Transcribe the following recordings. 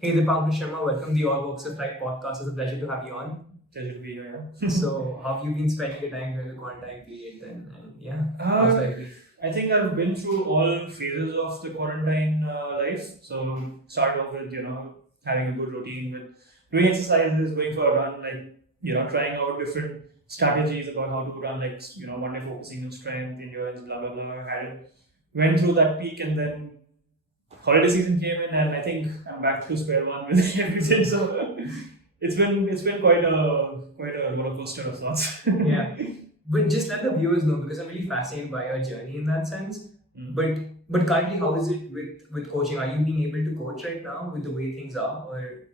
Hey, Dipankur Sharma, welcome to the All Walks of Life podcast. It's a pleasure to have you on. Pleasure to be here. Yeah. So, how have you been spending your time during the quarantine period then? And yeah, how's life been? I think I've been through all phases of the quarantine life. So start off with having a good routine with doing exercises, going for a run, trying out different strategies about how to run, one day focusing on strength, endurance, blah blah blah. Went through that peak, and then holiday season came in, and I think I'm back to square one with everything. So it's been quite a roller coaster of sorts. Yeah. But just let the viewers know, because I'm really fascinated by your journey in that sense. But currently, how is it with coaching? Are you being able to coach right now with the way things are, or?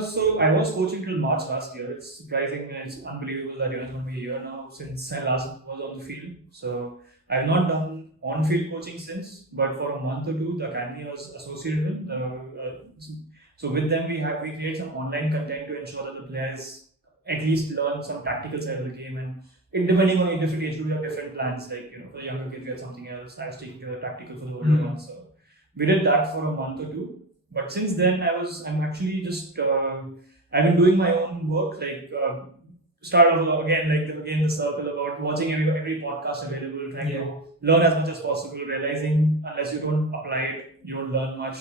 So I was coaching till March last year. It's surprising and it's unbelievable that it's going to be a year now since I last was on the field. So I've not done on-field coaching since, but for a month or two, the academy was associated with. So with them, we create some online content to ensure that the players at least learn some tactical side of the game, and depending on different age group, we have different plans. For the younger kids, we had something else. I was taking care of the tactical for the older ones. So we did that for a month or two. But since then, I'm actually just I've been doing my own work. Start off again the circle about watching every podcast available, trying to learn as much as possible, realizing unless you don't apply it, you don't learn much.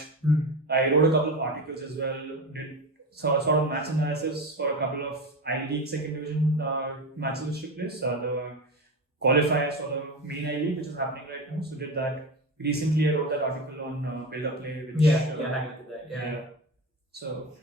I wrote a couple of articles as well. Did sort of match analysis for a couple of I-League second division matches which took place. The qualifiers for the main I-League, which is happening right now. So did that. Recently, I wrote that article on build-up play. Which, I looked at that. Yeah. So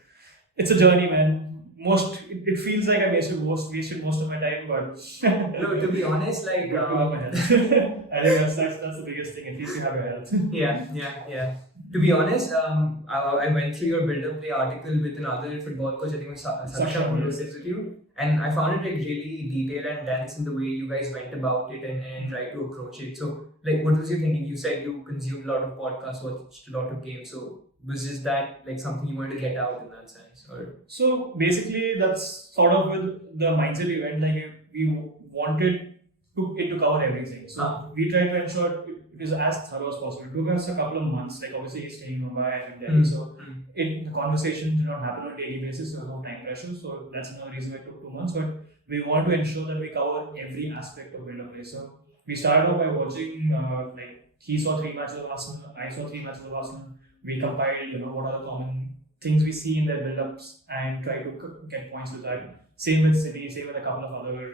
it's a journey, man. It feels like I wasted most of my time, but no, to be honest, I think that's the biggest thing. At least you have your health. Yeah. To be honest, I went through your build-up play article with another football coach. I think it was Saksha with you, and I found it really detailed and dense in the way you guys went about it and tried to approach it. So, what was you thinking? You said you consumed a lot of podcasts, watched a lot of games. So, was just that something you wanted to get out in that sense, or? So basically, that's sort of with the mindset we went. We wanted it to cover everything. So we tried to ensure it is as thorough as possible. It took us a couple of months. Obviously, he's staying in Mumbai and Delhi, so the conversation did not happen on a daily basis. There was no time pressure, so that's another reason why it took 2 months. But we want to ensure that we cover every aspect of build-up play. So we started off by watching. He saw 3 matches of Arsenal. I saw 3 matches of Arsenal. We compiled, what are the common things we see in their build-ups and try to get points with that. Same with City, same with a couple of other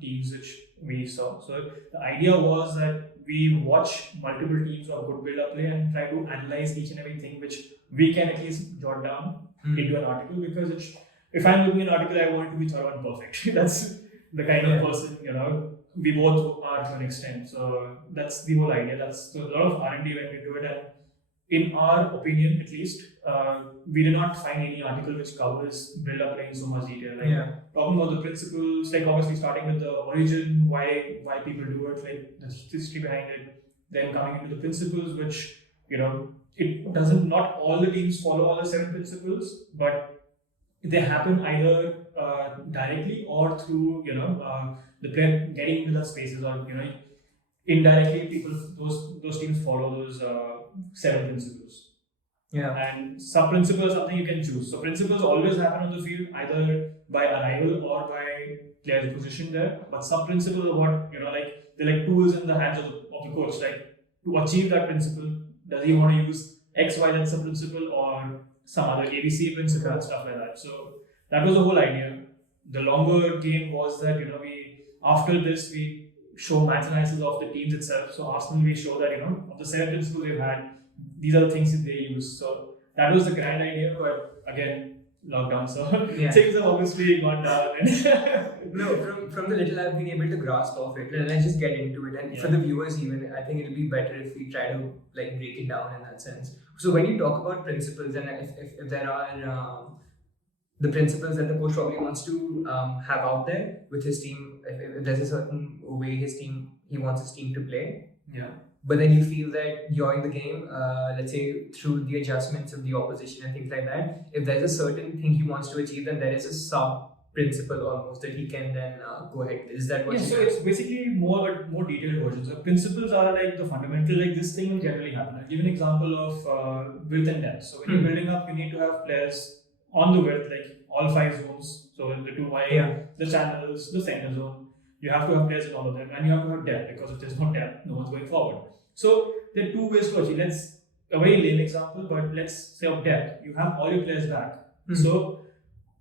teams which we saw. So the idea was that we watch multiple teams of good build-up play and try to analyze each and everything which we can at least jot down into an article, because if I'm looking at an article, I want it to be thorough and perfect. That's the kind of person, we both are to an extent. So that's the whole idea. That's a lot of R&D when we do it, and in our opinion, at least, we did not find any article which covers build-up play in so much detail. Talking about the principles, obviously starting with the origin, why people do it, the history behind it, then coming into the principles, which it doesn't. Not all the teams follow all the 7 principles, but they happen either directly or through the player getting into the spaces, or indirectly those teams follow those 7 principles. And sub principles are something you can choose. So principles always happen on the field either by arrival or by players' position there. But sub principles are what they're like tools in the hands of the coach. To achieve that principle, does he want to use X, Y, that sub principle, or some other ABC principle and stuff like that. So that was the whole idea. The longer game was that after this we show match analysis of the teams itself. So Arsenal, we show that of the 7 principles they've had, these are the things that they use. So that was the grand idea, but again, lockdown. So things have obviously gone down. No, from the little I've been able to grasp of it, let's just get into it. And for the viewers, even I think it'll be better if we try to break it down in that sense. So when you talk about principles, and if there are the principles that the coach probably wants to have out there with his team, if there's a certain way he wants his team to play. But then you feel that during the game, let's say through the adjustments of the opposition and things like that, if there's a certain thing he wants to achieve, then there is a sub principle almost that he can then go ahead with. Is that what Yeah, you so meant? it's basically more detailed versions. So principles are like the fundamental, like this thing will generally happen. I'll give an example of width and depth. So when you're building up, you need to have players on the width, like all 5 zones. So the 2 wide, the channels, the center zone. You have to have players in all of them, and you have to have depth, because if there's no depth, no one's going forward. So there are 2 ways to achieve. Let's a very lame example, but let's say of depth. You have all your players back. So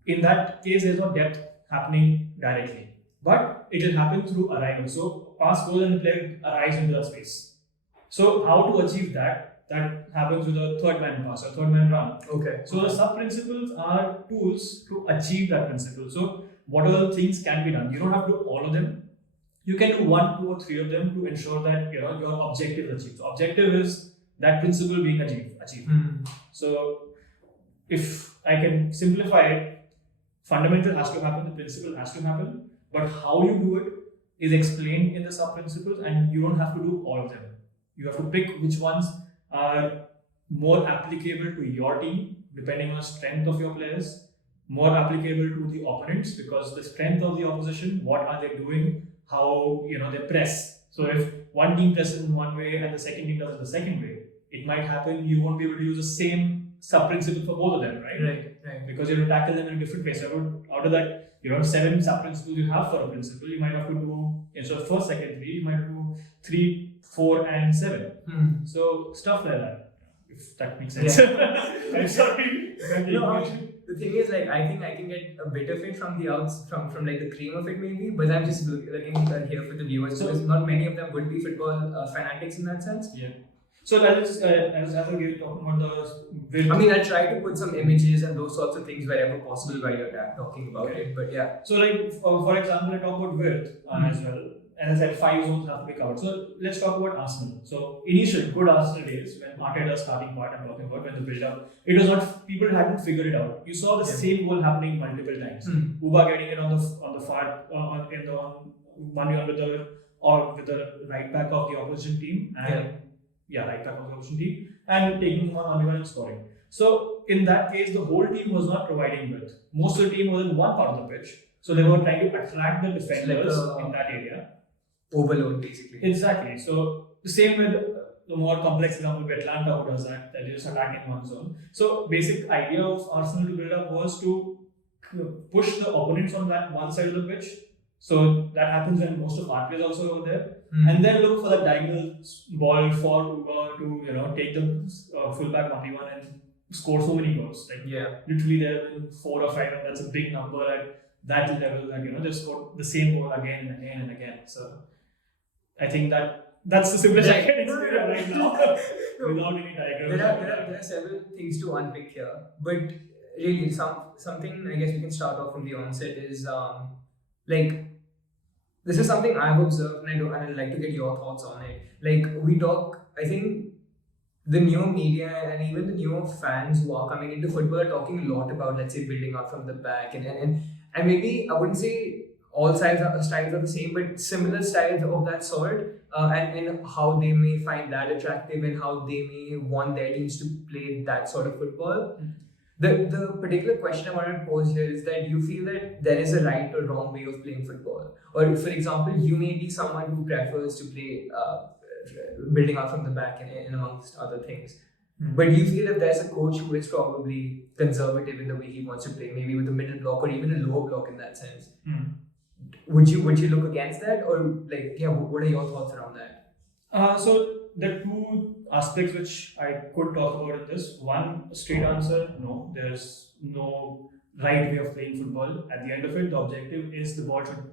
in that case, there's no depth happening directly, but it will happen through arrival. So pass goes and the player arrives into that space. So how to achieve that? That happens with a third man pass or third man run. Okay. So the sub principles are tools to achieve that principle. So what other things can be done? You don't have to do all of them. You can do 1, 2, or 3 of them to ensure that your objective is achieved. So objective is that principle being achieved. So if I can simplify it, fundamental has to happen, the principle has to happen, but how you do it is explained in the sub principles, and you don't have to do all of them. You have to pick which ones are more applicable to your team, depending on the strength of your players, more applicable to the opponents, because the strength of the opposition, what are they doing, how they press. So if one team presses in one way and the second team does it the second way, it might happen you won't be able to use the same sub principle for both of them, right? Right. Because you have to tackle them in a different way. So out of that, 7 sub principles you have for a principle, you might have to do, instead of first, second, 3, you might have to do 3, 4, and 7. So stuff like that, if that makes sense. I'm sorry. The thing is, like, I think I can get a bit of it from the from like the cream of it maybe, but I'm just looking here for the viewers, because not many of them would be football fanatics in that sense. Yeah. So let's as I was talking about the. I mean, I try to put some images and those sorts of things wherever possible while you're talking about it. But yeah. So like for example, I talk about width as well. As I said, 5 zones have to be covered. So let's talk about Arsenal. So initial good Arsenal days, when Arteta's starting part, I'm talking about when the build up, it was not, people hadn't figured it out. You saw the same goal happening multiple times. Uba getting it on the far on one with the right back of the opposition team, and right back of the opposition team, and taking one and scoring. So in that case, the whole team was not providing width. Most of the team was in one part of the pitch, so they were trying to attract the defenders in that area. Overload, basically. Exactly. So the same with the more complex example with Atlanta, who does that they just attack in one zone. So basic idea of Arsenal to build up was to push the opponents on that one side of the pitch. So that happens when most of our players also over there, and then look for that diagonal ball for Uber to take the fullback 1v1 and score so many goals. Like literally there have been 4 or 5, and that's a big number at that level. That they've scored the same goal again and again and again. So I think that's the simplest I can explain right now without any diagram. There are several things to unpick here, but really something I guess we can start off from the onset is like, this is something I've observed, and I'd like to get your thoughts on it. Like, we talk, I think the new media and even the newer fans who are coming into football are talking a lot about, let's say, building up from the back, and maybe I wouldn't say all styles are the same, but similar styles of that sort, and how they may find that attractive and how they may want their teams to play that sort of football. The particular question I want to pose here is that you feel that there is a right or wrong way of playing football, or for example, you may be someone who prefers to play building up from the back and amongst other things. But you feel if there's a coach who is probably conservative in the way he wants to play, maybe with a middle block or even a lower block in that sense, would you look against that, or what are your thoughts around that? So there are 2 aspects which I could talk about in this. One, straight answer, no, there's no right way of playing football. At the end of it, the objective is the ball should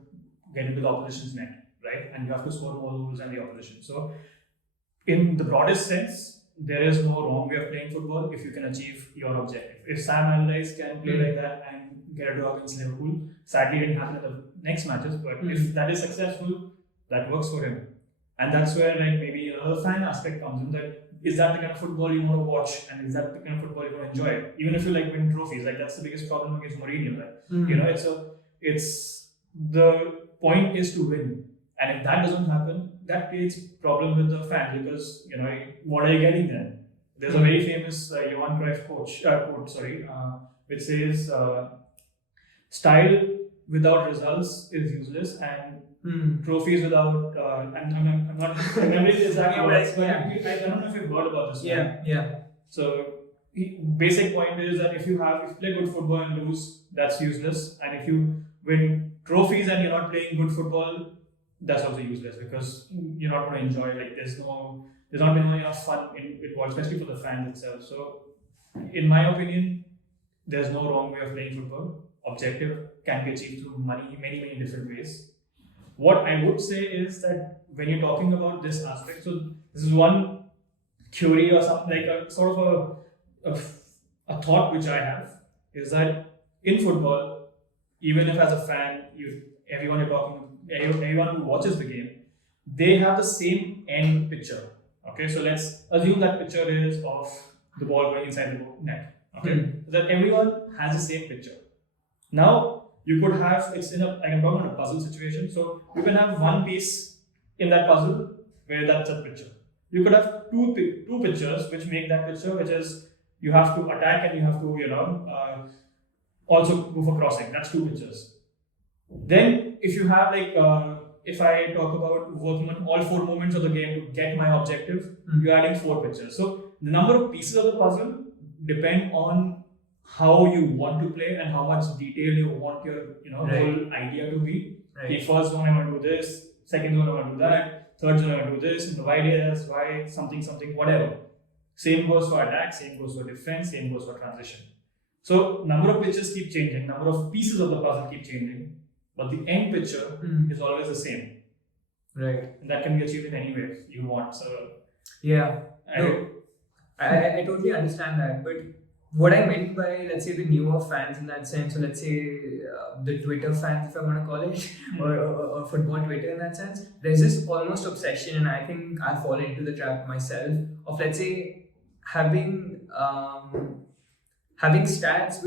get into the opposition's net, right? And you have to score more goals than the opposition. So in the broadest sense, there is no wrong way of playing football if you can achieve your objective. If Sam Allardyce can play like that and get a draw against Liverpool, sadly it didn't happen in the next matches, but if that is successful, that works for him. And that's where maybe another fan aspect comes in, that is that the kind of football you want to watch, and is that the kind of football you want to enjoy? Even if you win trophies, that's the biggest problem against Mourinho. It's the point is to win, and if that doesn't happen, that creates problem with the fans, because what are you getting then? There's a very famous Johan Cruyff quote, which says, "Style without results is useless, and trophies without. I'm not remembering the exact words, but I don't know if you've heard about this. Yeah. So basic point is that if you play good football and lose, that's useless, and if you win trophies and you're not playing good football, that's also useless because you're not going to enjoy. Like there's not been enough fun involved, especially for the fans itself. So, in my opinion, there's no wrong way of playing football. Objective can be achieved through many different ways. What I would say is that when you're talking about this aspect, so this is one theory or something like a sort of a thought which I have is that in football, even if as a fan, everyone who watches the game, they have the same end picture. Okay, so let's assume that picture is of the ball going inside the net. Okay, so that everyone has the same picture. Now you could have I'm talking about a puzzle situation. So you can have one piece in that puzzle where that's a picture. You could have two pictures which make that picture, which is you have to attack and you have to also go for crossing. That's two pictures. Then if you have if I talk about working on all four moments of the game to get my objective, you're adding four pictures. So the number of pieces of the puzzle depend on how you want to play and how much detail you want your whole idea to be. Right. The first zone I want to do this, second zone I want to do that, third zone I want to do this, in the wide areas, why, something, whatever. Same goes for attack, same goes for defense, same goes for transition. So number of pitches keep changing, number of pieces of the puzzle keep changing, but the end picture is always the same. Right. And that can be achieved in any way you want. So yeah. I totally understand that, but what I meant by, let's say, the newer fans in that sense, so let's say the Twitter fans, if I want to call it, or football Twitter in that sense, there's this almost obsession, and I think I fall into the trap myself of, let's say, having stats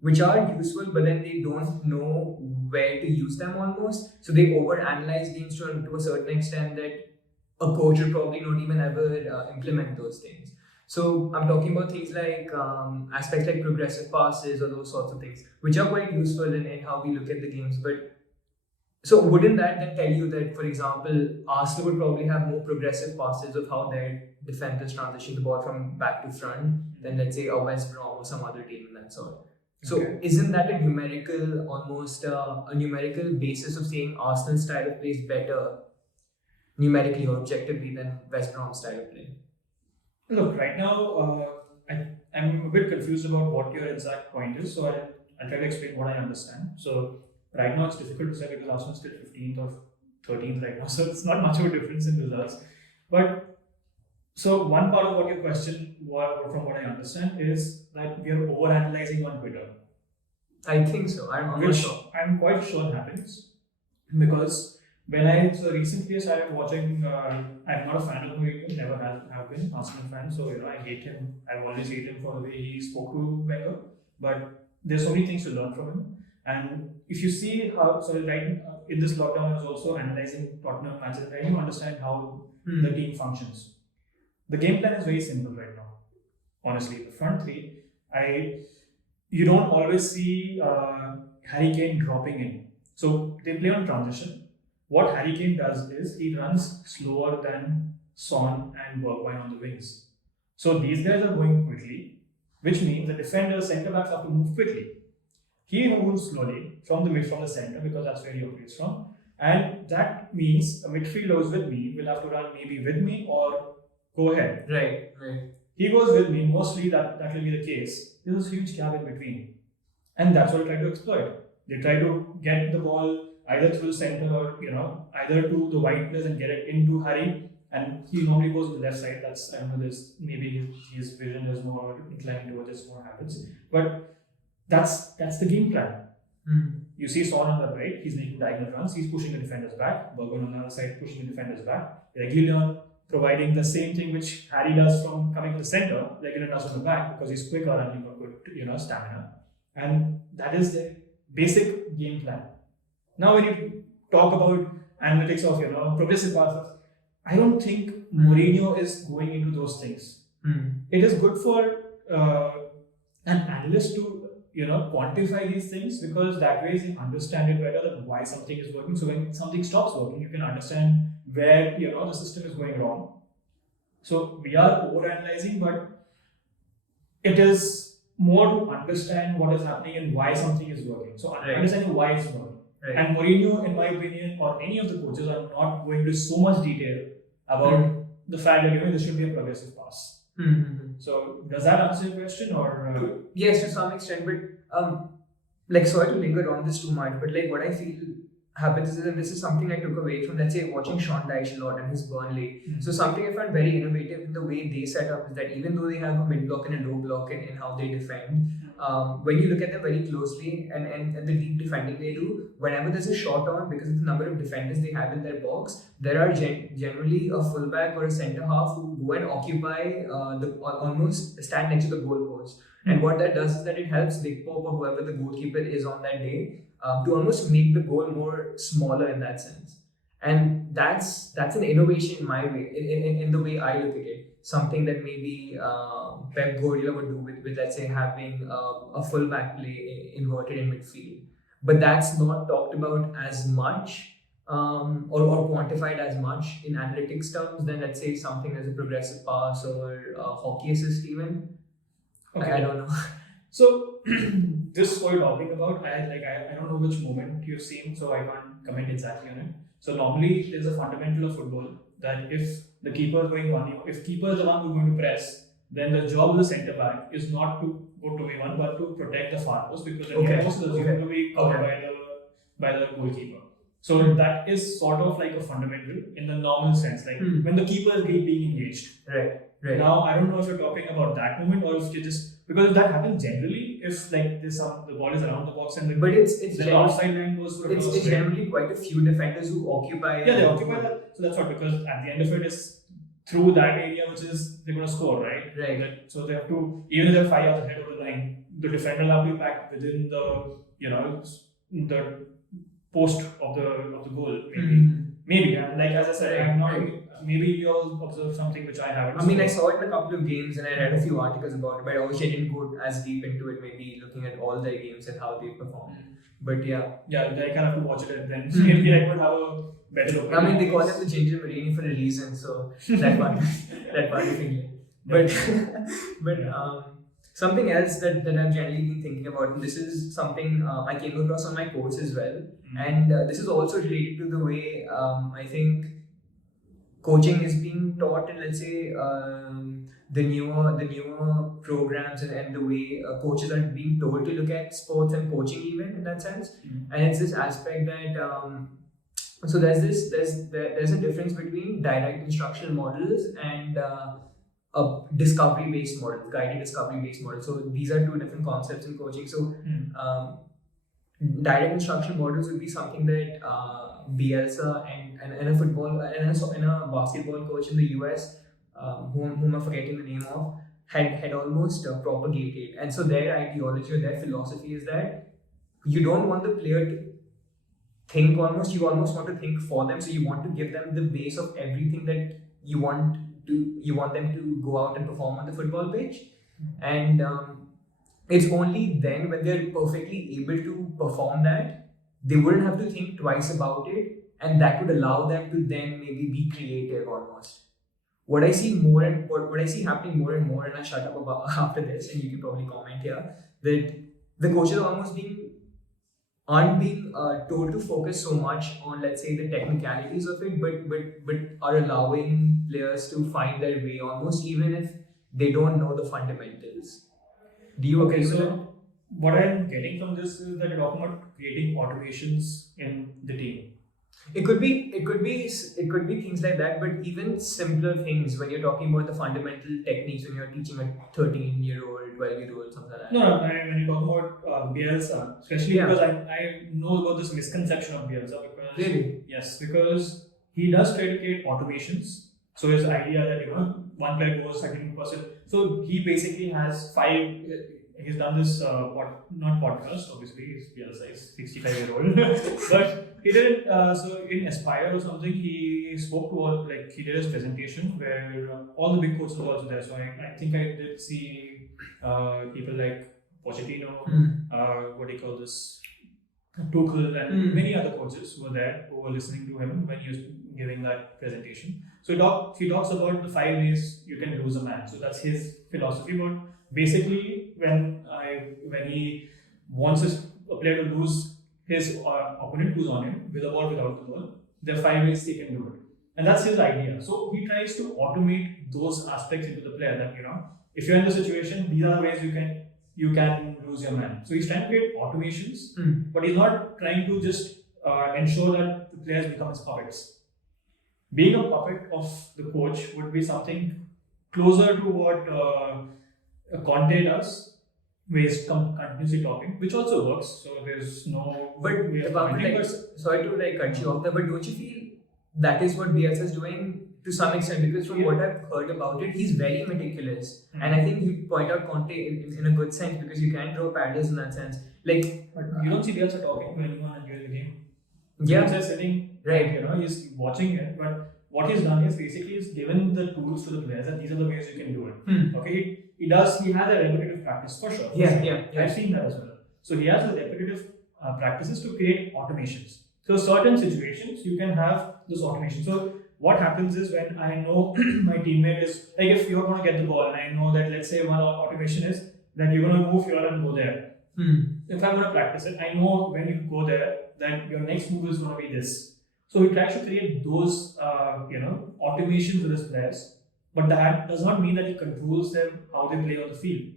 which are useful, but then they don't know where to use them almost. So they overanalyze games to a certain extent that a coach will probably not even ever implement those things. So I'm talking about things like aspects like progressive passes or those sorts of things, which are quite useful in how we look at the games. But so wouldn't that then tell you that, for example, Arsenal would probably have more progressive passes of how their defenders transition the ball from back to front than, let's say, a West Brom or some other team in that sort? So isn't that a numerical, almost a numerical basis of saying Arsenal's style of play is better numerically or objectively than West Brom's style of play? Look, right now, I'm a bit confused about what your exact point is, so I'll try to explain what I understand. So, right now it's difficult to say because Arsenal is still 15th or 13th right now, so it's not much of a difference in results. But, so one part of what your question, from what I understand, is that we are overanalyzing on Twitter. I think so. I'm quite sure happens because when I recently started watching, I'm not a fan of Mourinho, never have been Arsenal fan, so I hate him. I've always hated him for the way he spoke to Wenger. But there's so many things to learn from him. And if you see how, right in this lockdown, I was also analyzing Tottenham matches and trying to understand how the team functions. The game plan is very simple right now. Honestly, the front three, you don't always see Harry Kane dropping in. So they play on transition. What Harry Kane does is he runs slower than Son and Bergwijn on the wings. So these guys are going quickly, which means the defenders, centre backs have to move quickly. He moves slowly from the centre because that's where he operates from, and that means a midfielder with me will have to run maybe with me or go ahead. Right. He goes with me. Mostly that will be the case. There's a huge gap in between, and that's what they try to exploit. They try to get the ball either through the center or either to the wide players and get it into Harry, and he normally goes to the left side. That's maybe his vision is more inclined towards his more habits, but that's the game plan. You see Son on the right, he's making diagonal runs, he's pushing the defenders back. Bergwijn on the other side pushing the defenders back. Reguilon providing the same thing which Harry does from coming to the center. Reguilon does on the back because he's quicker and he's got good stamina, and that is the basic game plan. Now, when you talk about analytics of progressive passes, I don't think Mourinho is going into those things. It is good for an analyst to quantify these things, because that way you understand it better, that why something is working. So when something stops working, you can understand where the system is going wrong. So we are overanalyzing, but it is more to understand what is happening and why something is working. So understanding why it's working. Right. And Mourinho, in my opinion, or any of the coaches, are not going into so much detail about the fact that this should be a progressive pass. So does that answer your question, or yes, to some extent, but sorry to linger on this too much, but what I feel happens is, and this is something I took away from, let's say, watching Sean Dyche a lot and his Burnley. So something I found very innovative in the way they set up is that even though they have a mid block and a low block in how they defend, when you look at them very closely and the deep defending they do, whenever there's a shot on, because of the number of defenders they have in their box, there are generally a fullback or a centre half who go and occupy almost stand next to the goalpost. And what that does is that it helps Big Pop or whoever the goalkeeper is on that day to almost make the goal more smaller in that sense. And that's an innovation in my way, in the way I look at it. Something that maybe Pep Guardiola would do with let's say, having a fullback play inverted in midfield. But that's not talked about as much or quantified as much in analytics terms than, let's say, something as a progressive pass or hockey assist even. Okay. I don't know. So this what you're talking about, I don't know which moment you've seen, so I can't comment exactly on it. So normally there's a fundamental of football that if the keeper is going one, if keeper is the one who's going to press, then the job of the centre back is not to go to one, but to protect the far post, because the near post is assumed to be covered by the goalkeeper. So that is sort of like a fundamental in the normal sense, like when the keeper is being engaged. Right. Now I don't know if you're talking about that moment or if you just, because that happens generally if the ball is around the box and but it's the outside line goes for it's generally quite a few defenders who occupy. Yeah, they occupy that. So that's what, because at the end of it is through that area which is they're going to score, right? Right. So they have to, even if they're 5 yards ahead of the line, the defender will have to be packed within the post of the goal. Maybe, like as I said, I'm not. Maybe you'll observe something which I haven't. I mean, I saw it in a couple of games and I read a few articles about it, but obviously I didn't go as deep into it, maybe looking at all their games and how they perform. But yeah, I kind of have to watch it and then maybe I could have a better opinion. I mean, they call him the Ginger Marini for a reason, so that part of England. But something else that I've generally been thinking about, and this is something I came across on my course as well, and this is also related to the way I think coaching is being taught in, let's say, the newer programs and the way coaches are being told to look at sports and coaching even in that sense. And it's this aspect that so there's a difference between direct instructional models and a discovery-based model, guided discovery-based model. So these are two different concepts in coaching. So direct instruction models would be something that Bielsa and a football and a basketball coach in the US, whom I'm forgetting the name of, had almost propagated. And so their ideology or their philosophy is that you don't want the player to think almost, you almost want to think for them. So you want to give them the base of everything that you want them to go out and perform on the football pitch. And it's only then when they're perfectly able to perform that, they wouldn't have to think twice about it, and that would allow them to then maybe be creative almost. What I see more and what I see happening more and more, and I'll shut up about after this, and you can probably comment here, that the coaches aren't being told to focus so much on, let's say, the technicalities of it, but are allowing players to find their way almost, even if they don't know the fundamentals. Do you agree with that? What I'm getting from this is that you're talking about creating automations in the team. It could be things like that, but even simpler things when you're talking about the fundamental techniques when you're teaching a 13-year-old, 12-year-old, something like that. No, when you talk about Bielsa, especially because I know about this misconception of Bielsa, because really? Yes, because he does try to create automations. So his idea that one player goes 32%. So he basically has 5. He's done this not podcast, obviously. Bielsa is 65-year-old, but he did so in Aspire or something. He spoke to he did his presentation where all the big coaches were also there. So I think I did see people like Pochettino, Hmm. what do you call this, Tuchel, and many other coaches were there who were listening to him when he was giving that presentation. So he talks about the 5 ways you can lose a match. So that's his philosophy. But basically, when he wants a player to lose his opponent who's on him with a ball, without the ball, there are 5 ways he can do it, and that's his idea. So he tries to automate those aspects into the player. That if you're in the situation, these are ways you can lose your man. So he's trying to create automations, but he's not trying to just ensure that the players become his puppets. Being a puppet of the coach would be something closer to what Conte does, where he's continuously talking, which also works. So there's no But way of about commenting, like, but sorry to like cut you off there, but don't you feel that is what Bielsa is doing to some extent? Because from what I've heard about it, he's very meticulous, and I think you point out Conte in a good sense because you can draw parallels in that sense. Like, but you don't see Bielsa talking to anyone during the game. yeah, Bielsa is sitting, right. He's watching it, but what he's done is basically he's given the tools to the players, and these are the ways you can do it. Okay, he has a repetitive practice for sure. Yeah. I've seen that as well. So he has the repetitive practices to create automations. So certain situations you can have this automation. So what happens is when I know my teammate is like, if you're going to get the ball and I know that, let's say one automation is that you're going to move here and go there. If I'm going to practice it, I know when you go there that your next move is going to be this. So he tries to create those automations with his players, but that does not mean that he controls them how they play on the field.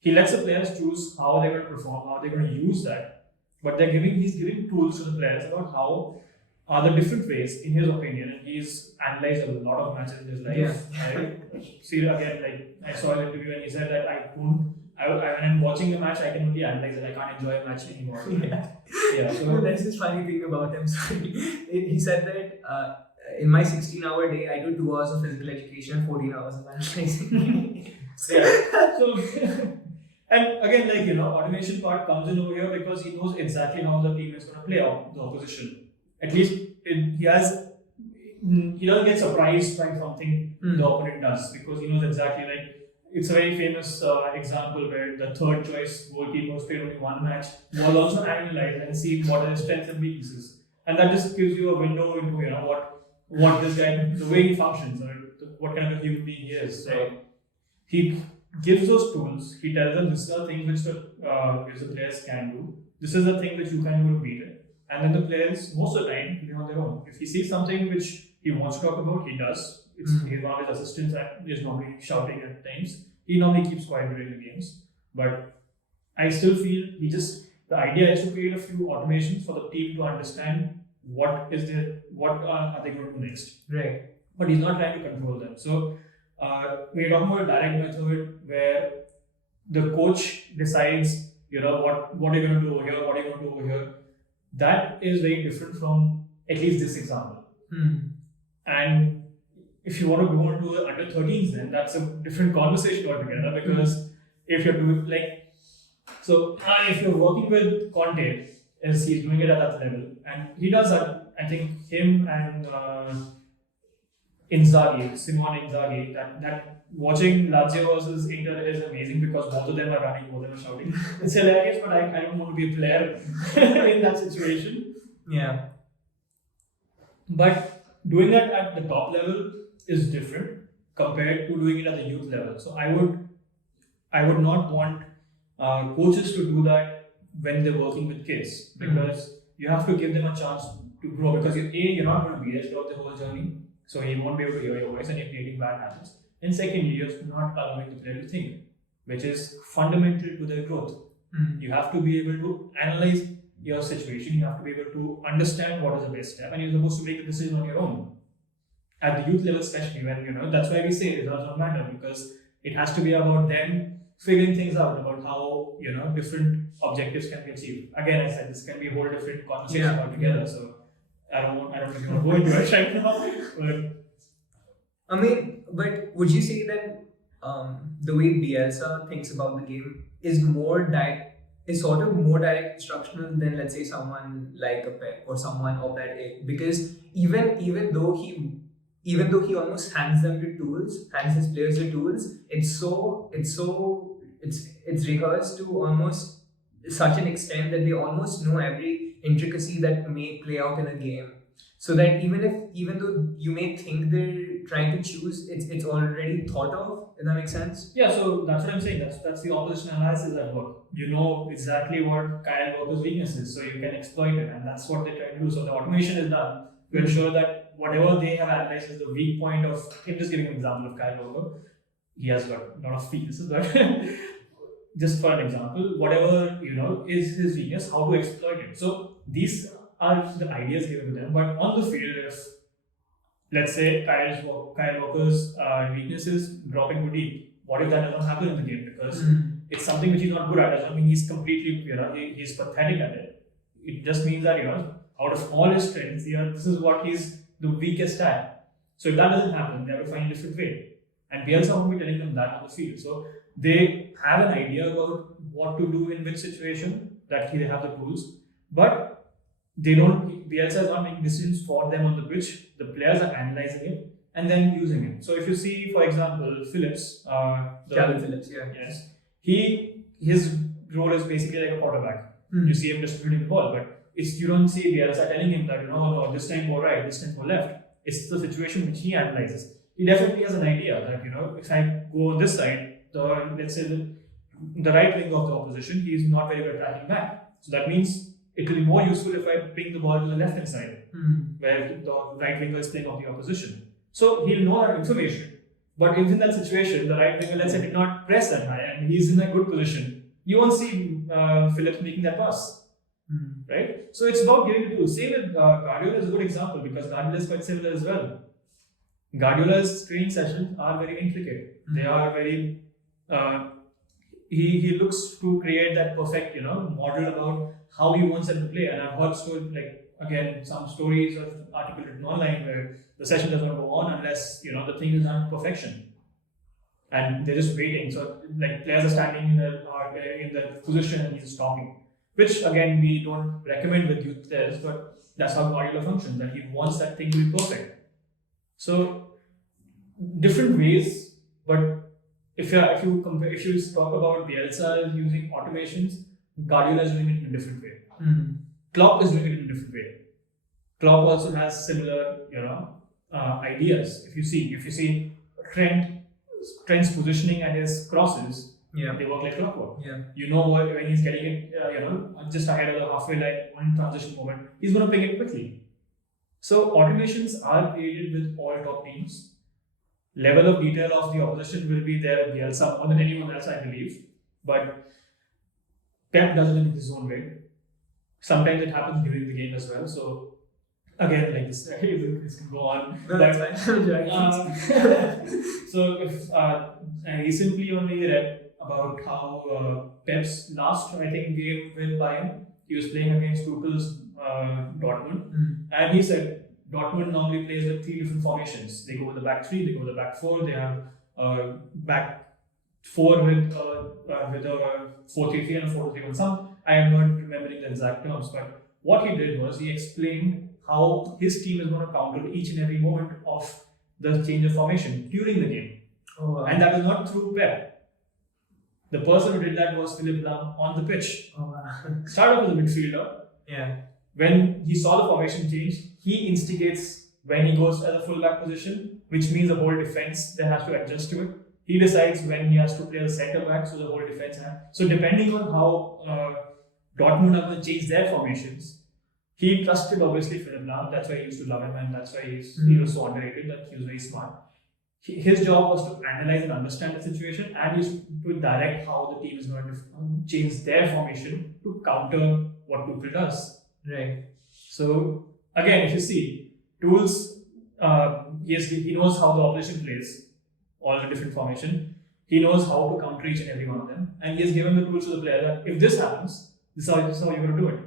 He lets the players choose how they're going to perform, how they're going to use that, but he's giving tools to the players about how are the different ways, in his opinion, and he's analyzed a lot of matches in his life. I see again, like I saw an interview and he said that when I'm watching a match, I can only analyze it. I can't enjoy a match anymore. So there's this funny thing about him. Sorry, he said that in my 16-hour day, I do 2 hours of physical education and 14 hours of analyzing. So and again, automation part comes in over here because he knows exactly how the team is going to play out the opposition. At least he doesn't get surprised by something the opponent does because he knows exactly. Like it's a very famous example where the third choice goalkeepers played only one match was also analyzed and see what are his strengths and weaknesses, and that just gives you a window into what this guy, the way he functions, or what kind of a human being he is. So he gives those tools. He tells them this is the thing which the players can do. This is the thing which you can do to beat it. And then the players, most of the time, play on their own. If he sees something which he wants to talk about, he does. He's one of his assistants and is normally shouting at times. He normally keeps quiet during the games. But I still feel the idea is to create a few automations for the team to understand what are they going to do next. Right. But he's not trying to control them. So we're talking about a direct method where the coach decides, what are you going to do over here, what are you going to do over here. That is very different from at least this example. And if you want to go into the under 13s, then that's a different conversation altogether because if you're doing if you're working with Conte, as he's doing it at that level, and he does that, I think him and Simone Inzaghi, that watching Lazio versus Inter is amazing because both of them are running, both of them are shouting. It's hilarious, but I don't want to be a player in that situation. Yeah. But doing that at the top level is different compared to doing it at the youth level. So I would not want coaches to do that when they're working with kids because you have to give them a chance to grow because you're not going to be there throughout the whole journey. So he won't be able to hear your voice and you're creating bad habits. And secondly, you're not allowing the player to think, which is fundamental to their growth. You have to be able to analyze your situation. You have to be able to understand what is the best step, and you're supposed to make the decision on your own. At the youth level, especially when that's why we say results don't matter because it has to be about them figuring things out about how different objectives can be achieved. Again, I said this can be a whole different conversation altogether. So I don't think I want to go into it right now. But would you say that the way Bielsa thinks about the game is sort of more direct instructional than, let's say, someone like a Pep or someone of that age? Because even though he almost hands his players the tools, it's so it's rehearsed to almost such an extent that they almost know every intricacy that may play out in a game. So that even though you may think they're trying to choose, it's already thought of. Does that make sense? Yeah, so that's what I'm saying. That's the opposition analysis at work. You know exactly what Kyle Walker's weakness is, so you can exploit it, and that's what they try to do. So the automation is done to ensure that whatever they have analyzed as the weak point of, I'm just giving an example of Kyle Walker. He has got a lot of weaknesses, but just for an example, whatever is his weakness, how to exploit it. So these are the ideas given to them, but on the field, if let's say Kyle Walker's weakness is dropping too deep, what if that doesn't happen in the game? Because it's something which he's not good at. Doesn't mean he's completely, he's pathetic at it. It just means that out of all his strengths, this is what he's the weakest at. So if that doesn't happen, they have to find a different way. And Bielsa won't be telling them that on the field. So they have an idea about what to do in which situation, that they have the tools, but they don't. Bielsa is not making decisions for them on the pitch. The players are analyzing it and then using it. So if you see, for example, Phillips, Calvin Phillips, yes, his role is basically like a quarterback. You see him distributing the ball, but you don't see Bielsa telling him that no, this time go right, this time go left. It's the situation which he analyzes. He definitely has an idea that if I go on this side, let's say the right wing of the opposition, he is not very good at tracking back. So that means it will be more useful if I ping the ball to the left hand side, where the right winger is playing off the opposition. So he'll know that information. But if in that situation, the right winger, let's say, did not press that high and he's in a good position, you won't see Phillips making that pass. Right? So it's about giving the tools. Same with Guardiola is a good example, because Guardiola is quite similar as well. Guardiola's training sessions are very intricate. They are very. He looks to create that perfect, model about how he wants them to play. And I've heard some stories of articles written online where the session does not go on unless the thing is done to perfection, and they're just waiting. So players are standing in the position and he's talking, which again we don't recommend with youth players, but that's how Guardiola functions. That he wants that thing to be perfect. So different ways, but if you talk about Bielsa using automations, Guardiola is doing it in a different way. Klopp is doing it in a different way. Klopp also has similar, ideas. If you see Trent's positioning and his crosses, they work like clockwork. You know when he's getting it, just ahead of the halfway line on transition moment, he's going to ping it quickly. So automations are created with all top teams. Level of detail of the opposition will be there at Bielsa more than anyone else, I believe. But Pep does it in his own way. Sometimes it happens during the game as well. So again, this can go on. No, that's fine. So if I recently only read about how Pep's last, I think, game with Bayern, he was playing against Tuchel's Dortmund, and he said Dortmund normally plays with 3 different formations. They go with the back 3, they go with the back 4, they have back 4 with a 4-3-3 and a 4-3-1. I am not remembering the exact terms, but what he did was he explained how his team is going to counter each and every moment of the change of formation during the game. Oh, wow. And that was not through Pep. The person who did that was Philipp Lahm on the pitch. Oh, wow. Started off as a midfielder. Yeah. When he saw the formation change, he instigates when he goes to the full-back position, which means the whole defense then has to adjust to it. He decides when he has to play the centre-back, so the whole defense has. So depending on how Dortmund are going to change their formations, he trusted obviously Philipp Lahm. That's why he used to love him, and that's why he was so underrated. That he was very smart. His job was to analyze and understand the situation, and to direct how the team is going to change their formation to counter what Tuchel does. Right. So again, if you see tools, he knows how the opposition plays, all the different formation. He knows how to counter each and every one of them, and he has given the tools to the player that if this happens, this is how you're going to do it.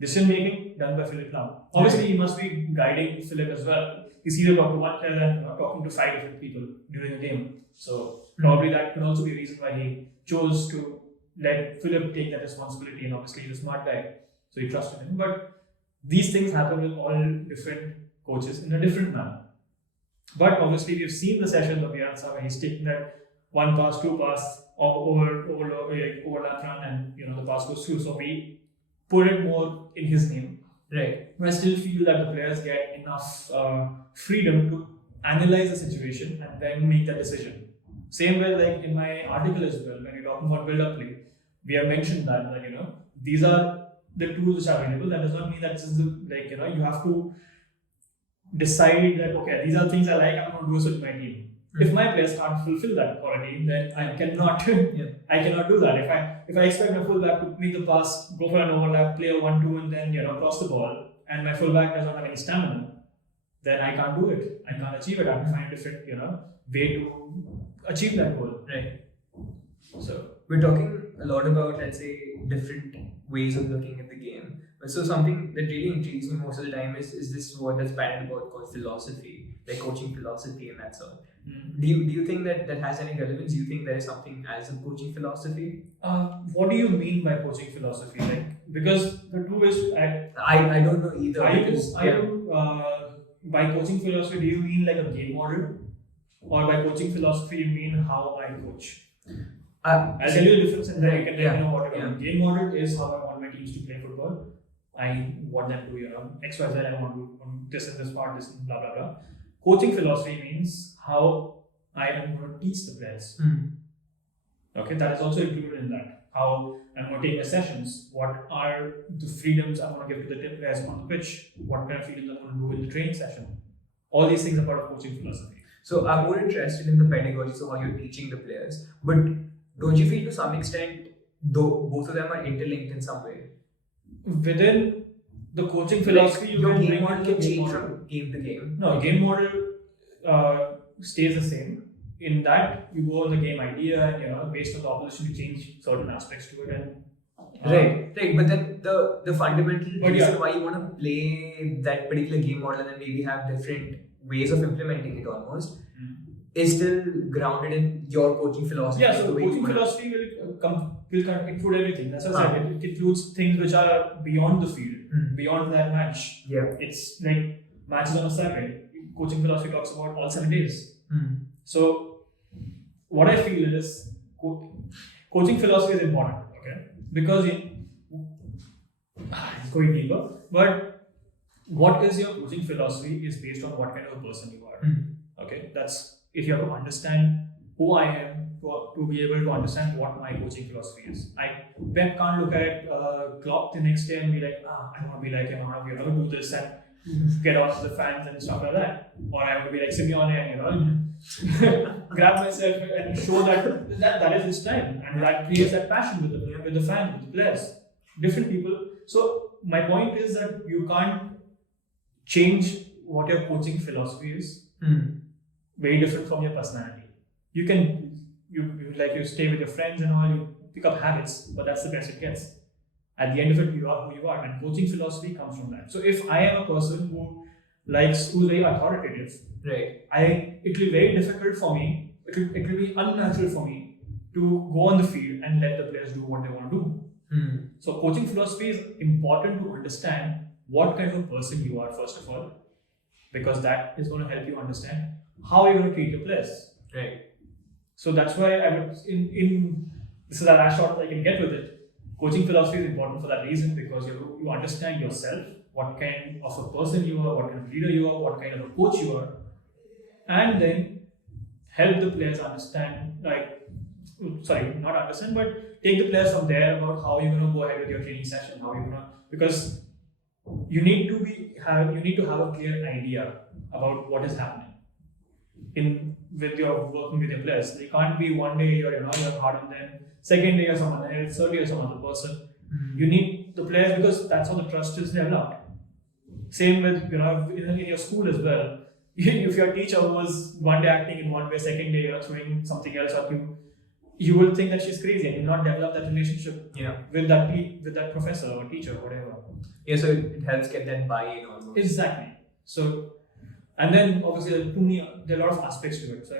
Decision making done by Philipp Lahm. Obviously, he must be guiding Philipp as well. He's either talking to one player and talking to 5 different people during a game. So probably that could also be a reason why he chose to let Philipp take that responsibility. And obviously, he's a smart guy, so he trusted him. But these things happen with all different coaches in a different manner. But obviously, we've seen the sessions of Bielsa where he's taking that one pass, two pass, overlap run, and the pass goes through. So we put it more in his name. Right. But I still feel that the players get enough freedom to analyze the situation and then make that decision. Same way, like in my article as well, when you're talking about build-up play, we have mentioned that these are the tools which are available. That does not mean that this is you have to decide that okay, these are things I like, I'm going to do this with my team. If my players can't fulfill that quality, then I cannot. I cannot do that. If I expect my fullback to make the pass, go for an overlap, play a 1-2, and then cross the ball, and my fullback does not have any stamina, then I can't do it. I can't achieve it. I have to find a different way to achieve that goal. Right. So we're talking a lot about, let's say, different ways of looking at the game. But so something that really intrigues me most of the time is this word that's bandied about called philosophy, like coaching philosophy and that sort. Do you think that has any relevance? Do you think there is something as a coaching philosophy? What do you mean by coaching philosophy? Because the two is I don't know either. By coaching philosophy, do you mean like a game model, or by coaching philosophy you mean how I coach? I'll tell you the difference, and then you can let me know what you mean. Game model is how I want my teams to play football. I want them to X, Y, Z. I want to do this and this part, this and blah blah blah. Coaching philosophy means how I am going to teach the players. Okay, that is also included in that. How I'm going to take the sessions. What are the freedoms I'm going to give to the players on the pitch? What kind of freedoms I'm going to do in the training session? All these things are part of coaching philosophy. So I'm more interested in the pedagogy, so how you're teaching the players. But don't you feel to some extent, though both of them are interlinked in some way? Within the coaching philosophy, your game model can change from game to game. No, game model stays the same. In that, you go on the game idea and based on the opposition, you change certain aspects to it. And right. But then the fundamental reason why you want to play that particular game model and then maybe have different ways of implementing it almost is still grounded in your coaching philosophy. Yeah, so coaching philosophy will include everything. That's what I said. It includes things which are beyond the field, beyond that match. Yeah. It's like matches on a Saturday. Coaching philosophy talks about all 7 days. So what I feel is coaching philosophy is important, okay? Because it's going deeper. But what is your coaching philosophy is based on what kind of a person you are. Okay, that's if you have to understand who I am to be able to understand what my coaching philosophy is. I can't look at Klopp the next day and be like, I want to be like him, I want to do this and get on to the fans and stuff like that. Or I want to be like Simeone and grab myself and show that is his time, and that creates that passion with the fans, with the players, different people. So my point is that you can't change what your coaching philosophy is. Very different from your personality. You can you stay with your friends and all, you pick up habits, but that's the best it gets. At the end of it, you are who you are, and coaching philosophy comes from that. So if I am a person who's very authoritative, right, it will be very difficult for me. It will be unnatural for me to go on the field and let the players do what they want to do. So coaching philosophy is important to understand what kind of a person you are first of all, because that is going to help you understand how you're going to treat your players. Right. So that's why I would this is the last shot I can get with it. Coaching philosophy is important for that reason, because you understand yourself, what kind of a person you are, what kind of leader you are, what kind of a coach you are, and then help the players understand, not understand, but take the players from there about how you're going to go ahead with your training session, because you need to have a clear idea about what is happening with your working with your players. You can't be one day you're hard on them, second day you're someone else, third day you're some other person. You need the players, because that's how the trust is developed. Same with in your school as well. If your teacher was one day acting in one way, second day you're throwing something else at you will think that she's crazy, and you'll not develop that relationship with that professor or teacher or whatever. Yeah, so it helps get that buy-in almost. Exactly. So, and then obviously there are a lot of aspects to it. So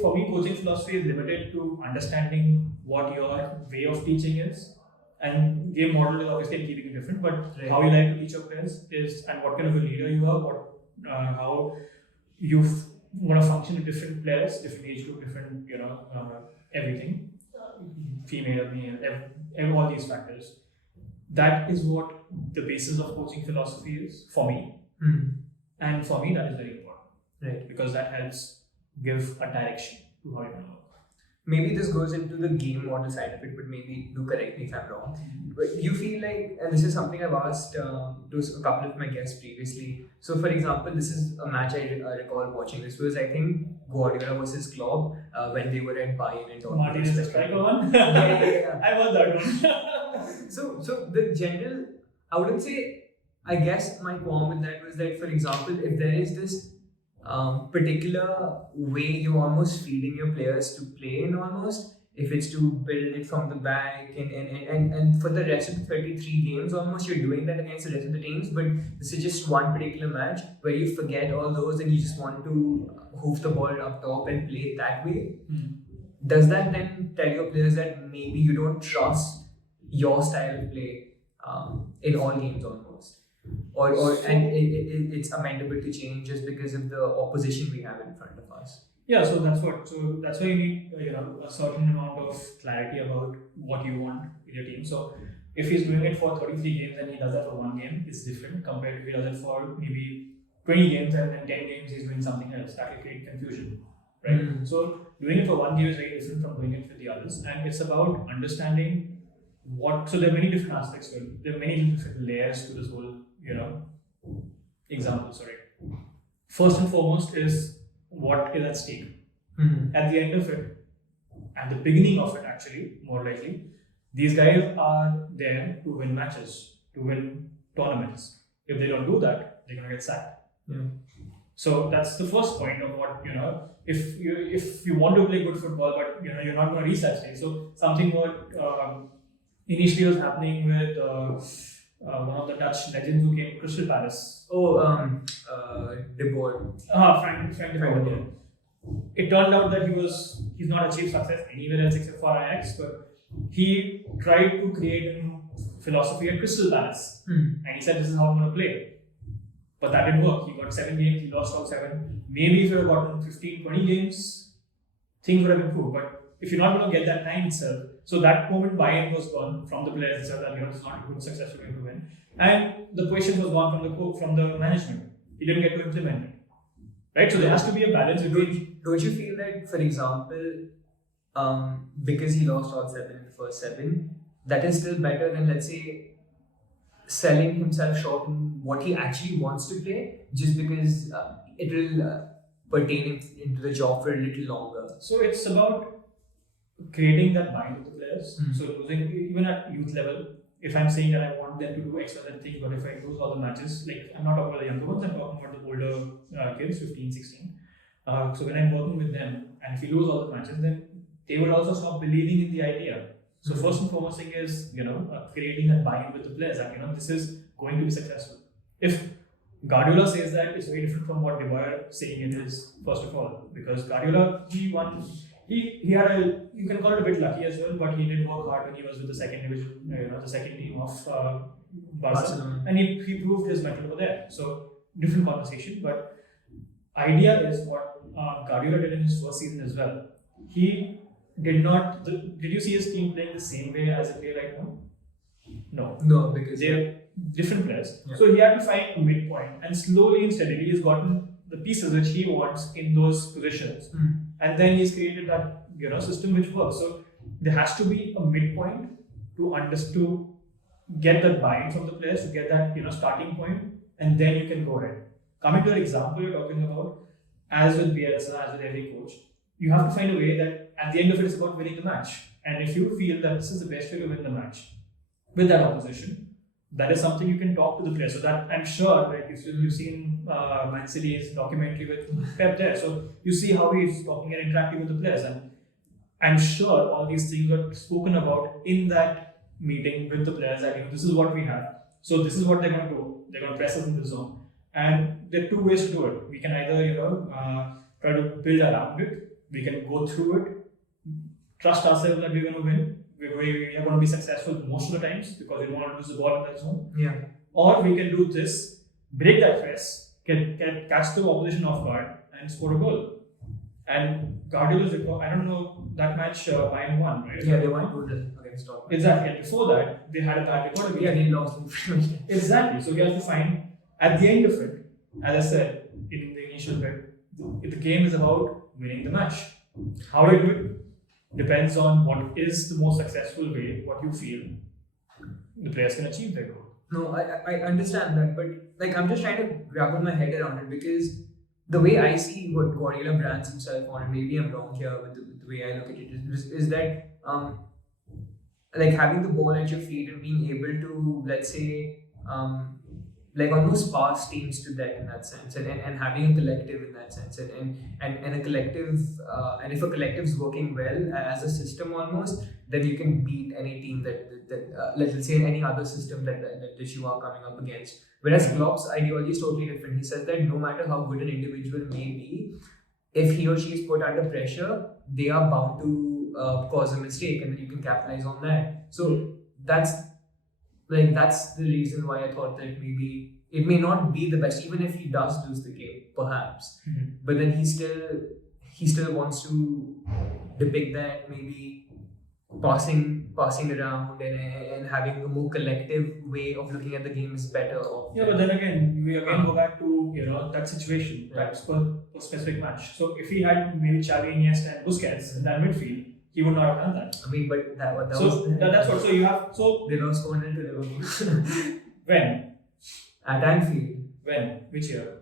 for me, coaching philosophy is limited to understanding what your way of teaching is, and game model is obviously keeping it different. But how you like to teach your players is, and what kind of a leader you are, how you going to function with different players, different age group, different, everything, female, male, all these factors. That is what the basis of coaching philosophy is for me. And for me, that is very important. Right. Because that helps give a direction to how you can work. Maybe this goes into the game model side of it, but maybe do correct me if I'm wrong. But you feel like, and this is something I've asked to a couple of my guests previously. So, for example, this is a match I recall watching. This was, I think, Guardiola versus Klopp when they were at Bayern and Dortmund. Martin is the striker one? Yeah. I was that one. So the general, I wouldn't say, I guess my qualm with that was that, for example, if there is this particular way you're almost feeding your players to play in almost, if it's to build it from the back and for the rest of the 33 games almost you're doing that against the rest of the teams, but this is just one particular match where you forget all those and you just want to hoof the ball up top and play it that way. Does that then tell your players that maybe you don't trust your style of play in all games almost? It's amendable to change just because of the opposition we have in front of us. Yeah, so that's why you need a certain amount of clarity about what you want in your team. So if he's doing it for 33 games and he does that for one game, it's different compared to if he does it for maybe 20 games and then 10 games he's doing something else. That will create confusion, right? So doing it for one game is very different from doing it for the others, and it's about understanding so there are many different aspects to it. There are many different layers to this whole example. First and foremost is what is at stake. At the end of it, at the beginning of it actually, more likely, these guys are there to win matches, to win tournaments. If they don't do that, they're going to get sacked. So that's the first point of what, if you want to play good football, but you're not going to reach that stage. So something more initially was happening with one of the Dutch legends who came to Crystal Palace. De Boer. Frank de Boer. Yeah. It turned out that he's not achieved success anywhere else except for Ajax, but he tried to create a new philosophy at Crystal Palace. And he said, this is how I'm going to play. But that didn't work. He got 7 games, he lost all 7. Maybe if he had gotten 15, 20 games, things would have improved. But if you're not going to get that time itself, so that moment buy-in was gone from the players itself that it's not a good successful way to win. And the question was gone from the management. He didn't get to implement it. Right? So there has to be a balance between. Don't you feel that, for example, because he lost all 7 in the first 7, that is still better than, let's say, selling himself short in what he actually wants to play, just because it will pertain into the job for a little longer? So it's about creating that bind with the players. So losing, even at youth level, if I'm saying that I want them to do X, Y, Z things, but if I lose all the matches, like I'm not talking about the younger ones, I'm talking about the older kids, 15, 16. So when I'm working with them, and if we lose all the matches, then they will also stop believing in the idea. So first and foremost thing is, creating that buy-in with the players that, this is going to be successful. If Guardiola says that, it's very different from what De Boer saying it is, first of all, because Guardiola, he won. He had you can call it a bit lucky as well, but he did work hard when he was with the second division, the second team of Barcelona, and he proved his mettle over there. So different conversation, but idea is what Guardiola did in his first season as well. He did not. Did you see his team playing the same way as they play right now? No, because they're different players. Yeah. So he had to find a midpoint, and slowly and steadily he's gotten the pieces which he wants in those positions. And then he's created that system which works. So there has to be a midpoint to get that buy-in from the players, to get that starting point, and then you can go ahead. Coming to an example you're talking about, as with Bielsa, as with every coach, you have to find a way that at the end of it, it's about winning the match. And if you feel that this is the best way to win the match with that opposition, that is something you can talk to the players. So that I'm sure, like you've seen Man City's documentary with Pep there. So you see how he's talking and interacting with the players, and I'm sure all these things are spoken about in that meeting with the players. That this is what we have. So this is what they're going to do. They're going to press us in the zone, and there are 2 ways to do it. We can either try to build around it. We can go through it, trust ourselves that we're going to win. We are going to be successful most of the times because we don't want to lose the ball in that zone. Yeah. Or we can do this, break that press, catch the opposition off guard, and score a goal. And Guardiola's record, I don't know, that match Bayern won, right? Yeah, they won 2-0 against Dortmund. Exactly. And before that, they had a bad record. Yeah, they lost. Exactly. So we have to find, at the end of it, as I said in the initial bit, the game is about winning the match. How do you do it? Depends on what is the most successful way, what you feel the players can achieve their goal. No, I understand that, but like I'm just trying to grapple my head around it because the way I see what Guardiola brands himself on, and maybe I'm wrong here with the way I look at it, is that like having the ball at your feet and being able to, let's say, like almost pass teams to that in that sense, and having a collective in that sense, and a collective, and if a collective is working well as a system almost, then you can beat any team that let's say any other system that you are coming up against. Whereas Klopp's ideology is totally different. He says that no matter how good an individual may be, if he or she is put under pressure, they are bound to cause a mistake, and then you can capitalize on that. So that's the reason why I thought that maybe it may not be the best, even if he does lose the game, perhaps. Mm-hmm. But then he still wants to depict that maybe passing around and having a more collective way of looking at the game is better. Yeah, but then again, we go back to that situation, that specific match. So if he had maybe Xavi, Iniesta, and Busquets in that midfield, he would not have done that. I mean, but that so was that's what. So you have they lost 4-0 to Liverpool. When? At Anfield. When? Which year?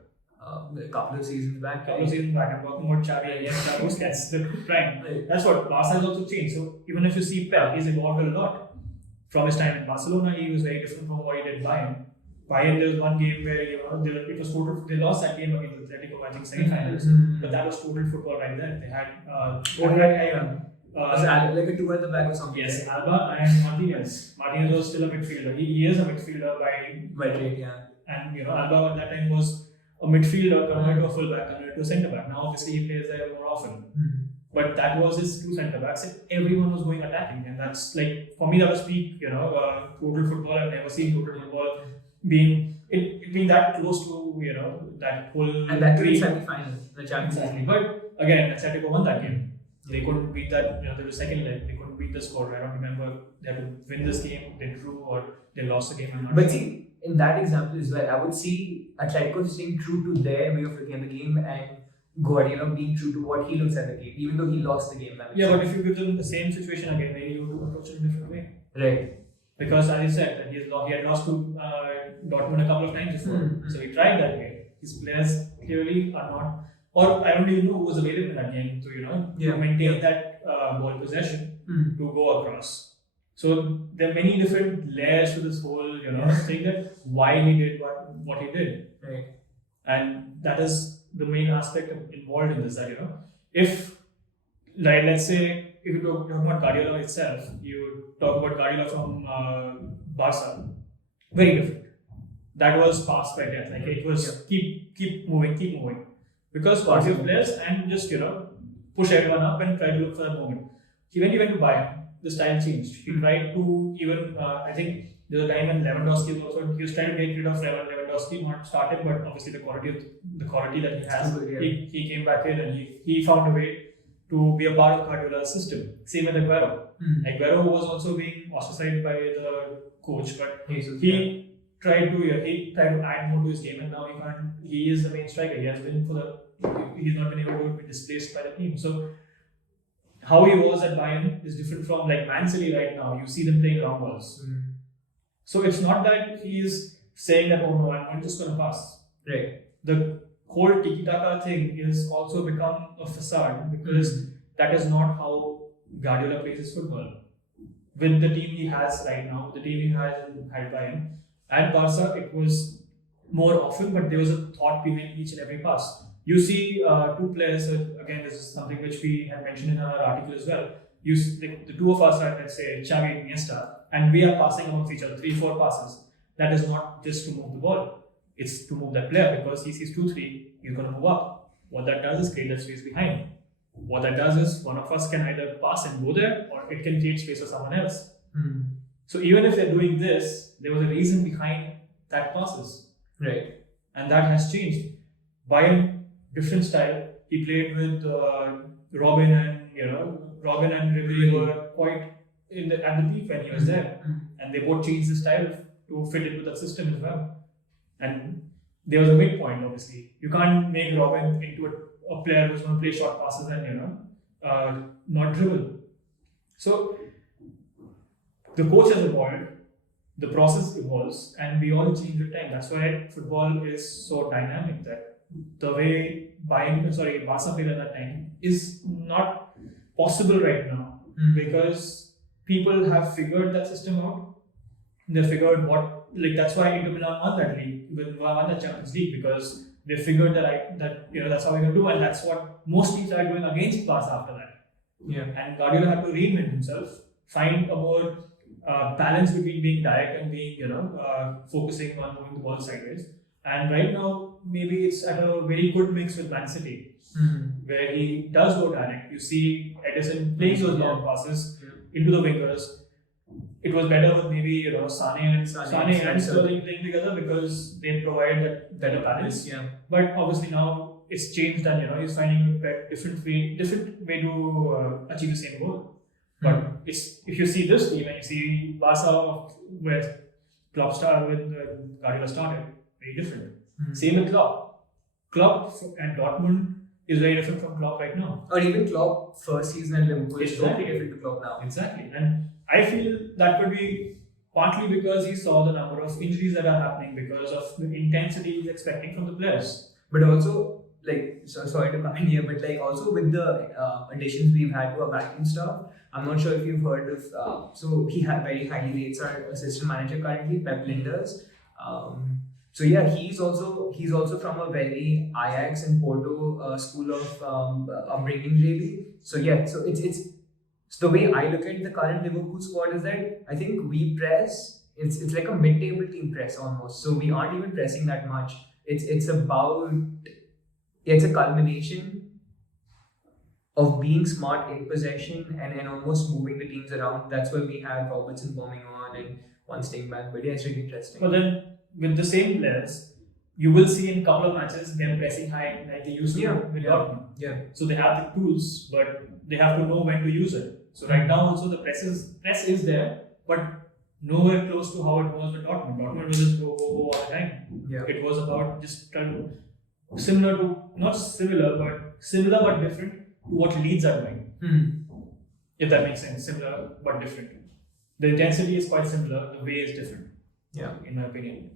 A couple of seasons back. I'm talking about Xavi, Iniesta, Busquets, the prime. Right. That's what Barca has also changed. So even if you see Pep, he's evolved a lot. From his time in Barcelona, he was very different from what he did Bayern. Bayern, there was one game where it was total. They lost that game against Atletico, I think semi-finals. Mm-hmm. But that was total football right there. They had was like a 2 at the back or something. Yes, Alba and Martinez. Martinez was still a midfielder. He is a midfielder by trade, yeah. And Alba at that time was a midfielder converted to a fullback, converted to a centre back. Now obviously he plays there more often. Mm-hmm. But that was his two centre backs, and everyone was going attacking, and that's like for me that was peak, total football. I've never seen total football being that close to that whole. And that was semi-final, the Champions League. But again, Atletico won that game. They couldn't beat that. There was second leg. They couldn't beat the score. I don't remember. They had to win this game. They drew or they lost the game. I'm not but sure. See, in that example as well, I would see Atletico staying true to their way of looking at the game and Guardiola being true to what he looks at the game, even though he lost the game. Yeah, but if you give them the same situation again, maybe you would approach it in a different way. Right. Because as you said, that he had lost to Dortmund a couple of times before. Mm-hmm. So he tried that way. His players clearly are not, or I don't even know who was available in that game to maintain that ball possession to go across. So there are many different layers to this whole thing, that why he did what he did. Right. And that is the main aspect involved in this, that if, like, let's say if you talk about Guardiola itself, you talk about Guardiola from Barca, very different. That was pass by death. Like it was keep moving, because passive players and just push everyone up and try to look for that moment. When he went to Bayern, the style changed. He tried to even I think there was a time when Lewandowski was also, he was trying to get rid of Lewandowski, not start him, but obviously the quality that he has, he came back in and he found a way to be a part of Guardiola's system. Same with Aguero. Aguero was also being ostracized by the coach, but he tried to add more to his game, and now he is the main striker. He's not been able to be displaced by the team. So how he was at Bayern is different from like Man City right now. You see them playing long balls. So it's not that he is saying that, oh no, I'm just going to pass. Right. The whole tiki-taka thing is also become a facade, because that is not how Guardiola plays his football. With the team he has right now, the team he has at Bayern, at Barca, it was more often, but there was a thought behind each and every pass. You see two players, again, this is something which we had mentioned in our article as well. The two of us are, let's say, Xavi and Iniesta, and we are passing amongst each other, 3-4 passes. That is not just to move the ball, it's to move that player, because he sees 2-3, he's going to move up. What that does is create that space behind. What that does is one of us can either pass and go there, or it can create space for someone else. So even if they're doing this, there was a reason behind that passes. Right. And that has changed. Bayern different style. He played with Robin and Robin and Ribery were quite at the peak when he was there, and they both changed the style to fit in with that system as well. And there was a midpoint, obviously. You can't make Robin into a player who's going to play short passes and not dribble. So the coach has evolved, the process evolves, and we all change with time. That's why football is so dynamic. That the way Barca played at that time is not possible right now because people have figured that system out. They figured that's why Inter Milan won that league, won the Champions League, because they figured that that's how we're going to do, and that's what most teams are doing against Barca after that. Yeah. And Guardiola had to reinvent himself, find a more balance between being direct and being focusing on moving the ball sideways. And right now, maybe it's at a very good mix with Man City, where he does go direct. You see Edison playing those long passes into the wingers. It was better with maybe Sane and Sterling playing together because they provide that better balance. Yeah. But obviously now it's changed, and he's finding a different way to achieve the same goal. But if you see this team and you see Barca where Klopp started with Guardiola started, very different. Same with Klopp. Klopp and Dortmund is very different from Klopp right now. Or even Klopp first season at Liverpool is totally different to Klopp now. Exactly. And I feel that could be partly because he saw the number of injuries that are happening because of the intensity he's expecting from the players. But also, sorry to come in here, but also with the additions we've had to our backroom staff, I'm not sure if you've heard of. So he very highly rates our assistant manager currently, Pep Linders. So yeah, he's also from a very Ajax and Porto school of upbringing, really. So yeah, so so the way I look at the current Liverpool squad is that I think we press. It's like a mid-table team press almost. So we aren't even pressing that much. It's a culmination of being smart in possession and almost moving the teams around. That's why we have Robertson bombing on and one staying back. But yeah, it's really interesting. But then with the same players, you will see in a couple of matches them pressing high like they used to with Dortmund. Yeah. So they have the tools, but they have to know when to use it. So right now also the press is there, but nowhere close to how it was with Dortmund. Dortmund was just go all the time. Yeah. It was about just similar but different to what Leeds are doing. If that makes sense, similar but different. The intensity is quite similar. The way is different. Yeah, in my opinion,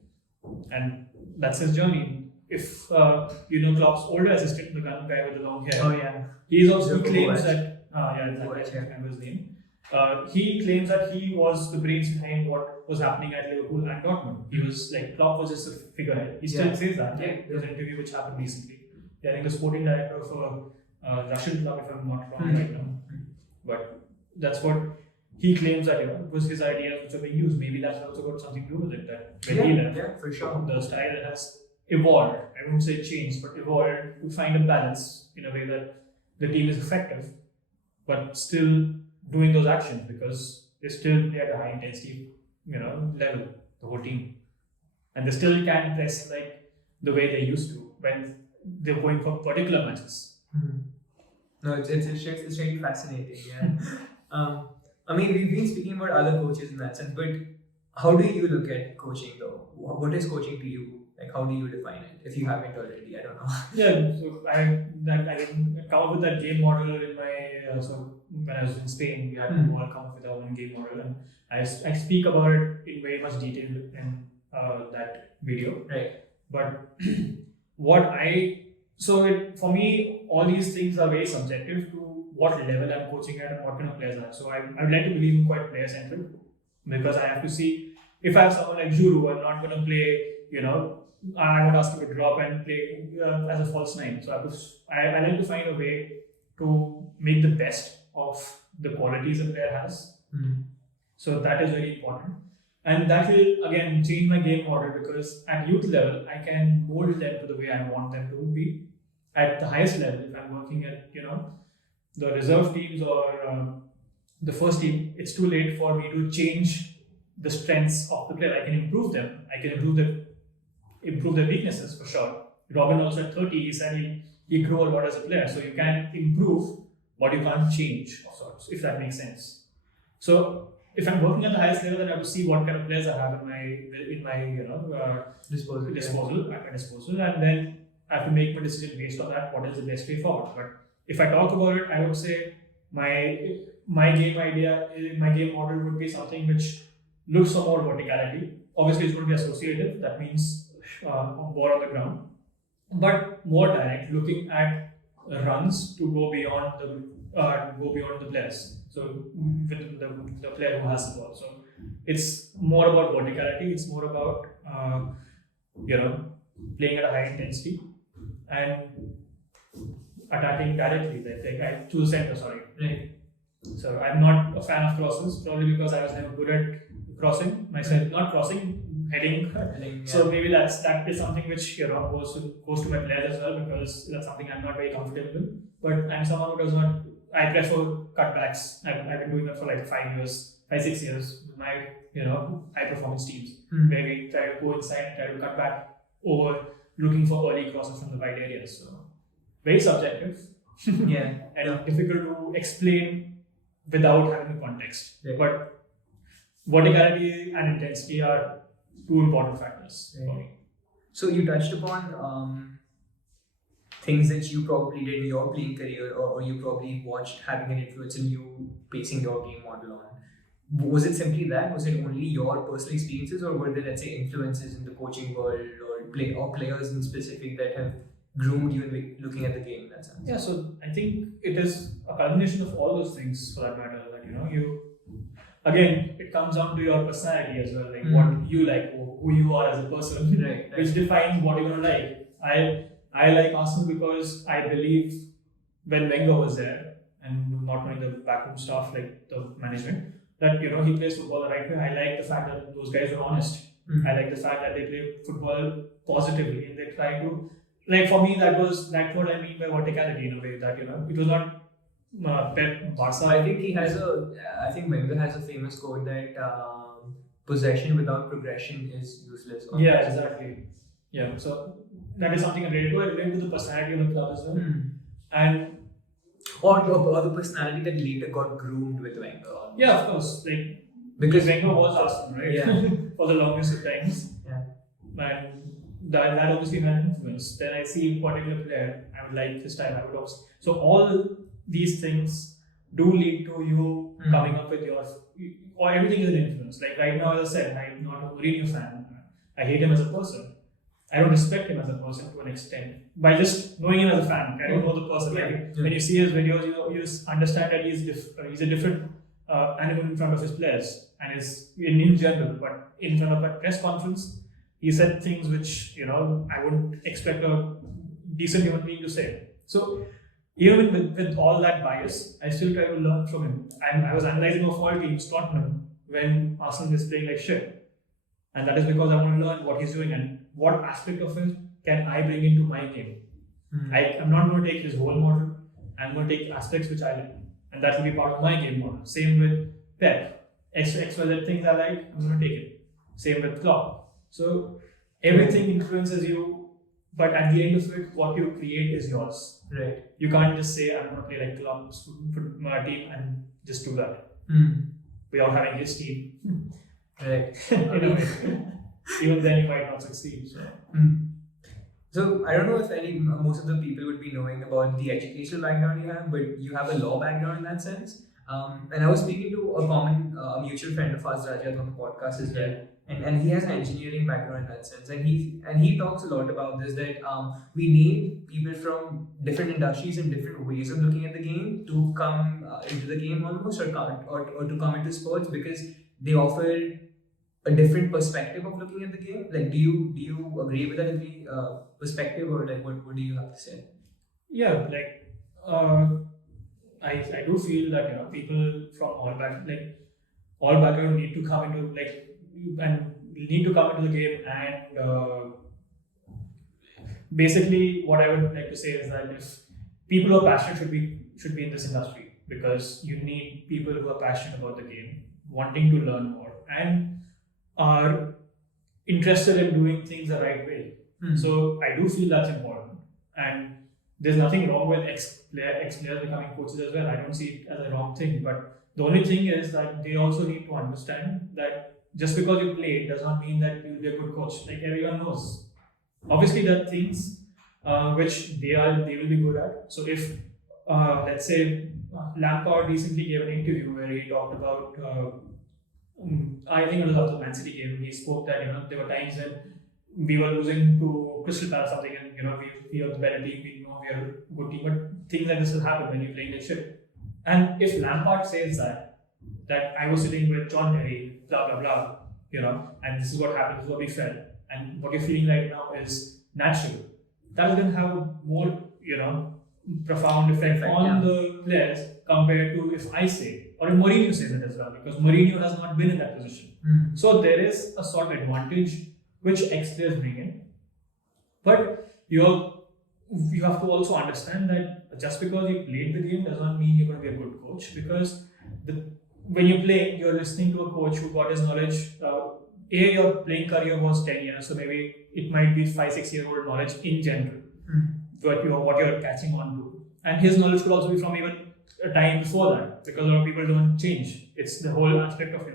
and that's his journey. If Klopp's older assistant, the guy with the long hair. Oh yeah. He claims that. I remember his name. He claims that he was the brains behind what was happening at Liverpool and Dortmund. He was Klopp was just a figurehead. He still says that. There's an interview which happened recently. I think the sporting director of a Russian club, if I'm not wrong right now. But that's what he claims that it was his ideas which are being used. Maybe that's also got something to do with it. That when he left, for sure, the style has evolved. I won't say changed, but evolved to find a balance in a way that the team is effective, but still doing those actions because they still play at a high intensity, level, the whole team, and they still can press like the way they used to when they're going for particular matches. No, it's really fascinating. Yeah. I mean, we've been speaking about other coaches in that sense, but how do you look at coaching though? What is coaching to you? Like, how do you define it? If you haven't already, I don't know. Yeah, so I come up with that game model in my when I was in Spain, we had to all come up with our own game model, and I speak about it in very much detail in that video. Right. But for me, all these things are very subjective to what level I'm coaching at and what kind of players I have. So I would like to believe in quite player centric because I have to see if I have someone like Giroud, I'm not going to play, I would ask him to drop and play as a false nine. So I like to find a way to make the best of the qualities a player has. So that is very important. And that will again change my game model because at youth level, I can mold them to the way I want them to be. At the highest level, if I'm working at, the reserve teams or the first team, it's too late for me to change the strengths of the player. I can improve them. I can improve their weaknesses for sure. Robin also at 30, he said you grow a lot as a player. So you can improve, but you can't change of sorts, if that makes sense. So if I'm working at the highest level, then I have to see what kind of players I have in my disposal, at my disposal, and then I have to make my decision based on that. What is the best way forward? But if I talk about it, I would say my game idea, my game model would be something which looks for more verticality. Obviously, it's going to be associative. That means ball on the ground, but more direct, looking at runs to go beyond the players. So with the player who has the ball. So it's more about verticality. It's more about playing at a high intensity and attacking directly. Like to the center. Sorry. Right. So I'm not a fan of crosses, probably because I was never good at crossing myself. Not crossing, heading. So maybe that is something which goes to my players as well, because that's something I'm not very comfortable with. But I'm someone who does not. I prefer cutbacks. I've been doing that for like 5-6 years with my high performance teams, where we try to go inside and try to cut back over looking for early crosses from the wide areas. So very subjective. Yeah. And difficult to explain without having a context. Yeah. But verticality and intensity are two important factors for me. So you touched upon things that you probably did in your playing career, or you probably watched having an influence in you basing your game model on. Was it simply that? Was it only your personal experiences, or were there, let's say, influences in the coaching world or players in specific that have groomed you in looking at the game in that sense? Yeah, so I think it is a combination of all those things, for that matter. That you again, it comes down to your personality as well, like what you like, who you are as a person, right. which defines what you're gonna like. I like Arsenal because I believe when Wenger was there, and not only the backroom staff, like the management, that he plays football the right way. I like the fact that those guys are honest. I like the fact that they play football positively and they try to, like, for me that's what I mean by verticality, in a way that it was not Pep Barca. I think Wenger has a famous quote that possession without progression is useless. Yeah, exactly. Yeah, so that is something I relate to. I relate to the personality of the club as well, and or the personality that later got groomed with Wenger. Yeah, of course, like because Wenger was Arsenal, right? Yeah. For the longest of times. Yeah. And that obviously had an influence. Then I see a particular player, I would like his style. I would also. So all these things do lead to you coming up with yours. Or everything is an influence. Like right now, as I said, I'm not a Mourinho fan. I hate him as a person. I don't respect him as a person to an extent. By just knowing him as a fan, I don't know the person. Like when you see his videos, you understand that he's a different animal in front of his players, and is in general. But in front of a press conference, he said things which I wouldn't expect a decent human being to say. So even with all that bias, I still try to learn from him. I was analysing of all teams, Tottenham, when Arsenal is playing like shit. And that is because I want to learn what he's doing and what aspect of it can I bring into my game. I'm not going to take his whole model. I'm going to take aspects which I like, and that will be part of my game model. Same with Pep. XYZ things I like, I'm going to take it. Same with Klopp. So everything influences you, but at the end of it, what you create is yours. Right. You can't just say I'm going to play like Klopp's my team and just do that without having his team. Right. Even then you might not succeed. So I don't know if most of the people would be knowing about the educational background you have, but you have a law background in that sense. And I was speaking to a mutual friend of ours, Rajat, on the podcast as well, and he has an engineering background in that sense, and he talks a lot about this, that we need people from different industries and different ways of looking at the game to come into the game almost, or to come into sports, because they offer a different perspective of looking at the game. Like, do you agree with that perspective, or like what do you have to say? Yeah, like I do feel that people from all background need to come into the game, and basically what I would like to say is that if people who are passionate should be in this industry, because you need people who are passionate about the game, wanting to learn more, and are interested in doing things the right way. So I do feel that's important, and there's nothing wrong with ex-players becoming coaches as well. I don't see it as a wrong thing. But the only thing is that they also need to understand that just because you play does not mean that you'll be a good coach. Like everyone knows. Obviously, there are things which they will be good at. So if let's say Lampard recently gave an interview where he talked about I think it was after the Man City game. He spoke that there were times when we were losing to Crystal Palace something, and we are the better team. We know we are a good team, but things like this will happen when you're playing like shit. And if Lampard says that I was sitting with John Terry, blah blah blah, and this is what happened, this is what we felt, and what you're feeling right now is natural. That is going to have more, profound effect on the players compared to if I say, or if Mourinho says it as well, because Mourinho has not been in that position. So there is a sort of advantage which ex-players bring in, but you have to also understand that just because you played the game does not mean you're going to be a good coach, because when you play, you're listening to a coach who got his knowledge. Your playing career was 10 years, so maybe it might be 5-6 year old knowledge in general, what you're catching on to. And his knowledge could also be from even a time before that, because a lot of people don't change. It's the whole aspect of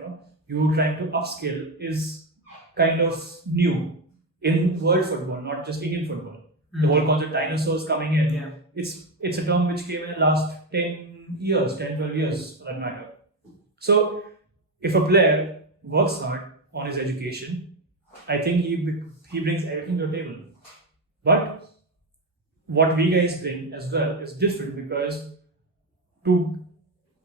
you trying to upskill is kind of new in world football, not just Indian football. The whole concept dinosaurs coming in, it's a term which came in the last 10 years, 10-12 years for that matter. So if a player works hard on his education, I think he brings everything to the table. But what we guys bring as well is different, because to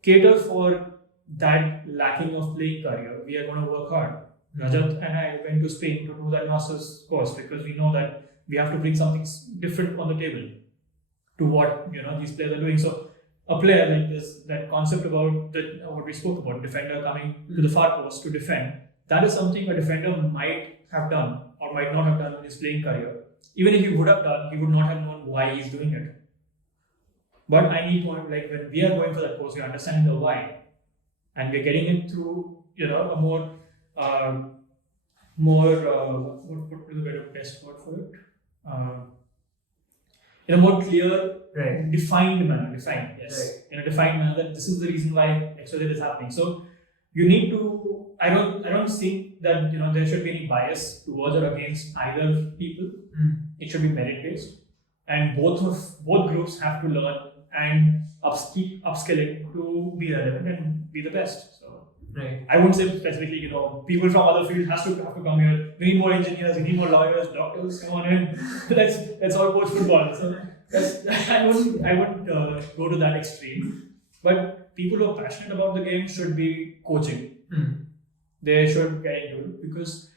cater for that lacking of playing career, we are going to work hard. Rajat and I went to Spain to do that master's course because we know that we have to bring something different on the table to what these players are doing. So a player like this, that concept about what we spoke about, defender coming to the far post to defend, that is something a defender might have done or might not have done in his playing career. Even if he would have done, he would not have known why he's doing it. But I need to, when we are going for that course, we are understanding the why, and we're getting it through a more what is the best word for it? In a more clear, defined manner. In a defined manner that this is the reason why XYZ is happening. So you need to. I don't think that there should be any bias towards or against either people. It should be merit based, and both groups have to learn and keep upskilling to be relevant and be the best. So I wouldn't say specifically people from other fields have to come here. We need more engineers, we need more lawyers, doctors. Come on in. let's all coach football. So I wouldn't go to that extreme. But people who are passionate about the game should be coaching. They should get into it because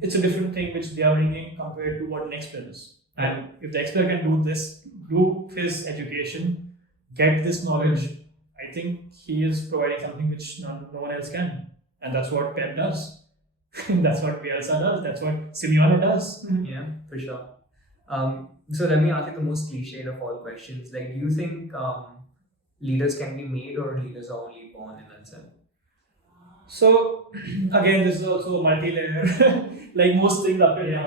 it's a different thing which they are bringing compared to what an expert is. And if the expert can do this, do his education, get this knowledge, I think he is providing something which no one else can. And that's what Pep does. That's what Bielsa does. That's what Simeone does. Yeah, for sure. So let me ask you the most cliched of all questions. Do you think leaders can be made or leaders are only born in that sense? So again, this is also a multi-layer, like most things up till now.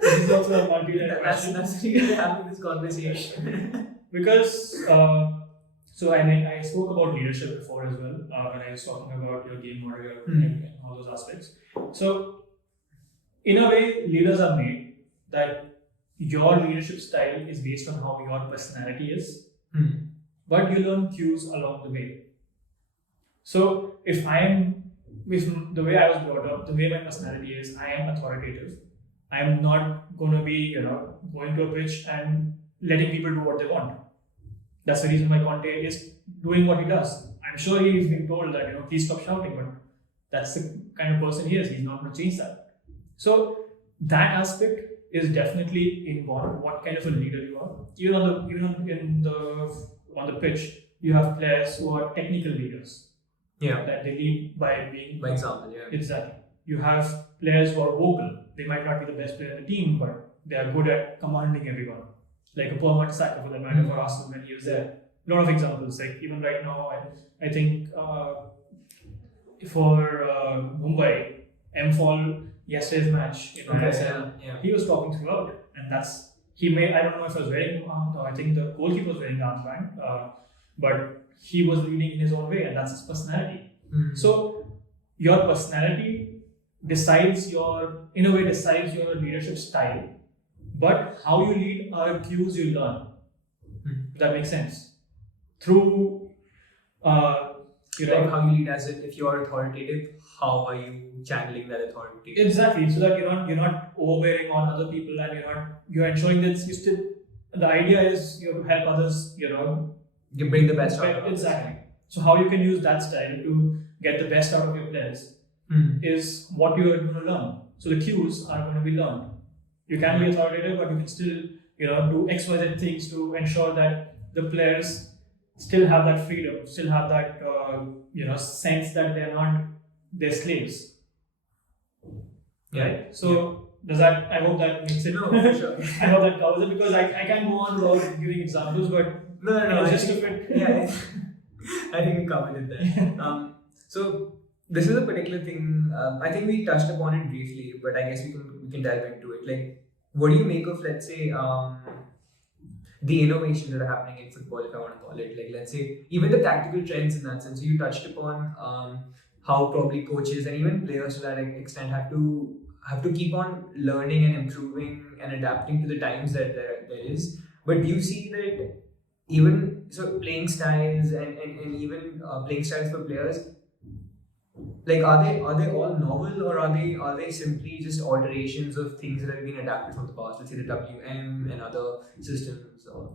This is also a multi-layer question. That's really having this conversation. Because so I spoke about leadership before as well when I was talking about your game model and all those aspects. So in a way, leaders are made that your leadership style is based on how your personality is, but you learn cues along the way. So if the way I was brought up, the way my personality is, I am authoritative. I am not going to be, going to a pitch and letting people do what they want. That's the reason why Conte is doing what he does. I'm sure he's been told that, please stop shouting, but that's the kind of person he is. He's not going to change that. So that aspect is definitely involved. What kind of a leader you are. Even on the pitch, you have players who are technical leaders. Yeah. That they lead by example, yeah. Exactly. You have players who are vocal. They might not be the best player in the team, but they are good at commanding everyone. Like a Paul Mertesacker for the matter for Arsenal when he was there. A lot of examples. Like even right now, I think for Mumbai, M-Fall yesterday's match in ISL, he was talking throughout, and that's I don't know if he was wearing, no, I think the goalkeeper was wearing the armband, but he was leading in his own way, and that's his personality. So your personality decides in a way, decides your leadership style, but how you lead are cues you learn. If that makes sense. Through, like how you lead as if you are authoritative, how are you channeling that authority? Exactly, so that you're not overbearing on other people, and you're ensuring that you still. The idea is you help others. You bring the best out of it. Exactly. So how you can use that style to get the best out of your players is what you are going to learn. So the cues are going to be learned. You can be authoritative, but you can still do XYZ things to ensure that the players still have that freedom, still have that sense that they're not their slaves. Yeah. Right? So does that? I hope that makes it. No, for sure. I hope that covers it, because I can go on about giving examples, but no, just a bit. Yeah, I think we covered it there. So this is a particular thing. I think we touched upon it briefly, but I guess we can dive into it. Like, what do you make of, let's say, the innovations that are happening in football, if I want to call it? Like, let's say, even the tactical trends in that sense. So you touched upon how probably coaches and even players to that extent have to keep on learning and improving and adapting to the times that there is. But do you see that even so playing styles and even playing styles for players, like are they all novel, or are they simply just alterations of things that have been adapted from the past? Let's say the WM and other systems.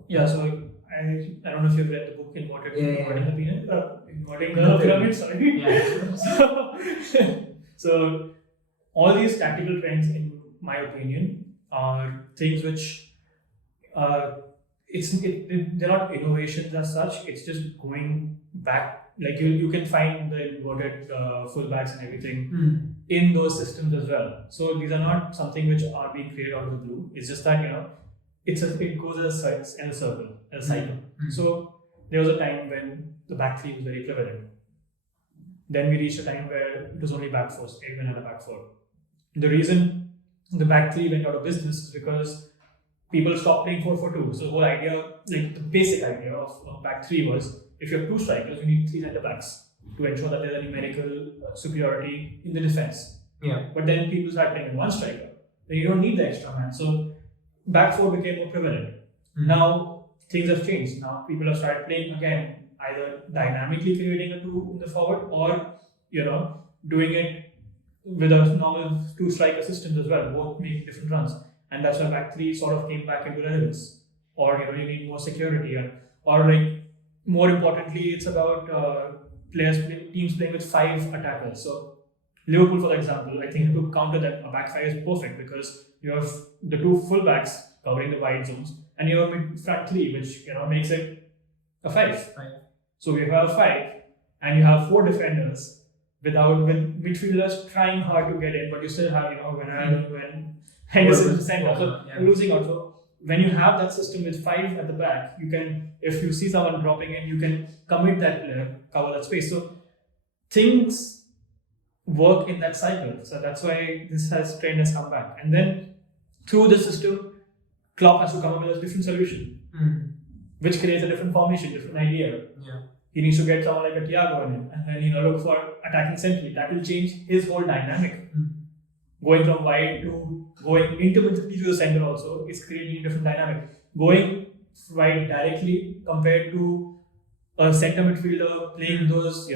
Yeah, so I don't know if you've read the book Inverting the Pyramid. Inverting the Pyramid, sorry. Yeah. So all these tactical trends, in my opinion, are things which they're not innovations as such. It's just going back. Like you can find the inverted fullbacks and everything in those systems as well. So these are not something which are being created out of the blue. It's just that it goes as a circle, as a cycle. So there was a time when the back three was very prevalent. Then we reached a time where it was only back four. Everyone had a back four. The reason the back three went out of business is because people stopped playing 4-4-2. So the whole idea, like the basic idea of back three was, if you have two strikers, you need three centre backs to ensure that there's a numerical superiority in the defense. Yeah. But then people start playing with one striker, then you don't need the extra man. So back four became more prevalent. Now things have changed. Now people have started playing again, either dynamically creating a two in the forward, or doing it with a normal two striker systems as well. Both make different runs, and that's why back three sort of came back into relevance. Or you need more security, or like. More importantly, it's about teams playing with 5 attackers. So Liverpool, for example, I think to counter that, a back five is perfect because you have the two full-backs covering the wide zones, and you have front three, which makes it a 5. So you have 5, and you have 4 defenders with midfielders trying hard to get in, but you still have when Henderson center, so losing out. So when you have that system with 5 at the back, you can, if you see someone dropping in, you can commit that player, cover that space. So things work in that cycle. So that's why this trend has come back. And then through the system, Klopp has to come up with a different solution, which creates a different formation, different idea. Yeah. He needs to get someone like a Thiago in, and then look for attacking centrally. That will change his whole dynamic. Going from wide to going intermittently to the center also is creating a different dynamic. Going wide directly compared to a center midfielder playing those,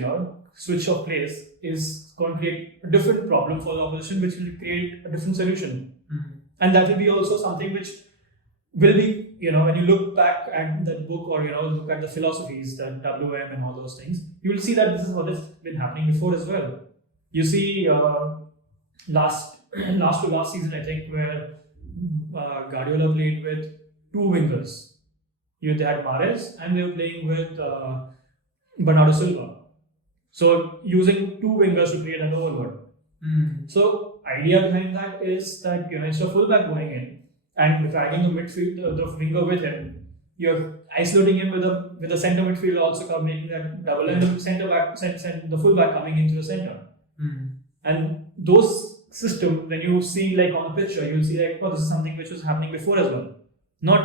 switch of plays is going to create a different problem for the opposition, which will create a different solution. And that will be also something which will be, when you look back at that book, or look at the philosophies, the WM and all those things, you will see that this is what has been happening before as well. You see, last to last season, I think, where Guardiola played with 2 wingers. They had Mahrez, and they were playing with Bernardo Silva. So using 2 wingers to create an overload. So idea behind that is that instead of fullback going in and dragging the midfield, the winger with him, you're isolating him with the centre midfielder also making that double, and the centre back, the fullback coming into the centre. And those system, when you see like on the picture, you'll see like, this is something which was happening before as well. not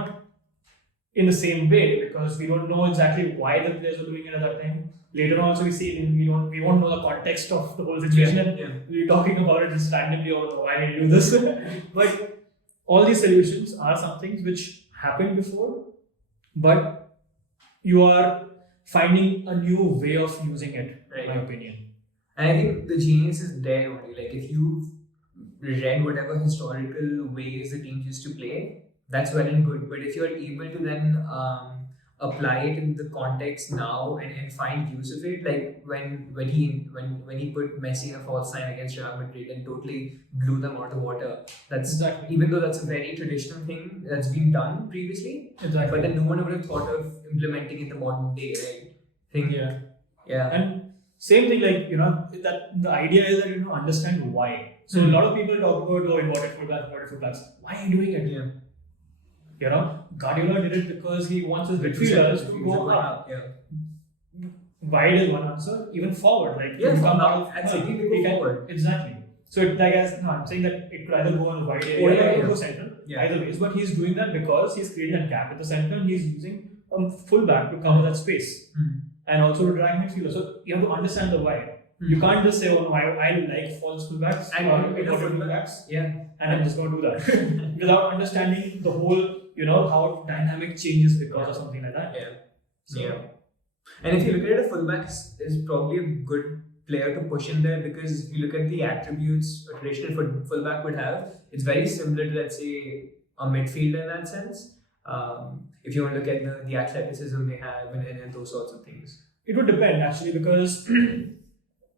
in the same way, because we don't know exactly why the players were doing it at that time. Later on, also we see we won't know the context of the whole situation, and we're talking about it just randomly. Oh, why did you do this? But all these solutions are some things which happened before, but you are finding a new way of using it, in my opinion. And I think the genius is there only. Like if you've read whatever historical ways the teams used to play, that's well and good. But if you're able to then apply it in the context now and find use of it, like when he put Messi in a false nine against Real Madrid and totally blew them out of the water. That's Exactly. Even though that's a very traditional thing that's been done previously. Exactly. But then no one would have thought of implementing it in the modern day, right? Yeah. And same thing, like that the idea is that understand why. So a lot of people talk about inverted fullbacks. Why are you doing it? Guardiola did it because he wants his midfielders to go up. Wide is one answer. Even forward, like come out and City they go forward. Exactly. So I'm saying that it could either go on the wide area or go central. Either ways, but he's doing that because he's created a gap at the center and he's using a fullback to cover that space and also to drag midfielder. So you have to understand the why. You can't just say, "Oh no, I like false fullbacks or fullbacks." And I'm just going to do that without understanding the whole, how dynamic changes because of something like that. And if you look at it, a fullback is probably a good player to push in there, because if you look at the attributes a traditional fullback would have, it's very similar to, let's say, a midfielder in that sense. If you want to look at the athleticism they have and those sorts of things. It would depend actually, because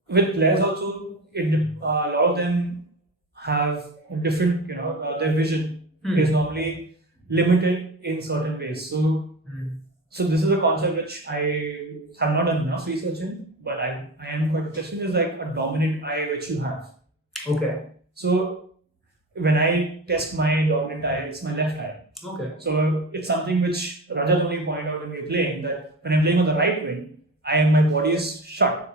with players also, a lot of them have different, their vision is normally limited in certain ways. So this is a concept which I have not done enough research in, but I am quite interested. Is like a dominant eye which you have. Okay. So when I test my dominant eye, it's my left eye. Okay. So it's something which Rajat only pointed out when we were playing, that when I'm playing on the right wing, my body is shut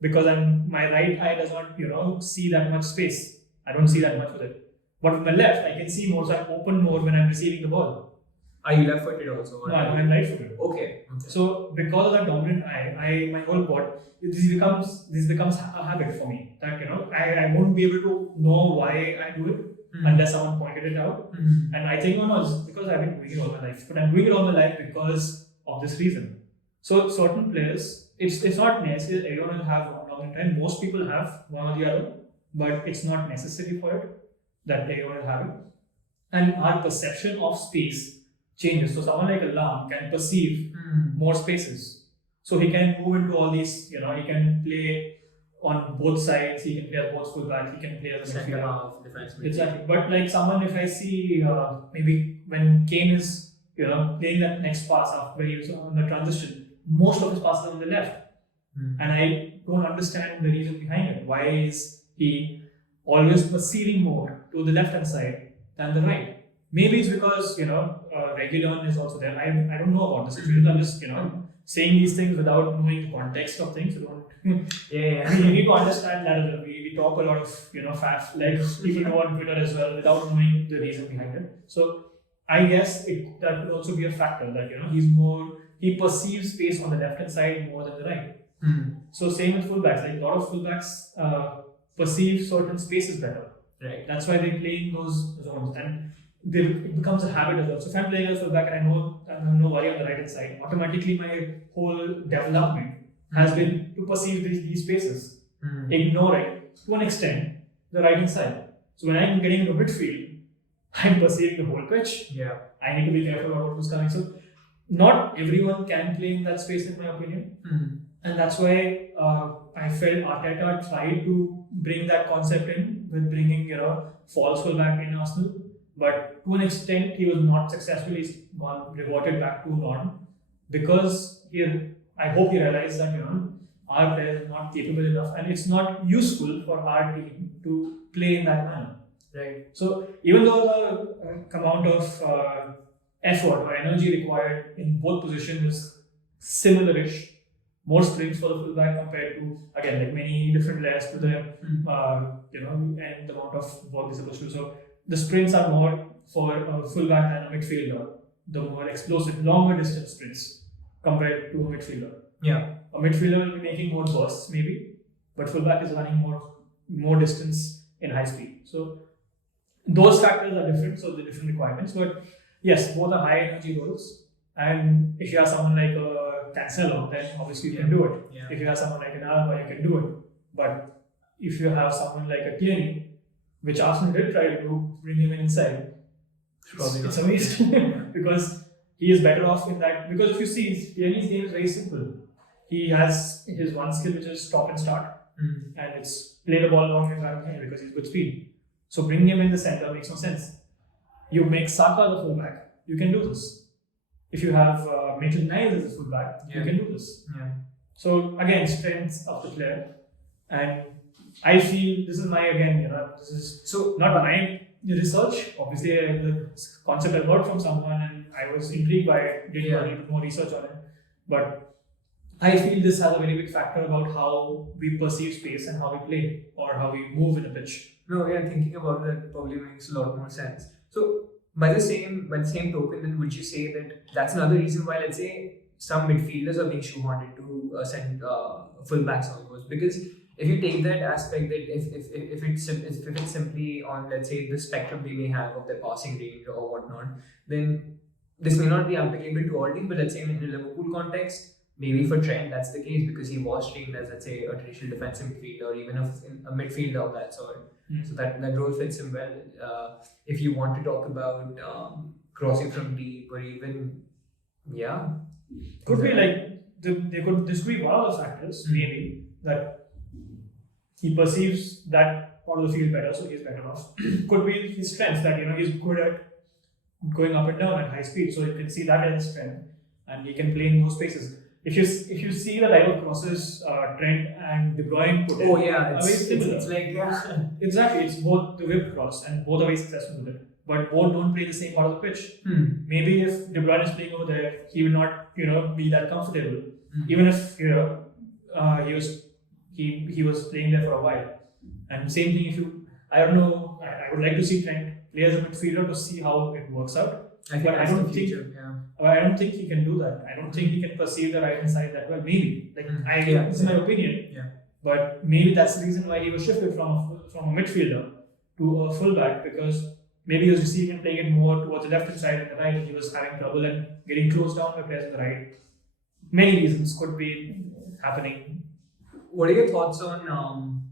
because my right eye does not see that much space. I don't see that much with it. But with my left, I can see more, so I open more when I'm receiving the ball. Are you left-footed also? No, I'm right-footed. Okay. So because of that dominant eye, my whole body, this becomes a habit for me. That I won't be able to know why I do it unless someone pointed it out. And I think it's because I've been doing it all my life. But I'm doing it all my life because of this reason. So certain players, it's not necessary everyone will have one dominant eye. Most people have one or the other, but it's not necessary for it that everyone will have it. And our perception of space changes. So someone like a Lam can perceive more spaces. So he can move into all these, he can play on both sides, he can play as both fullback, he can play as a center half, defense. Exactly. But like someone, if I see maybe when Kane is playing that next pass after he was on the transition, most of his passes are on the left. And I don't understand the reason behind it. Why is he always perceiving more to the left hand side than the right? Maybe it's because Reguilon is also there. I don't know about the situation. I'm just saying these things without knowing the context of things. You need to understand that we talk a lot of faff, like people know on Twitter as well, without knowing the reason behind it. So I guess that could also be a factor that he perceives space on the left hand side more than the right. So same with fullbacks. Like a lot of fullbacks perceive certain spaces better. Right. That's why they play in those zones, and it becomes a habit as well. So if I'm playing as fullback and I know I have no worry on the right hand side, automatically my whole development has been to perceive these spaces, ignoring to an extent the right hand side. So when I'm getting into midfield, I'm perceiving the whole pitch. I need to be careful about who's coming. So not everyone can play in that space, in my opinion. And that's why I felt Arteta tried to bring that concept in with bringing false fullback in Arsenal. But to an extent, he was not successfully reverted back to norm, because I hope he realized that our players are not capable enough, and it's not useful for our team to play in that manner. Right. So even though the amount of effort or energy required in both positions is similar-ish, more sprints for the fullback compared to, again, like many different layers to the and the amount of work they're supposed to do. So the sprints are more for a fullback and a midfielder, the more explosive, longer distance sprints compared to a midfielder. Yeah. A midfielder will be making more bursts, maybe, but fullback is running more distance in high speed. So those factors are different, so the different requirements. But yes, both are high energy roles. And if you have someone like a Cancelo, then obviously you can do it. Yeah. If you have someone like an Alba, you can do it. But if you have someone like a Tierney, which Arsenal did try to do, bring him inside, it's a waste because he is better off in that. Because if you see, Tierney's game is very simple. He has his one skill, which is stop and start, and it's play the ball along his right hand because he's good speed. So bringing him in the center makes no sense. You make Saka the fullback, you can do this. If you have Maitland-Niles as a fullback, you can do this. Yeah. So again, strengths of the player, and I feel this is my this is So not my research. Obviously, the concept I got from someone, and I was intrigued by it. Did a little bit more research on it, but I feel this has a very big factor about how we perceive space and how we play or how we move in a pitch. No, yeah, thinking about that probably makes a lot more sense. So by the same token, then would you say that that's another reason why, let's say, some midfielders are being shoehorned into fullbacks almost? Because if you take that aspect, that if it's simply on, let's say, the spectrum they may have of their passing range or whatnot, then this may not be applicable to all teams. But let's say in a Liverpool context, maybe for Trent that's the case because he was trained as, let's say, a traditional defensive midfielder or even a midfielder of that sort. So that role fits him well. If you want to talk about crossing from deep or even could be like this could be one of the factors maybe that he perceives that part of the field better, so he's better off. Could be his strengths that he's good at going up and down at high speed, so you can see that as his strength, and he can play in those spaces. If you see the type of crosses Trent and De Bruyne put in, it's like exactly, it's both the whip cross and both are very successful with it. But both don't play the same part of the pitch. Maybe if De Bruyne is playing over there, he will not be that comfortable. Even if he was playing there for a while. And same thing I would like to see Trent play as a midfielder to see how it works out. I don't think he can do that. I don't think he can perceive the right hand side that well. Maybe it's my opinion. Yeah. But maybe that's the reason why he was shifted from a midfielder to a fullback, because maybe he was receiving and playing it more towards the left hand side and the right, and he was having trouble and getting closed down by players on the right. Many reasons could be happening. What are your thoughts on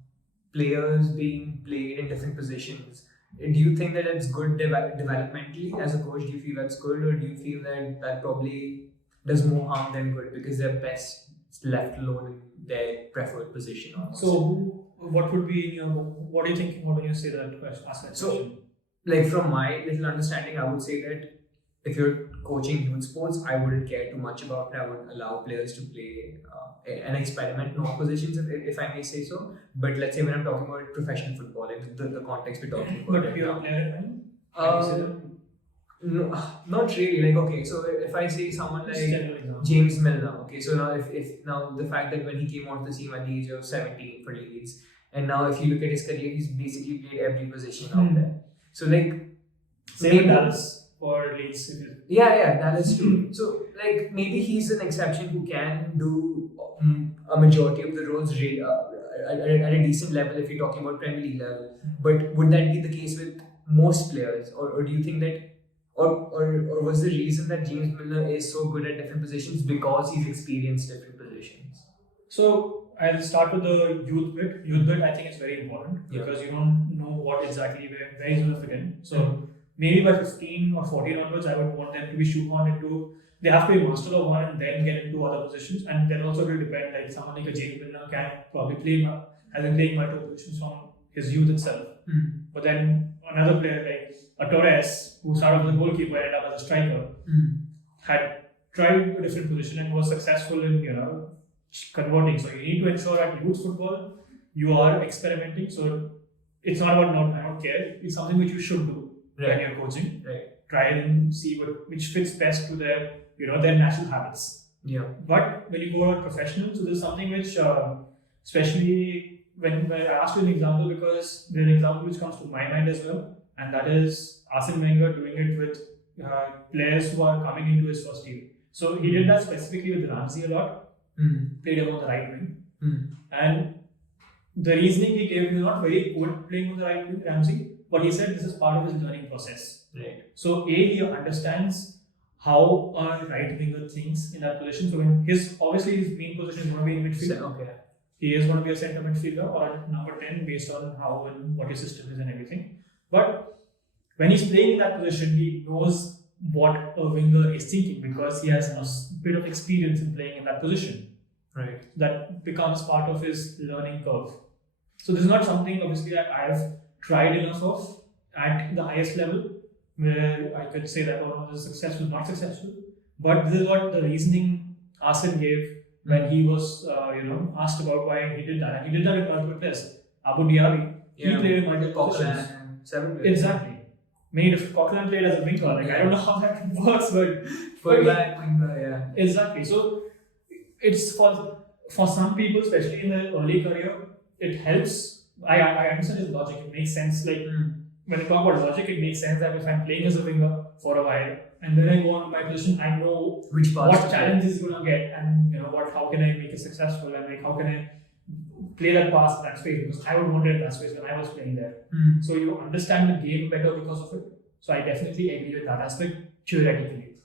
players being played in different positions? Do you think that it's good developmentally as a coach? Do you feel that's good, or do you feel that probably does more harm than good because they're best left alone in their preferred position? Almost? So, what would be what are you thinking when you say that question? Ask that question. Like from my little understanding, I would say that if you're coaching youth sports, I wouldn't care too much about it. I would allow players to play and experiment in all positions, if I may say so. But let's say when I'm talking about professional football, like the context we're talking about. But you're a player in mind? No, not really. Like, okay, so if I say someone like James Milner, okay, so now if now the fact that when he came onto the scene at the age of 17 for Leeds, and now if you look at his career, he's basically played every position out there. So like, same with Dallas for Leeds. Yeah, Dallas too. So like maybe he's an exception who can do a majority of the roles at a decent level if you're talking about Premier League level. But would that be the case with most players, or do you think that? Or was the reason that James Milner is so good at different positions because he's experienced different positions? So I'll start with the youth bit. Youth bit, I think, is very important because you don't know what exactly where he's going to fit in. So maybe by 15 or 14 onwards, I would want them to be shoehorned into. They have to be master of one and then get into other positions. And then also it will depend. Like someone like a James Milner can probably has been playing multiple positions from his youth itself. But then another player like a Torres, who started as a goalkeeper and ended up as a striker, had tried a different position and was successful in converting. So you need to ensure at youth football you are experimenting. So it's not about I don't care. It's something which you should do when you're coaching. Right. Try and see which fits best to their their natural habits. Yeah. But when you go out professional, so there's something which especially when I asked you an example, because there's an example which comes to my mind as well, and that is Arsene Wenger doing it with players who are coming into his first team. So he did that specifically with Ramsey a lot. Played him on the right wing. And the reasoning he gave, he was not very good playing on the right wing, Ramsey, but he said this is part of his learning process. Right. So he understands how a right winger thinks in that position. So when his main position is going to be in midfield. Okay. He is going to be a centre midfielder or a number 10 based on how and what his system is and everything. But when he's playing in that position, he knows what a winger is thinking because he has a bit of experience in playing in that position. Right. That becomes part of his learning curve. So this is not something obviously that I have tried enough of at the highest level where I could say that this is successful, not successful. But this is what the reasoning Arsene gave when he was asked about why he did that. And he did that with multiple players. Abu Dhabi, he played in multiple positions. Exactly. Coquelin played as a winger. I don't know how that works, but fullback, winger, exactly. So it's for some people, especially in their early career, it helps. I understand his logic. It makes sense. Like when you talk about logic, it makes sense that if I'm playing as a winger for a while and then I go on my position, I know what challenges is going to get and how can I make it successful and how can I play that pass in that space because I would want it in that space when I was playing there. So you understand the game better because of it. So I definitely agree with that aspect theoretically.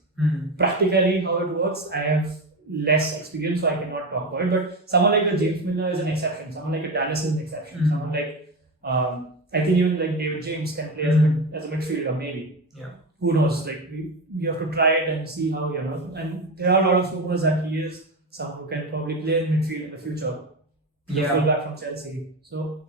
Practically, how it works, I have less experience, so I cannot talk about it. But someone like a James Milner is an exception. Someone like a Dallas is an exception. Someone like I think even like David James can play as a midfielder, maybe. Yeah. Who knows? Like we have to try it and see how And there are a lot of rumors that he is someone who can probably play in midfield in the future. Fullback from Chelsea. So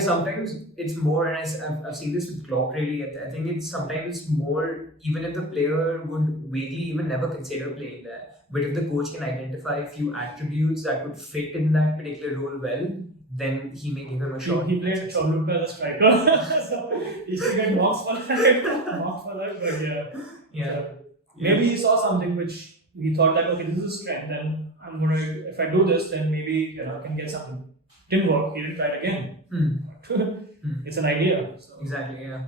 sometimes it's more, and I've seen this with Klopp really. I think it's sometimes more, even if the player would vaguely even never consider playing there. But if the coach can identify a few attributes that would fit in that particular role well, then he may give him a shot. He played Choluka as a striker, so he should get marks for that. But yeah. Maybe he saw something which he thought that okay, this is a strength, and I'm gonna if I do this, then maybe I can get something. Didn't work. He didn't try it again. It's an idea. So exactly. Yeah.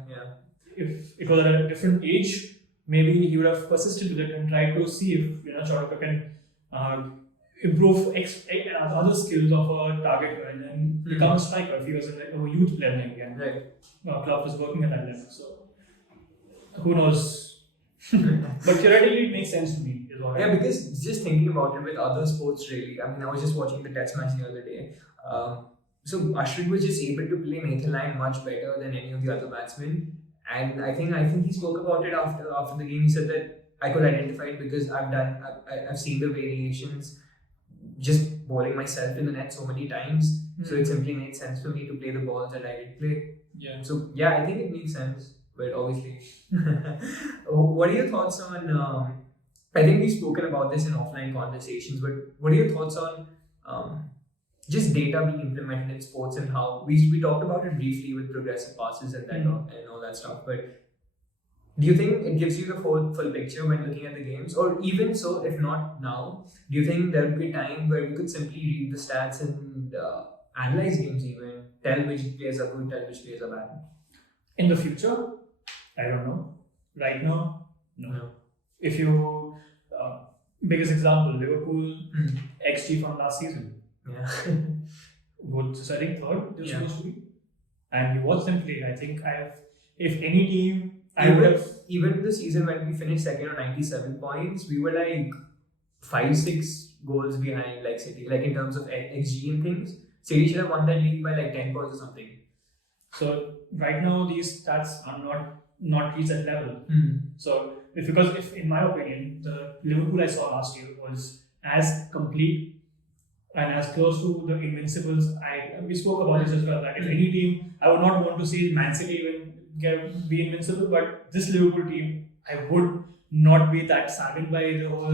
If it was at a different age, maybe he would have persisted with it and tried to see if Choluka can improve other skills of a target and become a striker if he was at a youth level again. Right. Club was working at that level, so who knows? But theoretically, it makes sense to me. Because just thinking about it with other sports, really. I mean, I was just watching the Test match the other day. So Ashwin was just able to play Nathan Lyon much better than any of the other batsmen, and I think he spoke about it after the game. He said that I could identify it because I've seen the variations. Just bowling myself in the net so many times, so it simply made sense for me to play the balls that I did play. So I think it makes sense, but obviously, what are your thoughts on? I think we've spoken about this in offline conversations, but what are your thoughts on just data being implemented in sports and how we talked about it briefly with progressive passes and that and all that stuff, but do you think it gives you the full picture when looking at the games? Or even so, if not now, do you think there would be a time where we could simply read the stats and analyze games even, tell which players are good, tell which players are bad? In the future? I don't know. Right now? No. If you... biggest example, Liverpool XG from last season. Yeah. I think third, they're supposed to be. And you watch them play. I think if any team... Even the season when we finished second on 97 points, we were like 5-6 goals behind like City, like in terms of XG and things. City should have won that league by like 10 points or something. So right now these stats are not reached that level. So if in my opinion the Liverpool I saw last year was as complete and as close to the Invincibles, we spoke about this as well, that if any team, I would not want to see Man City even be invincible, but this Liverpool team, I would not be that saddened by the whole,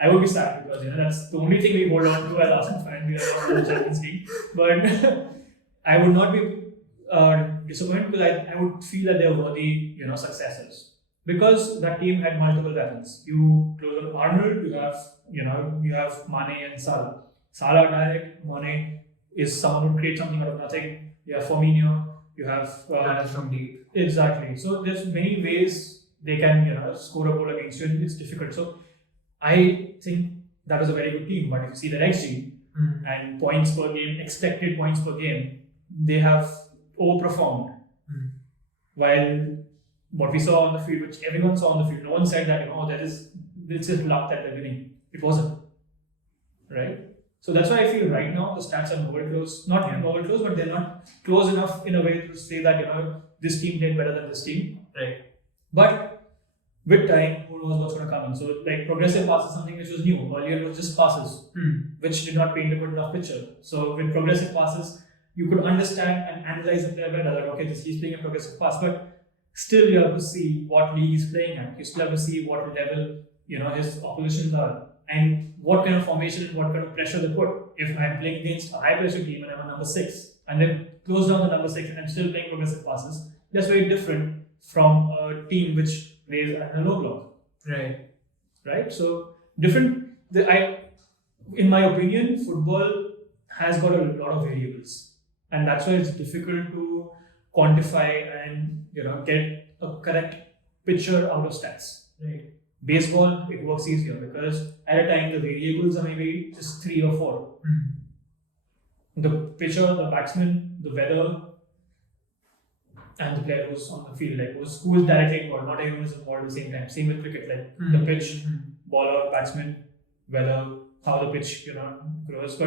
I would be sad because that's the only thing we hold on to as Arsenal fans. We are not in the Champions League, but I would not be disappointed because I would feel that they are worthy, successors, because that team had multiple weapons. You close on Arnold, you have Mane and Salah. Salah direct, Mane is someone who creates something out of nothing. You have Firmino. You have runners from deep. Exactly. So there's many ways they can score a goal against you, and it's difficult. So I think that was a very good team. But if you see the XG and points per game, expected points per game, they have overperformed. While what we saw on the field, which everyone saw on the field, no one said that this is luck that they're winning. It wasn't, right? So that's why I feel right now the stats are nowhere close. Not nowhere close, but they're not close enough in a way to say that this team did better than this team. Right. But with time, who knows what's going to come in. So like progressive pass is something which was new. Earlier it was just passes, which did not paint a good enough picture. So with progressive passes, you could understand and analyze the player better. That okay, he's playing a progressive pass, but still you have to see what league he's playing at. You still have to see what level his oppositions are, and what kind of formation and what kind of pressure they put. If I'm playing against a high pressure team and I'm a number 6, and then close down the number 6 and I'm still playing progressive passes, that's very different from a team which plays at a low block. Right. So different. In my opinion, football has got a lot of variables, and that's why it's difficult to quantify and get a correct picture out of stats. Right. Baseball, it works easier because at a time the variables are maybe just 3 or 4. The pitcher, the batsman, the weather, and the player who's on the field, like who's directly involved. Not everyone is involved at the same time. Same with cricket, like the pitch, bowler, batsman, weather, how the pitch grows.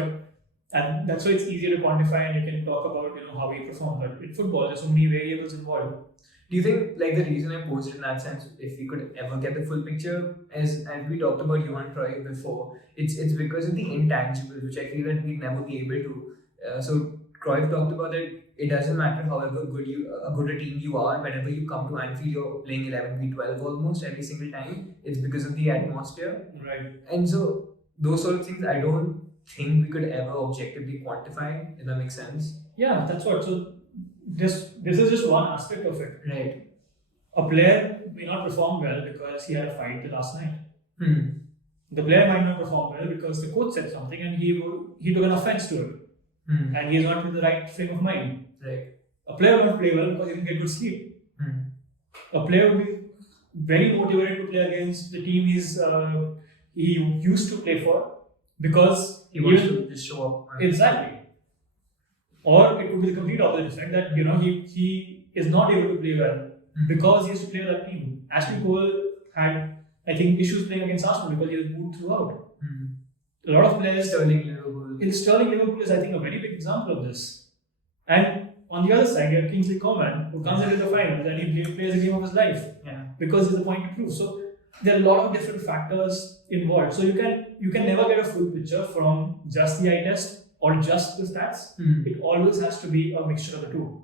And that's why it's easier to quantify, and you can talk about how we perform. But in football, there's so many variables involved. Do you think like the reason I posed it in that sense, if we could ever get the full picture, as we talked about Johan Cruyff before, it's because of the intangibles, which I feel that we'd never be able to. So Cruyff talked about that it doesn't matter however good a team you are, whenever you come to Anfield, you're playing 11v12 almost every single time. It's because of the atmosphere. Right. And so those sort of things I don't think we could ever objectively quantify, if that makes sense. Yeah, that's what. So this is just one aspect of it. Right. A player may not perform well because he had a fight the last night. The player might not perform well because the coach said something and he took an offense to it. And he's not in the right frame of mind. Right. A player won't play well because he didn't get good sleep. A player will be very motivated to play against the team he used to play for because he wants to just show up. Exactly. Or it could be the complete opposite effect that he is not able to play well because he has to play with that team. Ashley Cole had, I think, issues playing against Arsenal because he was booed throughout. A lot of players. Sterling Liverpool is, I think, a very big example of this. And on the other side, you have Kingsley Coman, who comes into the finals and he plays a game of his life because there's a point to prove. So there are a lot of different factors involved. So you can never get a full picture from just the eye test or just the stats. It always has to be a mixture of the two.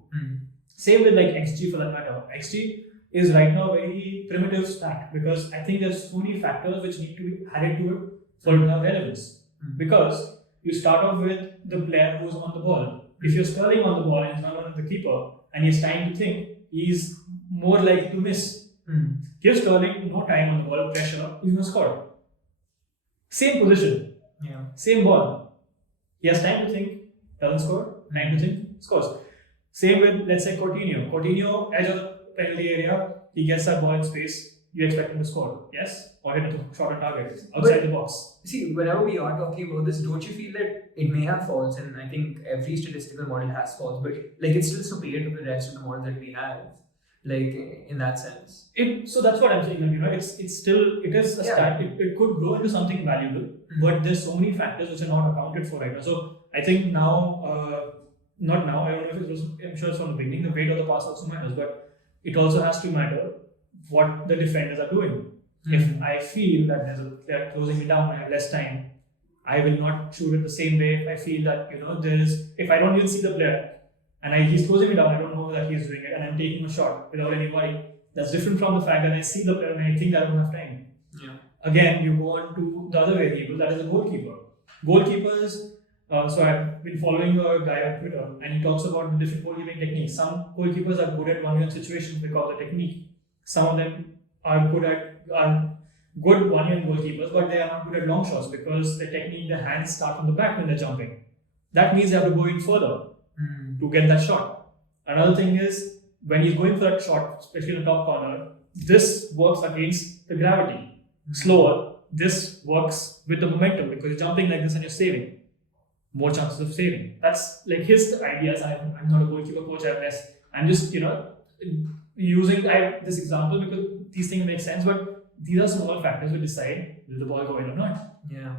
Same with like XG for that matter. XG is right now a very primitive stat because I think there's so many factors which need to be added to it for it to have relevance. Because you start off with the player who's on the ball. If you're Sterling on the ball and he's not on the keeper and he's time to think, he's more likely to miss. Give Sterling no time on the ball, pressure, he's going to score. Same position, same ball. He has time to think, doesn't score, time to think, scores. Same with, let's say, Coutinho, edge of penalty area, he gets that ball in space, you expect him to score, yes? Or hit a shot on target, outside the box. See, whenever we are talking about this, don't you feel that it may have faults, and I think every statistical model has faults, but like it's still superior to the rest of the models that we have, like in that sense. So that's what I'm saying, it's still, it is a stat, it could grow into something valuable, but there's so many factors which are not accounted for right now. So I think now, not now, I don't know if it was, I'm sure it's from the beginning, the weight of the pass also matters, but it also has to matter what the defenders are doing. If I feel that they're closing me down, I have less time, I will not shoot it the same way. If I feel that, if I don't even see the player and he's closing me down, I don't know that he's doing it and I'm taking a shot without any worry. That's different from the fact that I see the player and I think I don't have time. Again, you go on to the other variable, that is the goalkeeper. Goalkeepers, so I've been following a guy on Twitter and he talks about the different goalkeeping techniques. Some goalkeepers are good at one-on-one situations because of the technique. Some of them are good one-hand goalkeepers, but they are not good at long shots because the technique, the hands start from the back when they're jumping. That means they have to go in further to get that shot. Another thing is when he's going for that shot, especially in the top corner, this works against the gravity. Slower, this works with the momentum because you're jumping like this and you're saving. More chances of saving. That's like his ideas. I'm not a goalkeeper coach. I'm just using this example because these things make sense. But these are small factors which decide will the ball go in or not. Yeah.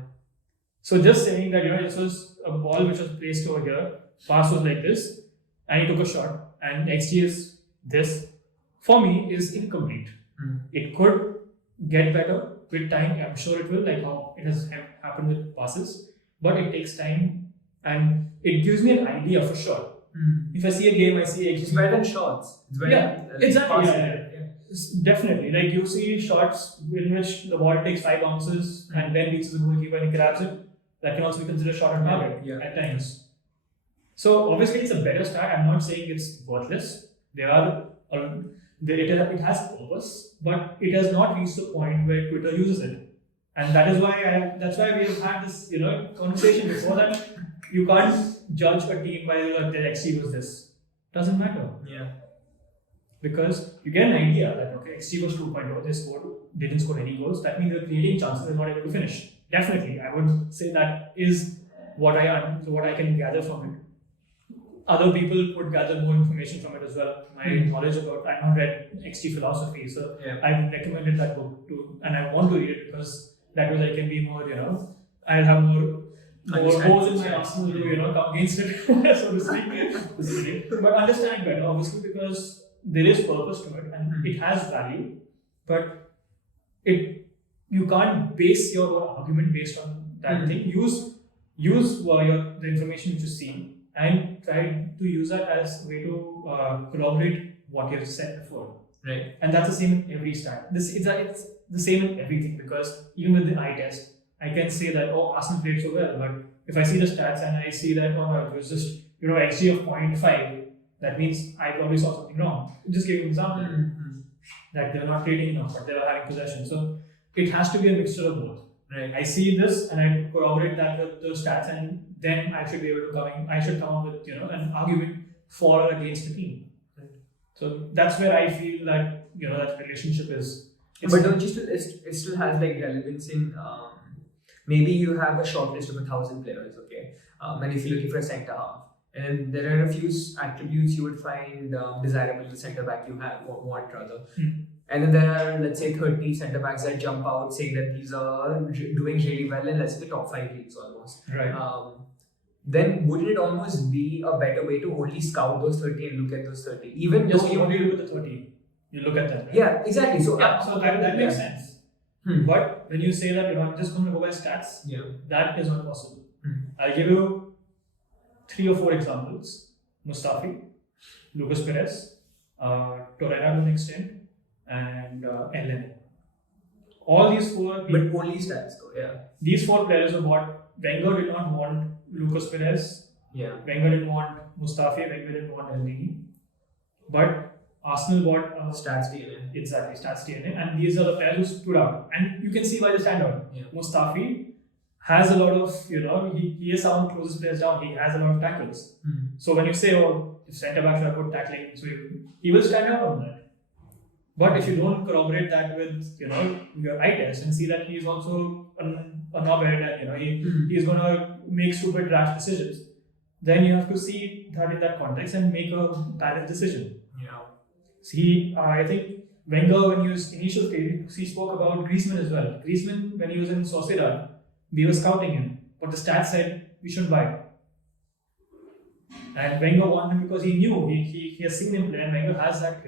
So just saying that this was a ball which was placed over here, pass was like this, and he took a shot, and XG is this. For me, is incomplete. It could get better with time. I'm sure it will, like how it has happened with passes. But it takes time, and it gives me an idea for sure. If I see a game, I see It's better than shots. It's better exactly. Definitely. Like you see shots in which the ball takes 5 bounces and then reaches the goalkeeper and he grabs it. That can also be considered a shot on target at times. So obviously it's a better stat. I'm not saying it's worthless. It has purpose, but it has not reached the point where Twitter uses it. And that is why we have had this conversation before that you can't judge a team by their XG was this. Doesn't matter. Yeah. Because you get an idea that okay, XG was 2.0, they didn't score any goals. That means they're creating chances, they're not able to finish. Definitely, I would say that is what I can gather from it. Other people would gather more information from it as well. My knowledge about I have read XG philosophy, so I've recommended that book too, and I want to read it because that way I can be more, I'll have more holes in my arsenal to come against it, so to speak. But understand better, obviously, because there is purpose to it and it has value, but you can't base your argument based on that thing. Use the information which you see and try to use that as a way to corroborate what you have said before. Right. And that's the same in every stat. It's the same in everything because even with the eye test, I can say that Arsenal played so well, but if I see the stats and I see that it was just XG of 0.5, that means I probably saw something wrong. Just give you an example that they're not creating enough, but they are having possession. So it has to be a mixture of both. Right. I see this and I corroborate that with the stats, and then I should be able to I should come up with an argument for or against the team. Right. So that's where I feel that that relationship is. But don't you it still has like relevance in maybe you have a short list of 1,000 players, okay, and if you're looking for a centre half, and there are a few attributes you would find desirable in the centre back you have or want rather. And then there are, let's say, 30 centre backs that jump out saying that these are doing really well in, let's say, the top 5 leagues almost. Right. Then wouldn't it almost be a better way to only scout those 30 and look at those 30? Even yes, though what do you do with the 30? You look at that. Right? Yeah, exactly. So so that makes sense. But when you say that I'm just going to go by stats, that is not possible. I'll give you 3 or 4 examples: Mustafi, Lucas Perez, Torreira to an extent, and Ellen. All these 4, but only stats though. Yeah. These 4 players are what Wenger did not want. Lucas Perez. Yeah. Wenger didn't want Mustafi. Wenger didn't want Elneny. But Arsenal bought stats DNA. Exactly, stats DNA, and these are the players who stood out, and you can see why they stand out. Yeah. Mustafi has a lot of, he is someone who closes players down. He has a lot of tackles. So when you say, if centre back should have good tackling, so he will stand out on that. But if you don't corroborate that with your eye test and see that he is also a knobhead and he's gonna make stupid rash decisions, then you have to see that in that context and make a balanced decision. See, I think Wenger, when he was initial stage, he spoke about Griezmann as well. Griezmann, when he was in Sociedad, we were scouting him, but the stats said we shouldn't buy him. And Wenger wanted him because he knew he has seen him play, and Wenger has that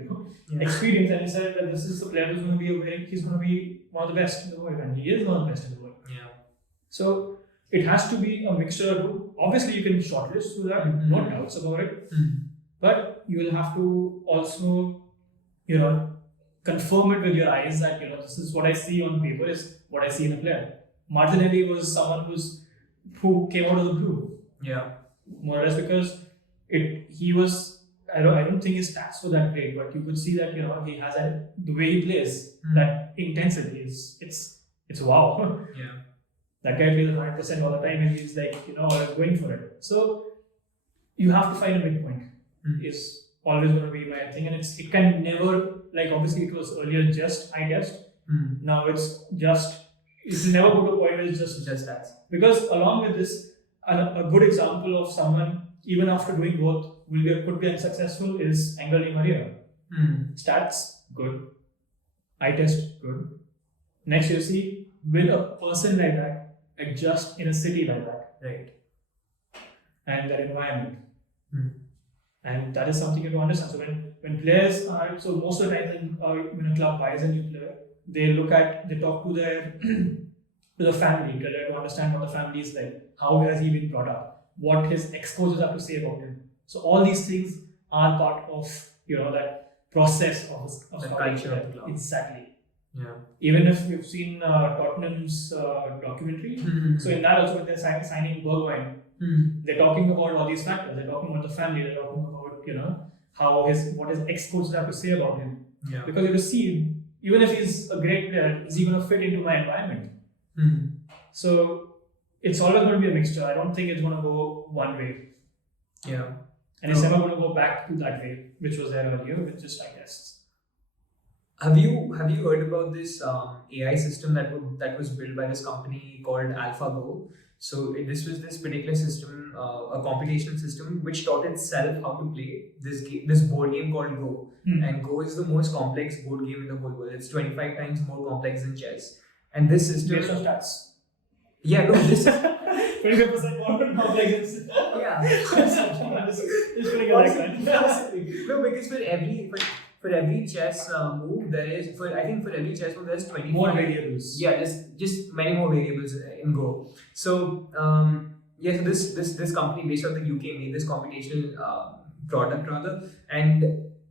experience, and he said that this is the player who's going to be one of the best in the world, and he is one of the best in the world. Yeah. So it has to be a mixture. Obviously, you can shortlist through that, no doubts about it, but you will have to also confirm it with your eyes that this is what I see on paper is what I see in a player. Martinelli was someone who came out of the blue. Yeah. More or less because he was. I don't think his stats were that great, but you could see that he has the way he plays, that intensity is it's wow. Yeah. That guy plays 100% all the time, and he's like going for it. So you have to find a midpoint. Is always going to be my thing, and it can never, like, obviously it was earlier just eye test. Now it's never go to a point where it's just that. Because along with this, a good example of someone even after doing both could be unsuccessful is Angel Di Maria. Stats good, eye test good. Next you see, will a person like that adjust in a city like that, Right? And that environment. And that is something you have to understand. So when players are, so most of the time when a club buys a new player, they talk to their to the family, to understand what the family is like, how has he been brought up, what his ex-coaches have to say about him. So all these things are part of that process of the culture of the club. Exactly. Yeah. Even if you've seen Tottenham's documentary, so in that also when they're signing Bergwijn, they're talking about all these factors. They're talking about the family. They're talking about what his ex-coaches have to say about him. Yeah. Because you have to see, even if he's a great player, is he going to fit into my environment? So it's always going to be a mixture. I don't think it's going to go one way. Yeah. And it's never going to go back to that way, which was there earlier, with just I guess. Have you heard about this AI system that was built by this company called AlphaGo? So this was this particular system, a computational system which taught itself how to play this board game called Go. And Go is the most complex board game in the whole world. It's 25 times more complex than chess. And this system, based on stats. Yeah, no, this is 25% more complex. Yeah. It's pretty good. No, because for every chess move there is for every chess move there's 20 more variables. Yeah, just many more variables in Go. So so this company based out of the UK made this computational product rather, and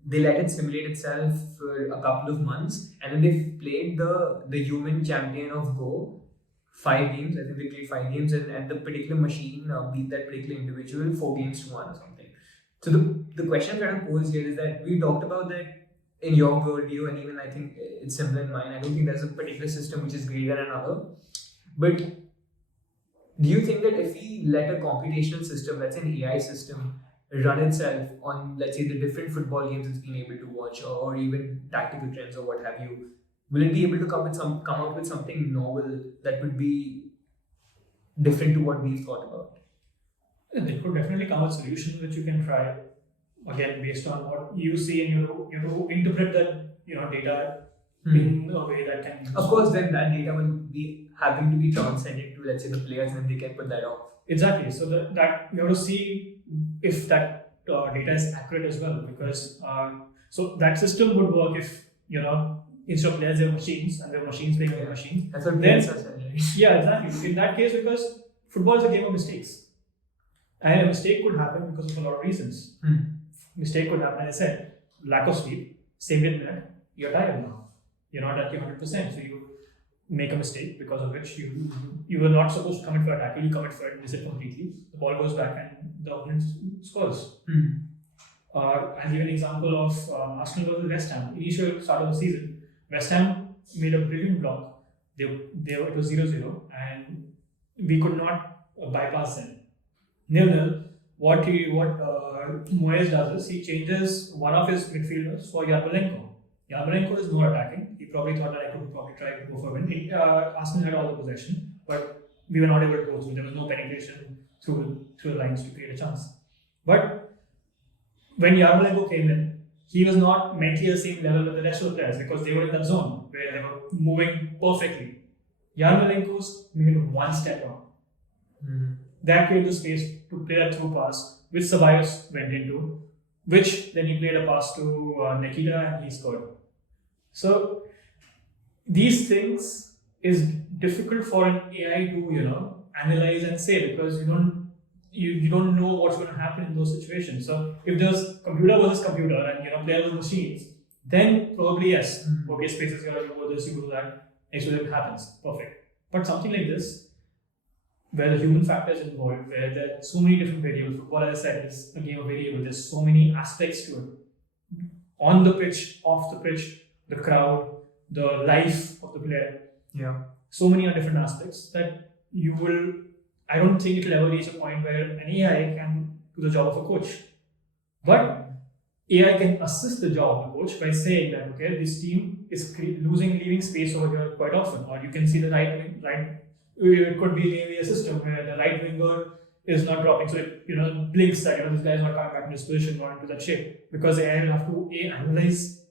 they let it simulate itself for a couple of months, and then they played the human champion of Go 5 games. I think they played 5 games, and the particular machine beat that particular individual 4-1 or something. So the question I'm trying to pose here is that we talked about that in your worldview, and even I think it's similar in mine. I don't think there's a particular system which is greater than another. But do you think that if we let a computational system, let's say an AI system, run itself on, let's say, the different football games it's been able to watch, or even tactical trends or what have you, will it be able to come out with something novel that would be different to what we've thought about? It could definitely come with solutions which you can try. Again, based on what you see, and you have to interpret that data in a way that can. Of course, then that data will be having to be transcended to, let's say, the players, and then they can put that off. Exactly. So that you have to see if that data is accurate as well, because so that system would work if instead of players, they have machines, and their machines playing other machines. That's what players are saying. Yeah, exactly. In that case, because football is a game of mistakes, and a mistake could happen because of a lot of reasons. Mistake could happen, as I said, lack of sleep, same with net, you're tired now. You're not at your 100%, so you make a mistake because of which you were not supposed to commit for a tackle, you commit for it, miss it completely, the ball goes back and the opponent scores. I'll give an example of Arsenal versus West Ham. Initial start of the season, West Ham made a brilliant block. It was 0-0 and we could not bypass them. 0-0. What Moyes does is he changes one of his midfielders for Yarmolenko. Yarmolenko is more attacking. He probably thought that I could probably try to go for a win. Arsenal had all the possession, but we were not able to go through. There was no penetration through the lines to create a chance. But when Yarmolenko came in, he was not mentally the same level with the rest of the players because they were in that zone where they were moving perfectly. Yarmolenko's made one step wrong. That created the space to play that through pass, which Ceballos went into, which then he played a pass to Nikita and he scored. So these things is difficult for an AI to analyze and say, because you don't know what's going to happen in those situations. So if there's computer versus computer and player versus machines, then probably yes. Okay, spaces here, you go this, you do that, next to it happens. Perfect. But something like this, where the human factor is involved, where there are so many different variables. Football, as I said, is a game of variables. There's so many aspects to it. On the pitch, off the pitch, the crowd, the life of the player. Yeah. So many different aspects that I don't think it will ever reach a point where an AI can do the job of a coach. But AI can assist the job of the coach by saying that, okay, this team is leaving space over here quite often, or you can see the right. It could be maybe a system where the right winger is not dropping, so it blinks that this guy is not coming back in his position or into that shape, because AI will have to analyze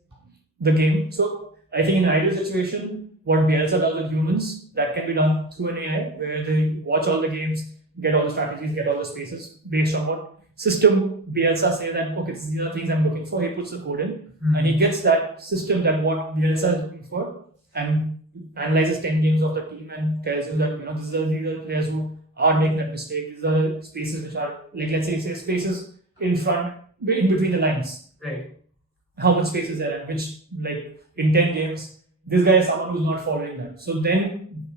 the game. So I think in an ideal situation, what Bielsa does with humans, that can be done through an AI, where they watch all the games, get all the strategies, get all the spaces based on what system Bielsa says that, okay, these are the things I'm looking for. He puts the code in, and he gets that system that what Bielsa is looking for, and analyzes 10 games of the team and tells you that these are the players who are making that mistake. These are the spaces which are, like, let's say spaces in front, in between the lines, right? How much space is there, and which, like, in 10 games, this guy is someone who's not following that. So then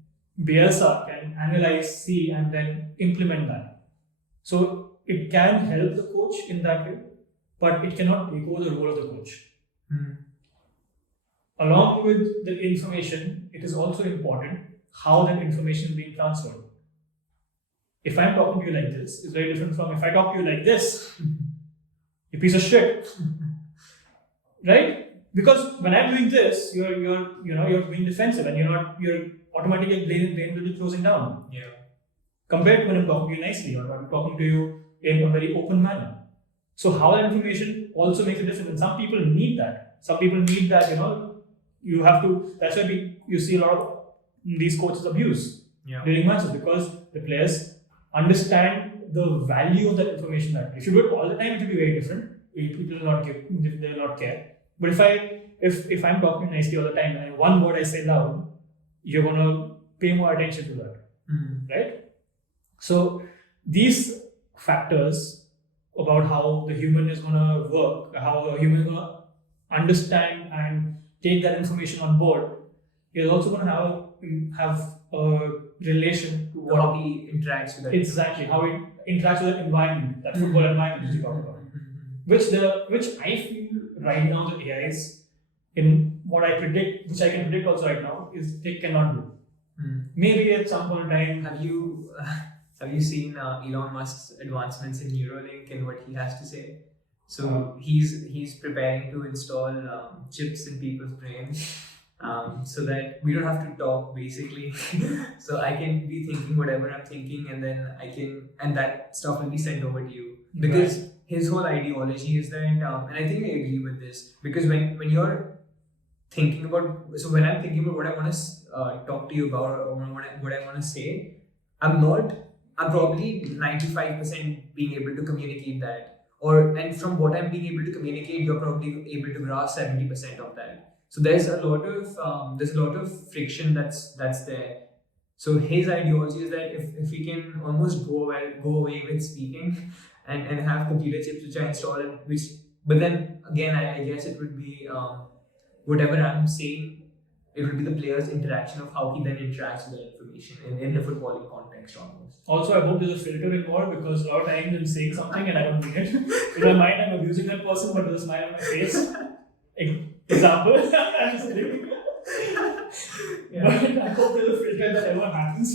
Bielsa can analyze, see, and then implement that. So it can help the coach in that way, but it cannot take over the role of the coach. Along with the information, it is also important how that information is being transferred. If I'm talking to you like this, it's very different from if I talk to you like this, you piece of shit, right? Because when I'm doing this, you're being defensive, and you're automatically brain will be closing down. Yeah. Compared to when I'm talking to you nicely, or I'm talking to you in a very open manner. So how that information also makes a difference, and some people need that. Some people need that. You have to. That's why you see a lot of these coaches abuse during matches, because the players understand the value of that information. That if you do it all the time, it will be very different. People will not they will not care. But if I'm talking nicely all the time, and one word I say loud, you're gonna pay more attention to that, right? So these factors about how the human is gonna work, how the human is gonna understand and take that information on board, is also gonna have a relation to how he interacts with that. Exactly, how it interacts with that environment, that football environment that you talk about. Which I feel right now the AIs, in what I predict, which I can predict also right now, is they cannot do. Maybe at some point in time. Have you seen Elon Musk's advancements in Neuralink and what he has to say? So he's preparing to install chips in people's brains, so that we don't have to talk, basically. So I can be thinking whatever I'm thinking, and then and that stuff will be sent over to you. Because his whole ideology is that, and I think I agree with this, because when you're thinking about, so when I'm thinking about what I want to talk to you about, or what I want to say, I'm probably 95% being able to communicate that. And from what I'm being able to communicate, you're probably able to grasp 70% of that. So there's a lot of friction that's there. So his ideology is that if we can almost go away with speaking, and have computer chips which are installed, but then again, I guess it would be whatever I'm saying, it would be the player's interaction of how he then interacts with the information in the footballing context almost. Also, I hope there's a filter involved, because a lot of times I'm saying something and I don't mean it. In my mind, I'm abusing that person, but there's a smile on my face. Example. I'm just kidding. But I hope there's a filter that ever happens.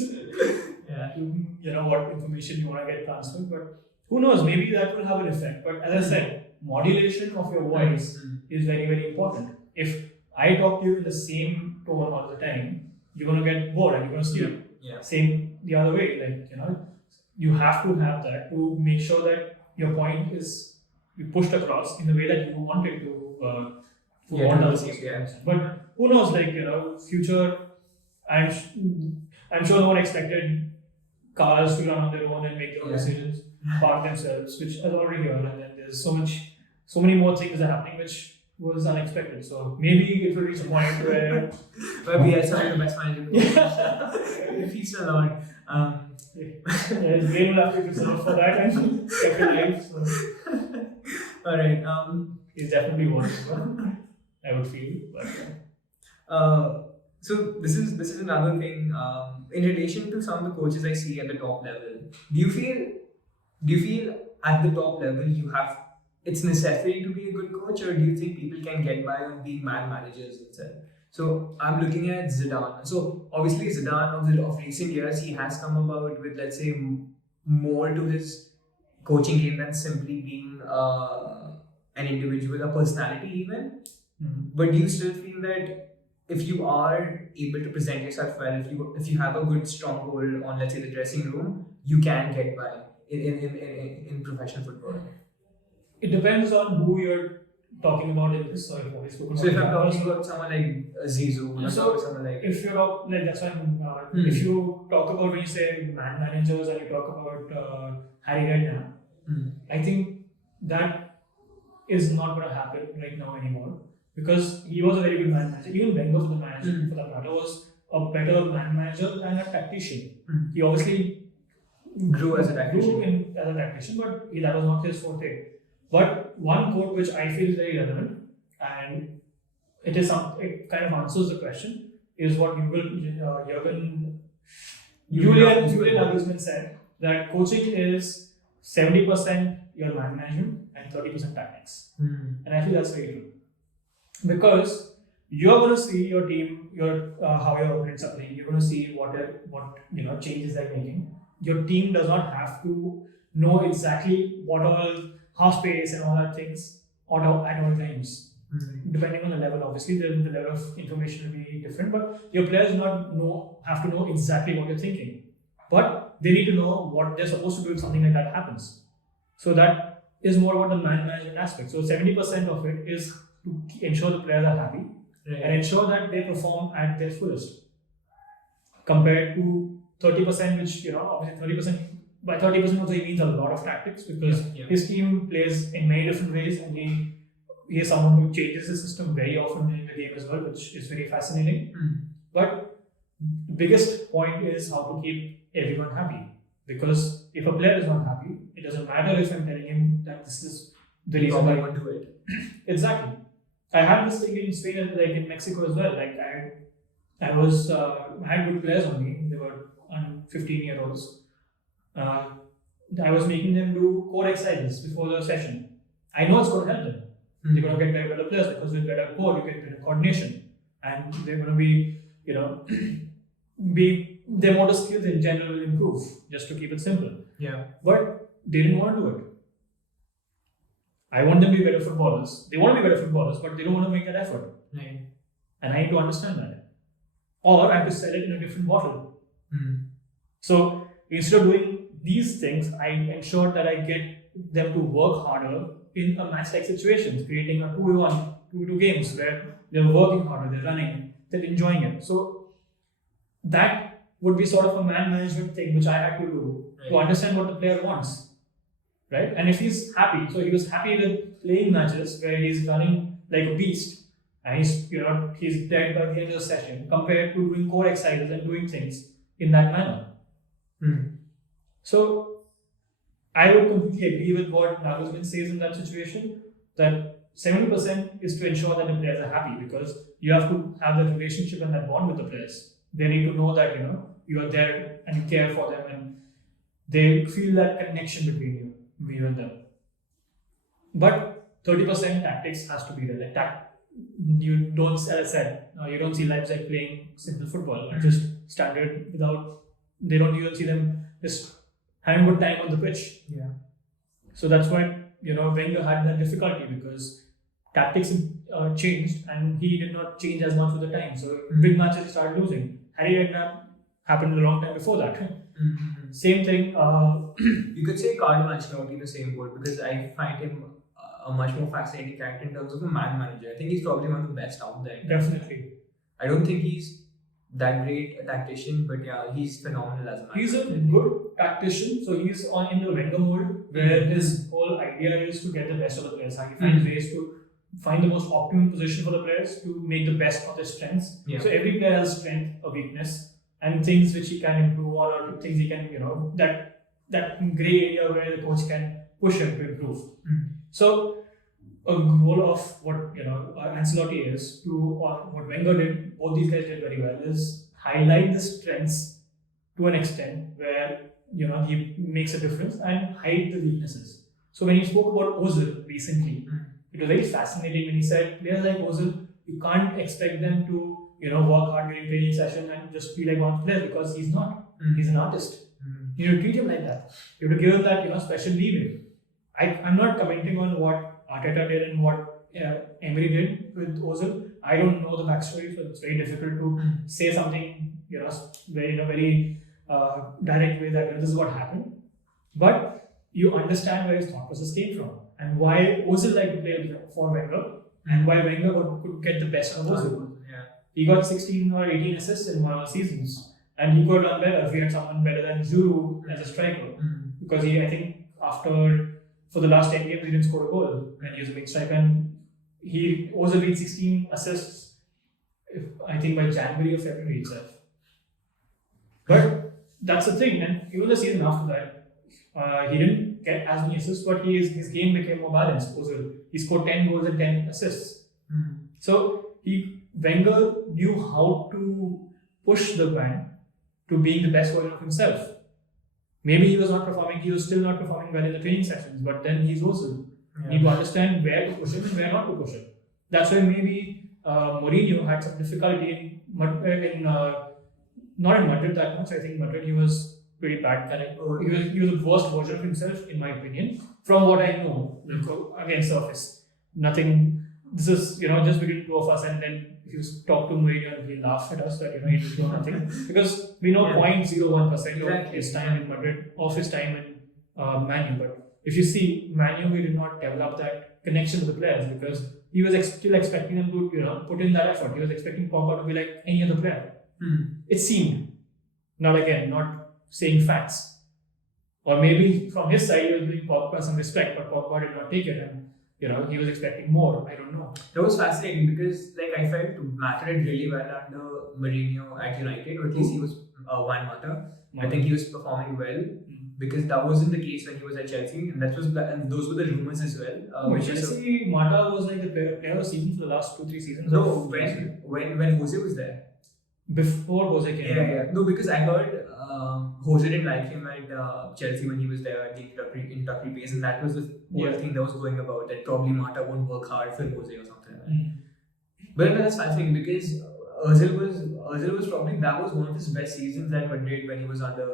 To what information you want to get transferred. But who knows? Maybe that will have an effect. But as I said, modulation of your voice is very, very important. If I talk to you in the same tone all the time, you're going to get bored and you're going to sleep. Same the other way. You have to have that to make sure that your point is pushed across in the way that you want it to. But who knows? Future. I'm sure no one expected cars to run on their own and make their own decisions, park themselves, which is already here. And then there's so many more things that are happening, which was unexpected. So maybe it will reach a point where we are some of the best manager. If he's still on. His brain will have to be preserved for that and kept alive. So. Alright. He's definitely working. I would feel. But, so this is another thing. In relation to some of the coaches I see at the top level, do you feel at the top level it's necessary to be a good coach, or do you think people can get by on being managers instead? So I'm looking at Zidane. So obviously Zidane of recent years, he has come about with, let's say, more to his coaching game than simply being an individual, a personality even. Mhm. But do you still feel that if you are able to present yourself well, if you have a good stronghold on, let's say, the dressing room, you can get by in professional football? It depends on who you're talking about in this. Sorry, I've spoken So if I'm about talking about someone like Zizou, I'm So, talking about someone like if you're like that's why if you talk about when you say man managers and you talk about Harry Redknapp, I think that is not going to happen right now anymore because he was a very good man manager. Even Wenger, for the manager, for that matter, was a better man manager than a tactician. He obviously grew as a tactician. as a tactician, but that was not his forte. But one quote which I feel is very relevant and it kind of answers the question is what Julian Nagelsmann said that coaching is 70% your man management and 30% tactics. And I feel that's very true because you're going to see your team, how your opponents are playing. You're going to see what changes they're making. Your team does not have to know exactly what all half space and all that things at all times. Depending on the level, obviously, the level of information will be different, but your players have to know exactly what you're thinking. But they need to know what they're supposed to do if something like that happens. So that is more about the man management aspect. So 70% of it is to ensure the players are happy and ensure that they perform at their fullest. Compared to 30%, which obviously 30%. By 30% also he means a lot of tactics because his team plays in many different ways and he is someone who changes the system very often in the game as well, which is very fascinating. But the biggest point is how to keep everyone happy. Because if a player is not happy, it doesn't matter if I'm telling him that this is the reason why I want to do it. Exactly. I had this thing in Spain and like in Mexico as well. Like I had good players on me. They were 15-year-olds. I was making them do core exercises before the session. I know it's going to help them. They're going to get better players because with better core, you get better coordination. And they're going to be, their motor skills in general will improve, just to keep it simple. Yeah. But they didn't want to do it. I want them to be better footballers. They want to be better footballers, but they don't want to make that effort. Right. And I need to understand that. Or I have to sell it in a different bottle. So instead of doing these things, I ensure that I get them to work harder in a match-like situations, creating a 2v1, 2v2 games where they're working harder, they're running, they're enjoying it. So that would be sort of a man management thing which I had to do to understand what the player wants, right? And if he's happy, so he was happy with playing matches where he's running like a beast and he's dead by the end of the session compared to doing core exercises and doing things in that manner. So I would completely agree with what Nagelsmann says in that situation, that 70% is to ensure that the players are happy because you have to have that relationship and that bond with the players. They need to know that you are there and you care for them and they feel that connection between you and them. But 30% tactics has to be there. Like you don't, as I said, you don't see Leipzig playing simple football, just standard you don't see them just having a good time on the pitch. Yeah. So that's why Wenger had that difficulty because tactics changed and he did not change as much with the time. So big matches he started losing. Harry Redknapp happened a long time before that. Same thing. You could say Carlo Ancelotti in the same boat because I find him a much more fascinating character in terms of a man manager. I think he's probably one of the best out there. Definitely. I don't think he's that great a tactician, but yeah, he's phenomenal as a man. He's a good tactician, so he's in the Wenger mold where his whole idea is to get the best of the players. How he finds ways to find the most optimum position for the players to make the best of their strengths. Yeah. So every player has strength, a weakness, and things which he can improve on, or things he can, that grey area where the coach can push him to improve. So a goal of what Ancelotti is or what Wenger did, both these guys did very well, is highlight the strengths to an extent where he makes a difference and hide the weaknesses. So when he spoke about Ozil recently, it was very fascinating when he said players like Ozil, you can't expect them to work hard during training session and just be like one of the players because he's not. He's an artist. You treat him like that. You have to give him that special leeway. I'm not commenting on what Arteta did and what Emery did with Ozil. I don't know the backstory, so it's very difficult to say something, very direct way that this is what happened. But you understand where his thought process came from and why Ozil liked to play for Wenger and why Wenger could get the best of Ozil. Yeah. He got 16 or 18 assists in one of the seasons, and he could have done better if he had someone better than Zuru as a striker. Because I think for the last 10 games, he didn't score a goal, and he was a big striker. And he also made 16 assists, I think by January or February itself. But that's the thing, and even the season after that, he didn't get as many assists, but his game became more balanced. Ozil, he scored 10 goals and 10 assists. So Wenger knew how to push the man to being the best version of himself. Maybe he was still not performing well in the training sessions, but then he's Ozil. You need to understand where to push him and where not to push him. That's why maybe Mourinho had some difficulty not in Madrid that much. I think Madrid he was pretty bad. He was the worst version of himself, in my opinion, from what I know. Again, surface. Nothing. This is just between two of us, and then if you talk to Mourinho, he'll laugh at us that he didn't do nothing because we know 0.01% of his time in Madrid, of his time in Man U. But if you see Man U, we did not develop that connection with the players because he was still expecting them to put in that effort. He was expecting Pogba to be like any other player. It seemed. Not saying facts. Or maybe from his side, he was giving Pogba some respect, but Pogba did not take it, and he was expecting more. I don't know. That was fascinating because, I felt Mata did really well under Mourinho at United, or at least he was Juan Mata. I think he was performing well because that wasn't the case when he was at Chelsea, and those were the rumors as well. Chelsea, Mata was like the player of the season for the last 2-3 seasons. No, when Jose was there. Before Jose came. Yeah. No, because I heard Jose didn't like him at Chelsea when he was there at the introductory phase, and that was the whole thing that was going about, that probably Mata won't work hard for Jose or something like that. But that's fascinating because Ozil was probably, that was one of his best seasons at Madrid when he was under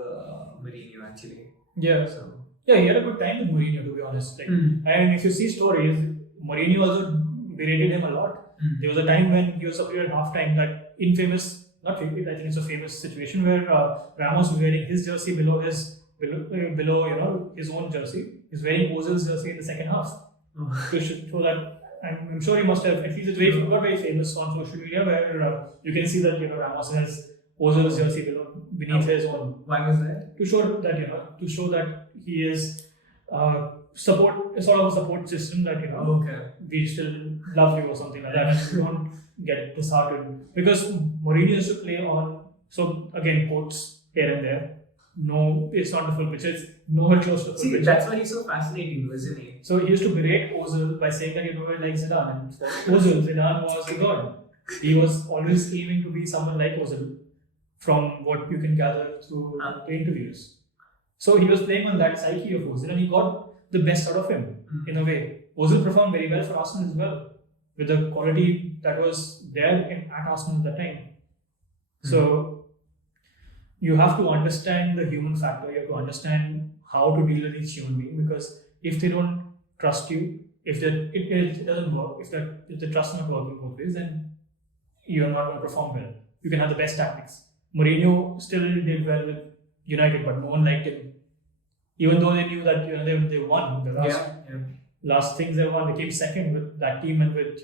Mourinho actually. Yeah. So he had a good time with Mourinho, to be honest. And if you see stories, Mourinho also berated him a lot. There was a time when he was superior at halftime, that infamous. Not famous, I think it's a famous situation where Ramos was wearing his jersey below his own jersey. He's wearing Ozil's jersey in the second half. To show that, I'm sure he must have, at least it's got very famous on social media where you can see that Ramos has Ozil's jersey beneath his own. Why was that? To show that he is sort of a support system that we still love you or something like that. And we don't get disheartened because Mourinho used to play on, so again, quotes here and there. No, it's not the full pitch. It's nowhere close to the full pitch. That's why he's so fascinating, isn't he? So he used to berate Ozil by saying that like Zidane. And for Ozil, Zidane was the god. He was always aiming to be someone like Ozil, from what you can gather through the interviews. So he was playing on that psyche of Ozil, and he got the best out of him in a way. Ozil performed very well for Arsenal as well, with the quality that was there at Arsenal at the time. So you have to understand the human factor. You have to understand how to deal with each human being, because if they don't trust you, if it doesn't work, if the trust is not working both ways, then you're not going to perform well. You can have the best tactics. Mourinho still did well with United, but no one liked him. Even though they knew that they won the last things they won, they came second with that team and with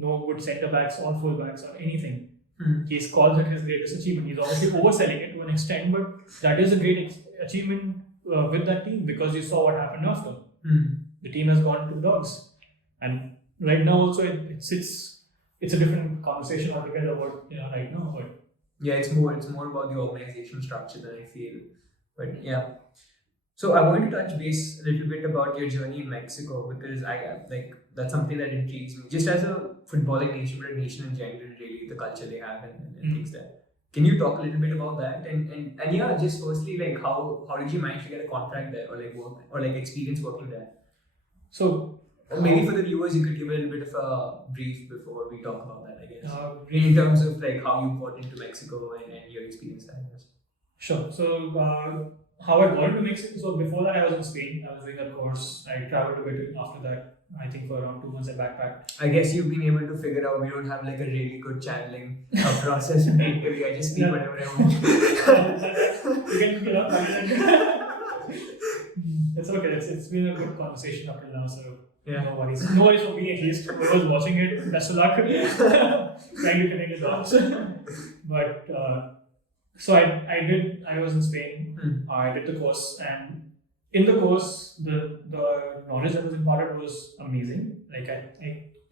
no good centre backs or full backs or anything. He calls it his greatest achievement. He's obviously overselling it to an extent, but that is a great achievement with that team, because you saw what happened after. The team has gone to the dogs, and right now also it's a different conversation altogether about right now. But it's more about the organizational structure than I feel. But so I want to touch base a little bit about your journey in Mexico, because that's something that intrigues me. Just as a footballing nation, but a nation in general, really, the culture they have and things there. Can you talk a little bit about that? And just firstly, how did you manage to get a contract there, or work, or experience working there? So maybe for the viewers, you could give a little bit of a brief before we talk about that, I guess. In terms of how you got into Mexico and your experience there. Sure. So how I got into Mexico. So before that, I was in Spain. I was doing a course. I traveled a bit after that I think for around 2 months I backpacked. I guess you've been able to figure out we don't have like a really good channeling process natively. I just speak whatever I want. You can, it's okay. It's been a good conversation up till now, so no worries. No worries for me at least. Whoever's watching it, best of luck. Trying to connect the dots. But so I was in Spain. I did the course, and in the course, the knowledge that was imparted was amazing. Like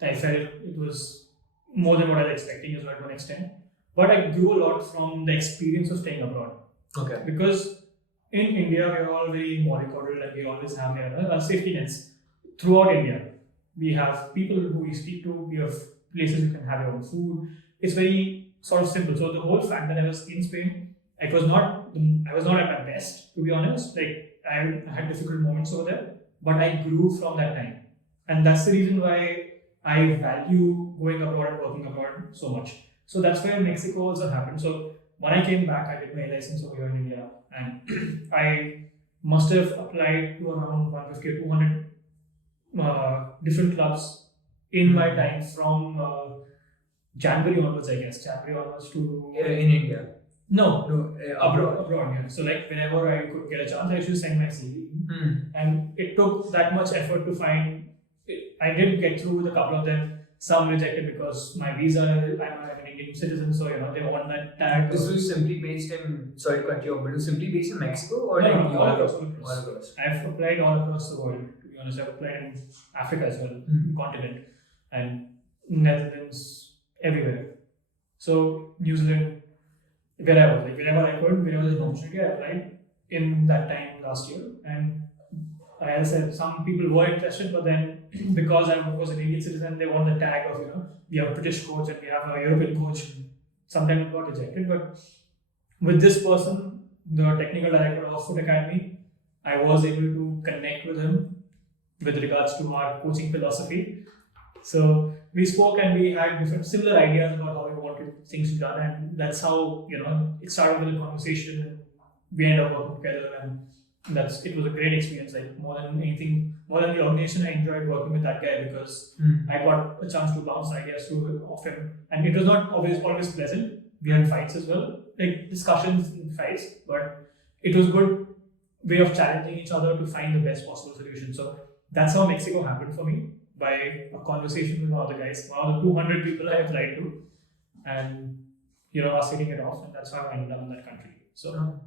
I felt it was more than what I was expecting as well to an extent. But I grew a lot from the experience of staying abroad. Okay. Because in India, we are all very mollycoddled and we always have our safety nets. Throughout India, we have people who we speak to, we have places you can have your own food. It's very sort of simple. So the whole fact that I was in Spain, I was not at my best, to be honest. Like I had difficult moments over there, but I grew from that time. And that's the reason why I value going abroad and working abroad so much. So that's where Mexico also happened. So when I came back, I did my license over here in India, and I must have applied to around 150 or 200 different clubs in my time from January onwards, I guess. January onwards to... in India? No, abroad. Abroad, yeah. So like whenever I could get a chance, I used to send my CV. And it took that much effort to find... I did get through with a couple of them. Some rejected because my visa, I'm an Indian citizen, so they want that tag. This was simply based in, sorry to cut you off, but it was simply based in Mexico or no, all across. I've applied all across the world, to be honest. I've applied in Africa as well, continent, and Netherlands, everywhere. So New Zealand, wherever I could, wherever there's an opportunity, I applied in that time last year. And as I said, some people were interested, but then because I was an Indian citizen, they want the tag of, we have a British coach and we have a European coach. Sometimes it got rejected. But with this person, the technical director of Foot Academy, I was able to connect with him with regards to our coaching philosophy. So we spoke and we had different similar ideas about how we wanted things to be done. And that's how, it started with a conversation. We ended up working together, and it was a great experience. Like more than the organization, I enjoyed working with that guy because I got a chance to bounce ideas off him, and it was not always pleasant. We had fights as well, like discussions and fights, but it was good way of challenging each other to find the best possible solution. So that's how Mexico happened for me, by a conversation with one of the guys, one of the 200 people I applied to, and us hitting it off, and that's how I ended up in that country. So.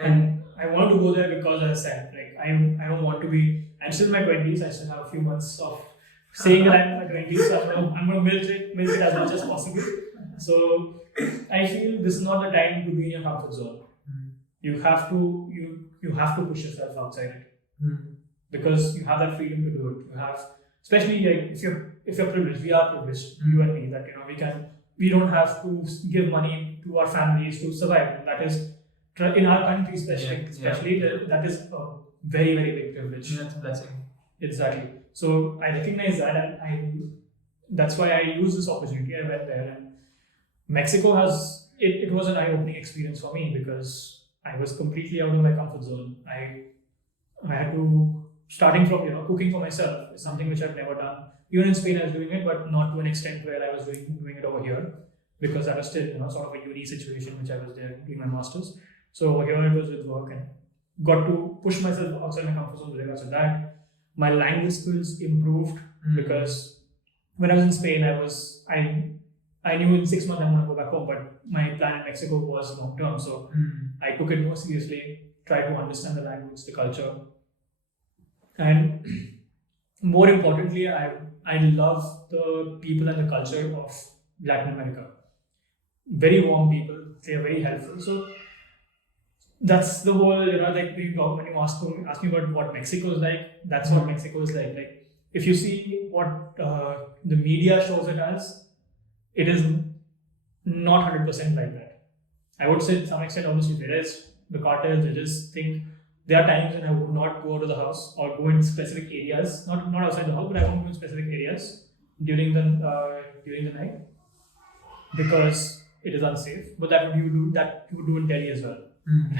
And I wanted to go there because, as I said, like I don't want to be. I'm still in my 20s. I still have a few months of saying that I'm in my 20s. So I'm going to milk it as much as possible. So I feel this is not the time to be in your comfort zone. You have to you have to push yourself outside it because you have that freedom to do it. You have, especially like if you're privileged. We are privileged, you and me. That we don't have to give money to our families to survive. And that is. In our country, especially that is a very, very big privilege. That's a blessing. Exactly. So I recognize that, and that's why I used this opportunity. I went there, and Mexico it was an eye-opening experience for me because I was completely out of my comfort zone. I had to, starting from cooking for myself is something which I've never done. Even in Spain, I was doing it, but not to an extent where I was doing it over here, because I was still sort of a uni situation which I was there doing my masters. So here it was with work, and got to push myself outside my comfort zone with regards to that. My language skills improved because when I was in Spain, I knew in 6 months I'm going to go back home, but my plan in Mexico was long term. So I took it more seriously, tried to understand the language, the culture. And more importantly, I love the people and the culture of Latin America. Very warm people, they are very helpful. So that's the whole, like when you ask me about what Mexico is like, that's what Mexico is like. Like if you see what the media shows it as, it is not 100% like that. I would say to some extent, obviously, there is the cartels. They just think there are times when I would not go to the house or go in specific areas, not outside the house, but I won't go in specific areas during the night because it is unsafe. But you would do in Delhi as well,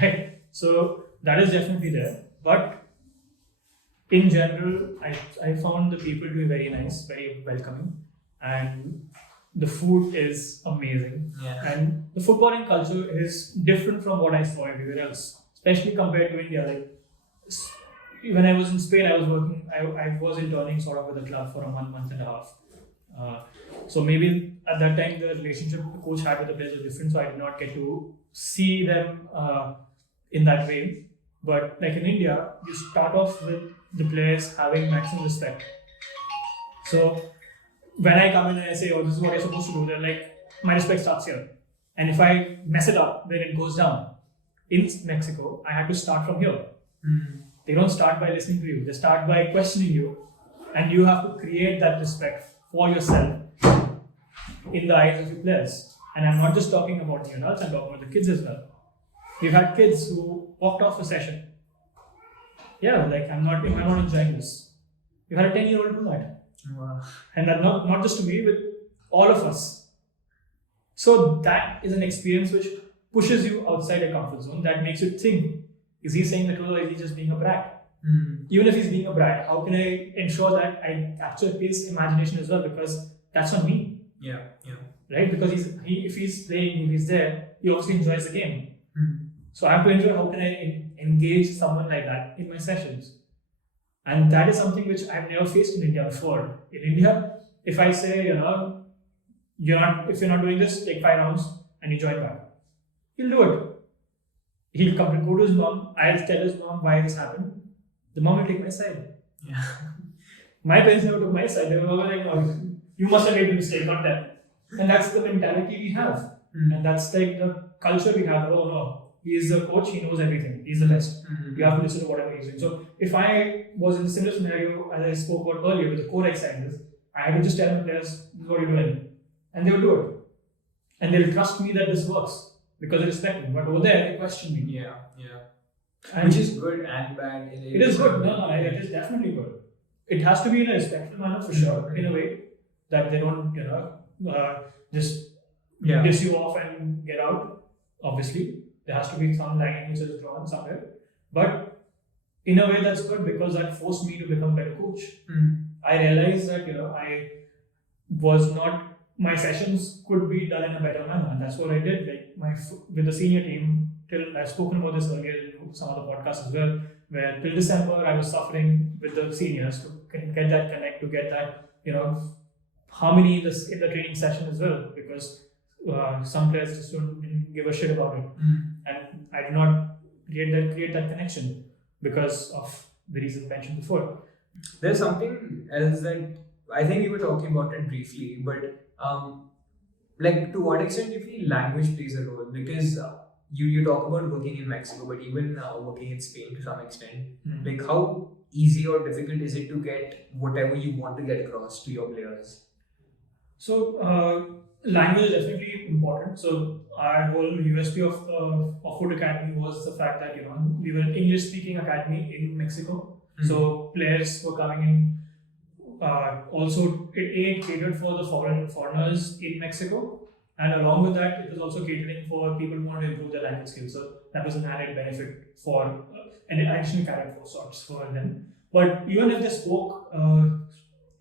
right? So that is definitely there. But in general, I found the people to be very nice, very welcoming, and the food is amazing. Yeah. And the footballing culture is different from what I saw everywhere else, especially compared to India. Like s- when I was in Spain, I was working. I was interning sort of with the club for a month and a half. Uh, so maybe at that time the relationship the coach had with the players was different, so I did not get to see them in that way. But like in India, you start off with the players having maximum respect. So when I come in and I say, "Oh, this is what you're supposed to do," they're like, "My respect starts here." And if I mess it up, then it goes down. In Mexico, I had to start from here. They don't start by listening to you; they start by questioning you, and you have to create that respect for yourself in the eyes of your players. And I'm not just talking about the adults; I'm talking about the kids as well. We've had kids who walked off a session. Yeah, like I'm not enjoying this. You had a 10-year-old do that. Wow. And that not just to me, with all of us. So that is an experience which pushes you outside a comfort zone, that makes you think, is he saying the truth or is he just being a brat? Even if he's being a brat, how can I ensure that I capture his imagination as well? Because that's on me, Yeah. right? Because if he's playing, if he's there, he obviously enjoys the game. So I have to ensure how can I engage someone like that in my sessions. And that is something which I've never faced in India before. In India, if I say, if you're not doing this, take 5 rounds and you join back. He'll do it. He'll come go to his mom. I'll tell his mom why this happened. The mom will take my side. Yeah. My parents never took my side. They were always like, "Oh, you must have made a mistake, not them." And that's the mentality we have. And that's like the culture we have. Oh no, he is the coach, he knows everything, he's the best. You have to listen to whatever he's doing. So if I was in a similar scenario as I spoke about earlier with the core exercises, I had to just tell the players, "This is what you're doing." And they will do it. And they'll trust me that this works because they respect me. But over there, they question me. Yeah. And Which is good and bad. it is good. No, it is definitely good. It has to be in a respectful manner for sure, in a way that they don't, just diss you off and get out. Obviously, there has to be some line which is drawn somewhere. But in a way, that's good because that forced me to become a better coach. I realized that I was not. My sessions could be done in a better manner, and that's what I did. Like with the senior team, till I've spoken about this earlier in some of the podcasts as well, where till December I was suffering with the seniors to get that connect, to get that harmony in the training session as well, because some players just didn't give a shit about it, and I did not create that connection because of the reasons mentioned before. There's something else that I think we were talking about it briefly, but like to what extent do you feel language plays a role? Because you talk about working in Mexico, but even working in Spain to some extent, like how easy or difficult is it to get whatever you want to get across to your players? So language is definitely important. So our whole USP of Food Academy was the fact that we were an English speaking academy in Mexico. So players were coming in. Also, it catered for the foreigners in Mexico, and along with that, it was also catering for people who want to improve their language skills. So that was an added benefit for an additional carrot for sorts for them. But even if they spoke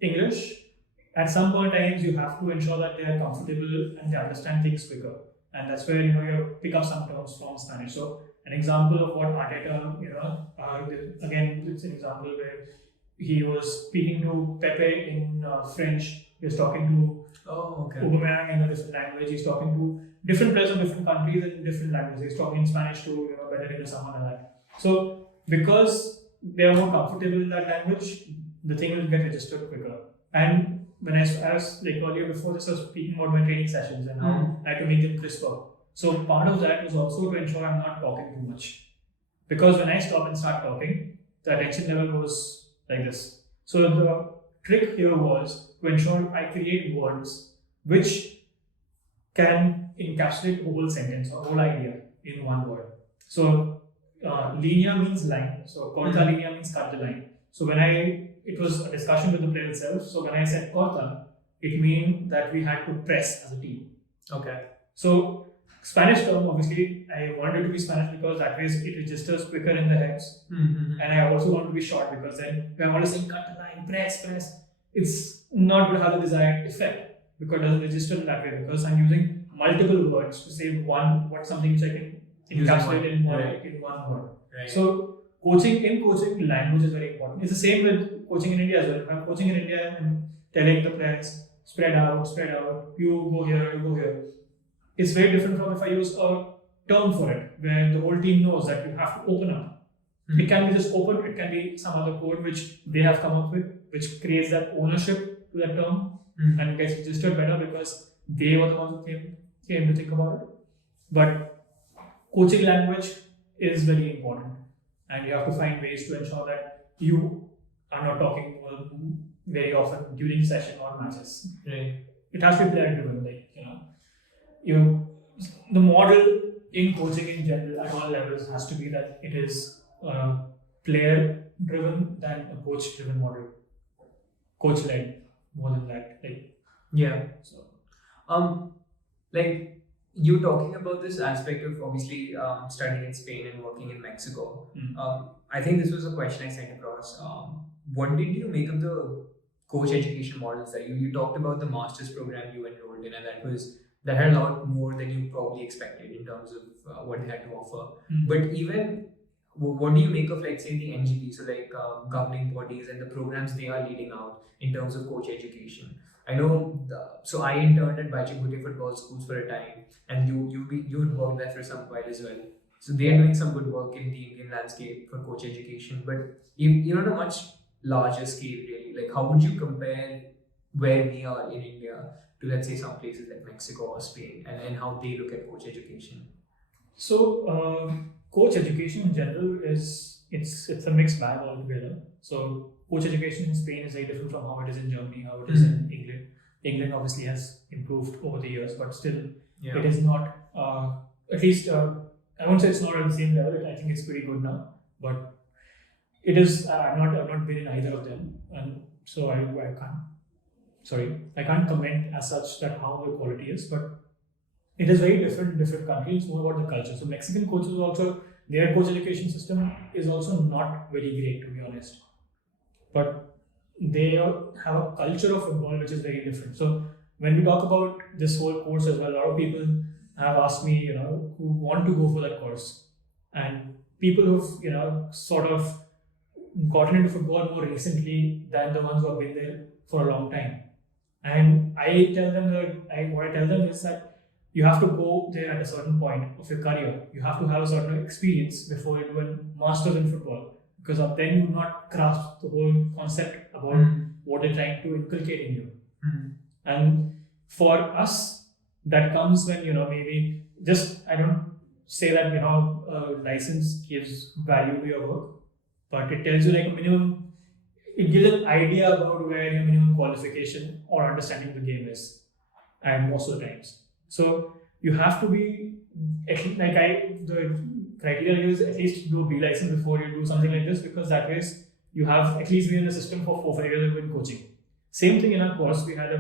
English, at some point times you have to ensure that they are comfortable and they understand things quicker, and that's where you pick up some terms from Spanish. So an example of what Arteta, again, it's an example where he was speaking to Pepe in French. He was talking to Aubameyang in a different language. He's talking to different players of different countries in different languages. He's talking in Spanish to Bellerin or someone like that. So because they are more comfortable in that language, the thing will get registered quicker. And when I was like earlier before this, I was speaking about my training sessions and how I had to make them crisper. So part of that was also to ensure I'm not talking too much, because when I stop and start talking, the attention level goes like this. So the trick here was to ensure I create words which can encapsulate a whole sentence or whole idea in one word. So linea means line. So corta linea means cut the line. So it was a discussion with the player itself. So when I said corta, it means that we had to press as a team. Okay. So Spanish term, obviously, I wanted it to be Spanish because that way it registers quicker in the heads. Mm-hmm. And I also want to be short because then if I want to say cut the line, press, it's not going to have the desired effect because it doesn't register in that way because I'm using multiple words to say something which I can encapsulate in one word. Right. So coaching, language is very important. It's the same with coaching in India as well. If I'm coaching in India and telling the players, spread out, you go here. It's very different from if I use a term for it, where the whole team knows that you have to open up. Mm-hmm. It can be just open, it can be some other code which they have come up with, which creates that ownership to that term and gets registered better because they were the ones who came to think about it. But coaching language is very important, and you have to find ways to ensure that you are not talking very often during session or matches. Right. It has to be player driven, the model in coaching in general at all levels has to be that it is player driven than a coach driven model. Coach led more than that. Like you talking about this aspect of obviously studying in Spain and working in Mexico. I think this was a question I sent across. What did you make of the coach education models that you talked about the master's program you enrolled in, and that had a lot more than you probably expected in terms of what they had to offer. But even what do you make of, like, say, the NGP, so like governing bodies and the programs they are leading out in terms of coach education? I know, so I interned at Bajibute football schools for a time, and you would work there for some while as well. So they are doing some good work in the Indian landscape for coach education, but on a much larger scale, really. Like, how would you compare where we are in India to, let's say, some places like Mexico or Spain, and how they look at coach education? So, coach education in general it's a mixed bag altogether. So, coach education in Spain is very different from how it is in Germany, how it is in England. England obviously has improved over the years, but still, it is not. At least, I won't say it's not at the same level. I think it's pretty good now, but it is. I've not been in either of them, and so I can't comment as such that how the quality is, but it is very different in different countries. It's more about the culture. So Mexican coaches also, their coach education system is also not very great, to be honest. But they have a culture of football which is very different. So when we talk about this whole course as well, a lot of people have asked me, who want to go for that course, and people who've sort of gotten into football more recently than the ones who have been there for a long time. And I tell them what I tell them is that you have to go there at a certain point of your career. You have to have a certain experience before you do a master's in football, because of then you will not grasp the whole concept about what they're trying to inculcate in you. And for us, that comes when maybe just, I don't say that a license gives value to your work, but it tells you like a minimum. It gives an idea about where your minimum qualification or understanding of the game is, and most of the times. So you have to be, the criteria is at least do a B license before you do something like this, because that way you have at least been in the system for 4-5 years in coaching. Same thing in our course, we had a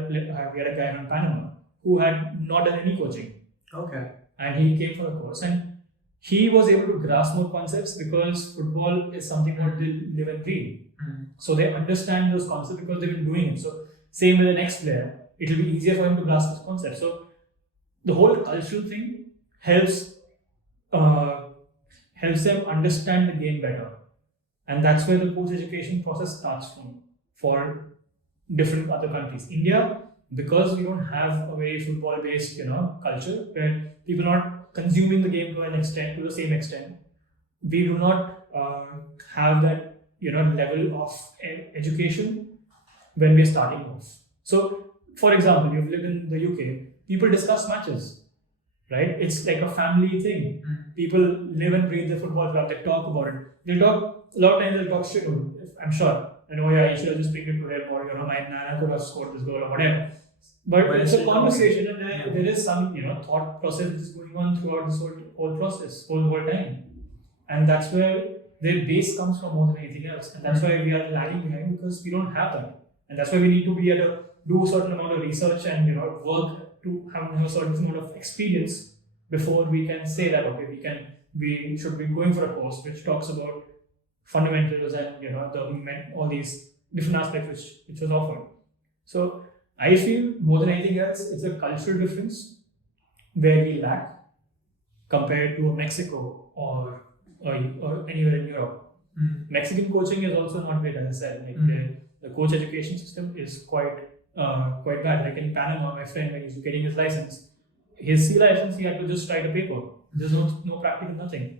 guy from Panama who had not done any coaching. Okay. And he came for the course, and he was able to grasp more concepts because football is something that they live and breathe. So they understand those concepts because they've been doing it. So same with the next player, it will be easier for him to grasp this concept. So the whole cultural thing helps them understand the game better, and that's where the coach education process starts from for different other countries. India, because we don't have a very football-based culture where people are not consuming the game to the same extent, we do not have that level of education when we're starting off. So, for example, you've lived in the UK, people discuss matches, right? It's like a family thing. People live and breathe the football club, they talk about it. A lot of times they'll talk shit, I'm sure. You should have just picked it to him, or my nana could have scored this goal or whatever. But it's a conversation, and there is some thought process that's going on throughout this whole process, whole time. And that's where their base comes from more than anything else. And that's why we are lagging behind, because we don't have that. And that's why we need to be able to do a certain amount of research and work to have a certain amount of experience before we can say that okay, we should be going for a course which talks about fundamentals and all these different aspects which was offered. So I feel more than anything else, it's a cultural difference where we lack compared to Mexico or anywhere in Europe. Mexican coaching is also not great, as I said. Like the coach education system is quite bad. Like in Panama, my friend, when he was getting his license, his C license, he had to just write a paper. There's no practical, nothing.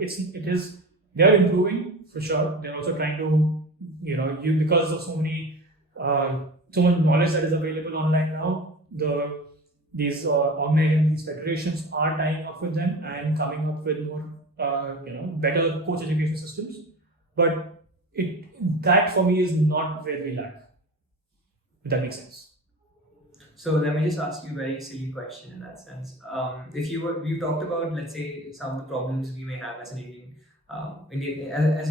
It is they are improving for sure. They're also trying to because of so much knowledge that is available online now. These organizations, these federations are tying up with them and coming up with more better coach education systems. But that for me is not where we lack. If that makes sense. So let me just ask you a very silly question in that sense. We've talked about, let's say, some of the problems we may have as an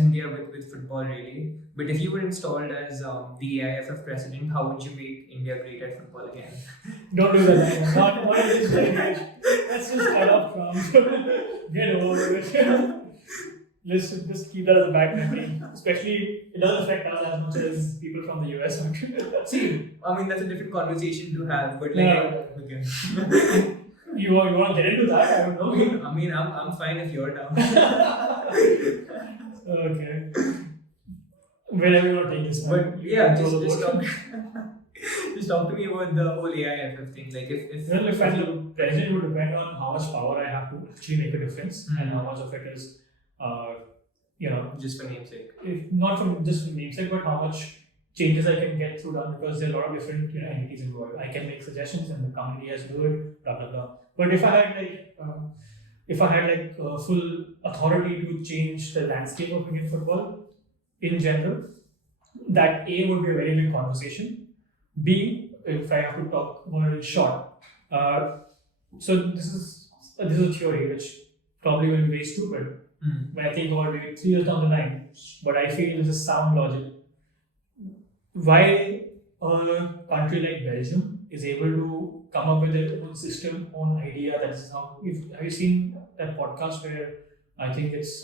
India with football really. But if you were installed as the AIFF president, how would you make India great at football again? Don't do that. Not in this day and age. Let's just cut off from get over it. Let's just keep that as a back memory. Especially, it doesn't affect us as much as people from the US. See, I mean, that's a different conversation to have, but okay. You want to get into that? I don't know. I mean, I'm fine if you're down. Okay. Wherever you want to take this. But yeah, just talk to me about the whole AIFF thing. Like if the president would depend on how much power I have to actually make a difference and how much of it is just for namesake. If not from just for namesake, but how much changes I can get through done, because there are a lot of different entities involved. I can make suggestions and the company has to do it, blah blah blah. But if I had full authority to change the landscape of Indian football in general, that A would be a very big conversation. B, if I have to talk about it in short, so this is a theory which probably will be very stupid when I think about it 3 years down the line, but I feel this is sound logic. Why a country like Belgium is able to come up with their own system, own idea, that's how. Have you seen that podcast where I think it's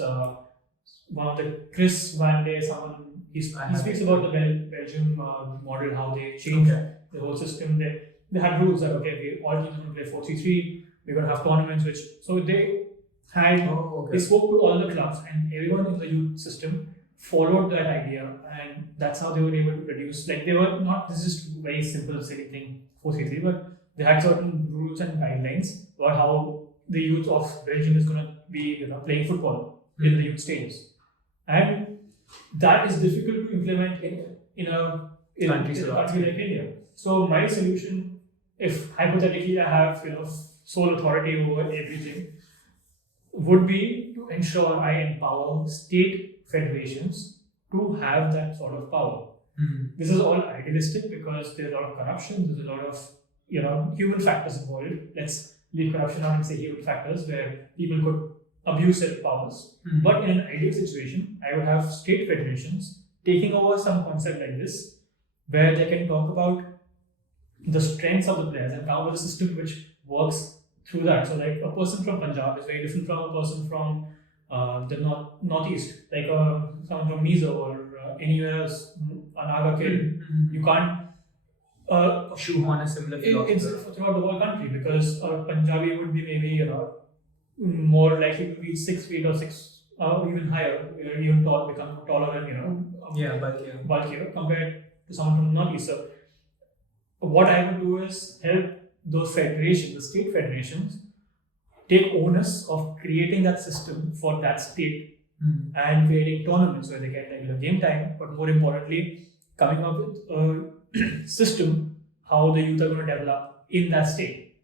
one of the Chris Van Day, someone he speaks about the Belgium model, how they changed the whole system. They had rules that we all teams are going to play 4-3-3. We're going to have tournaments, they spoke to all the clubs and everyone in the youth system followed that idea, and that's how they were able to produce. Like they were not, this is very simple, silly thing, 4-3-3, but they had certain rules and guidelines about how the youth of Belgium is going to be playing football in the youth stages, and that is difficult to implement in a country like India. So my solution, if hypothetically I have sole authority over everything, would be to ensure I empower state federations to have that sort of power. This is all idealistic because there's a lot of corruption, there's a lot of human factors involved. Let's leave corruption out and say human factors where people could abuse their powers. But in an ideal situation, I would have state federations taking over some concept like this, where they can talk about the strengths of the players and come up with a system which works through that. So like a person from Punjab is very different from a person from the northeast, like someone from Mizo or anywhere else, Naga kid. You can't shoehorn a similar philosophy. It's throughout the whole country, because a Punjabi would be maybe more likely to be 6 feet or even higher, even tall, become taller and bulkier compared to someone from the northeast. So what I would do is help those federations, the state federations, take onus of creating that system for that state and creating tournaments where they get regular game time, but more importantly, coming up with a system how the youth are going to develop in that state.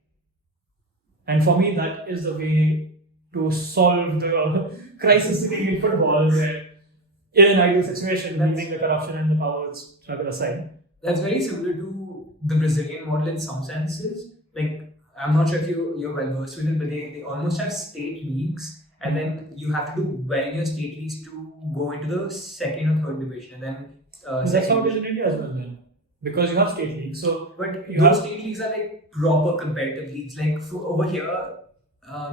And for me, that is the way to solve the crisis in Indian football, where in an ideal situation, leaving the corruption and the power struggle aside. That's very similar to the Brazilian model in some senses. Like, I'm not sure if you're well versed with it, but they almost have state leagues, and then you have to do well in your state leagues to go into the second or third division, and then that's how it is in India as well, then, because you have state leagues. So, but those state leagues are like proper competitive leagues. Like over here,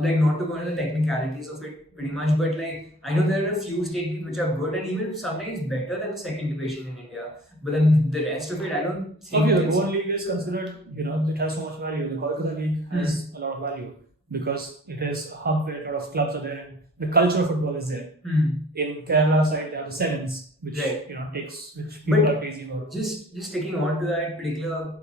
like not to go into the technicalities of it pretty much, but like I know there are a few state leagues which are good and even sometimes better than the second division in India. But then the rest of it, I don't think Okay, the it's. Goan League is considered, it has so much value. The Kolkata League has a lot of value because it is a hub where a lot of clubs are there and the culture of football is there. In Kerala side, they have the sevens, which Right. which people But are crazy for. Just sticking on to that particular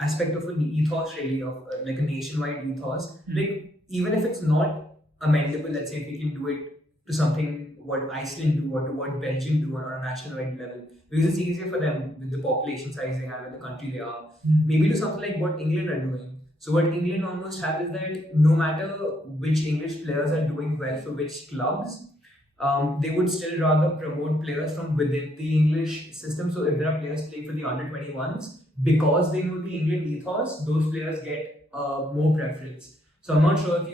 aspect of an ethos, really, of like a nationwide ethos. Like even if it's not amendable, let's say if we can do it to something what Iceland do or to what Belgium do on a nationwide level, because it's easier for them with the population size they have and the country they are. Maybe do something like what England are doing. So what England almost have is that no matter which English players are doing well for which clubs, they would still rather promote players from within the English system. So if there are players playing for the under 21s, because they know the England ethos, those players get more preference. So I'm not sure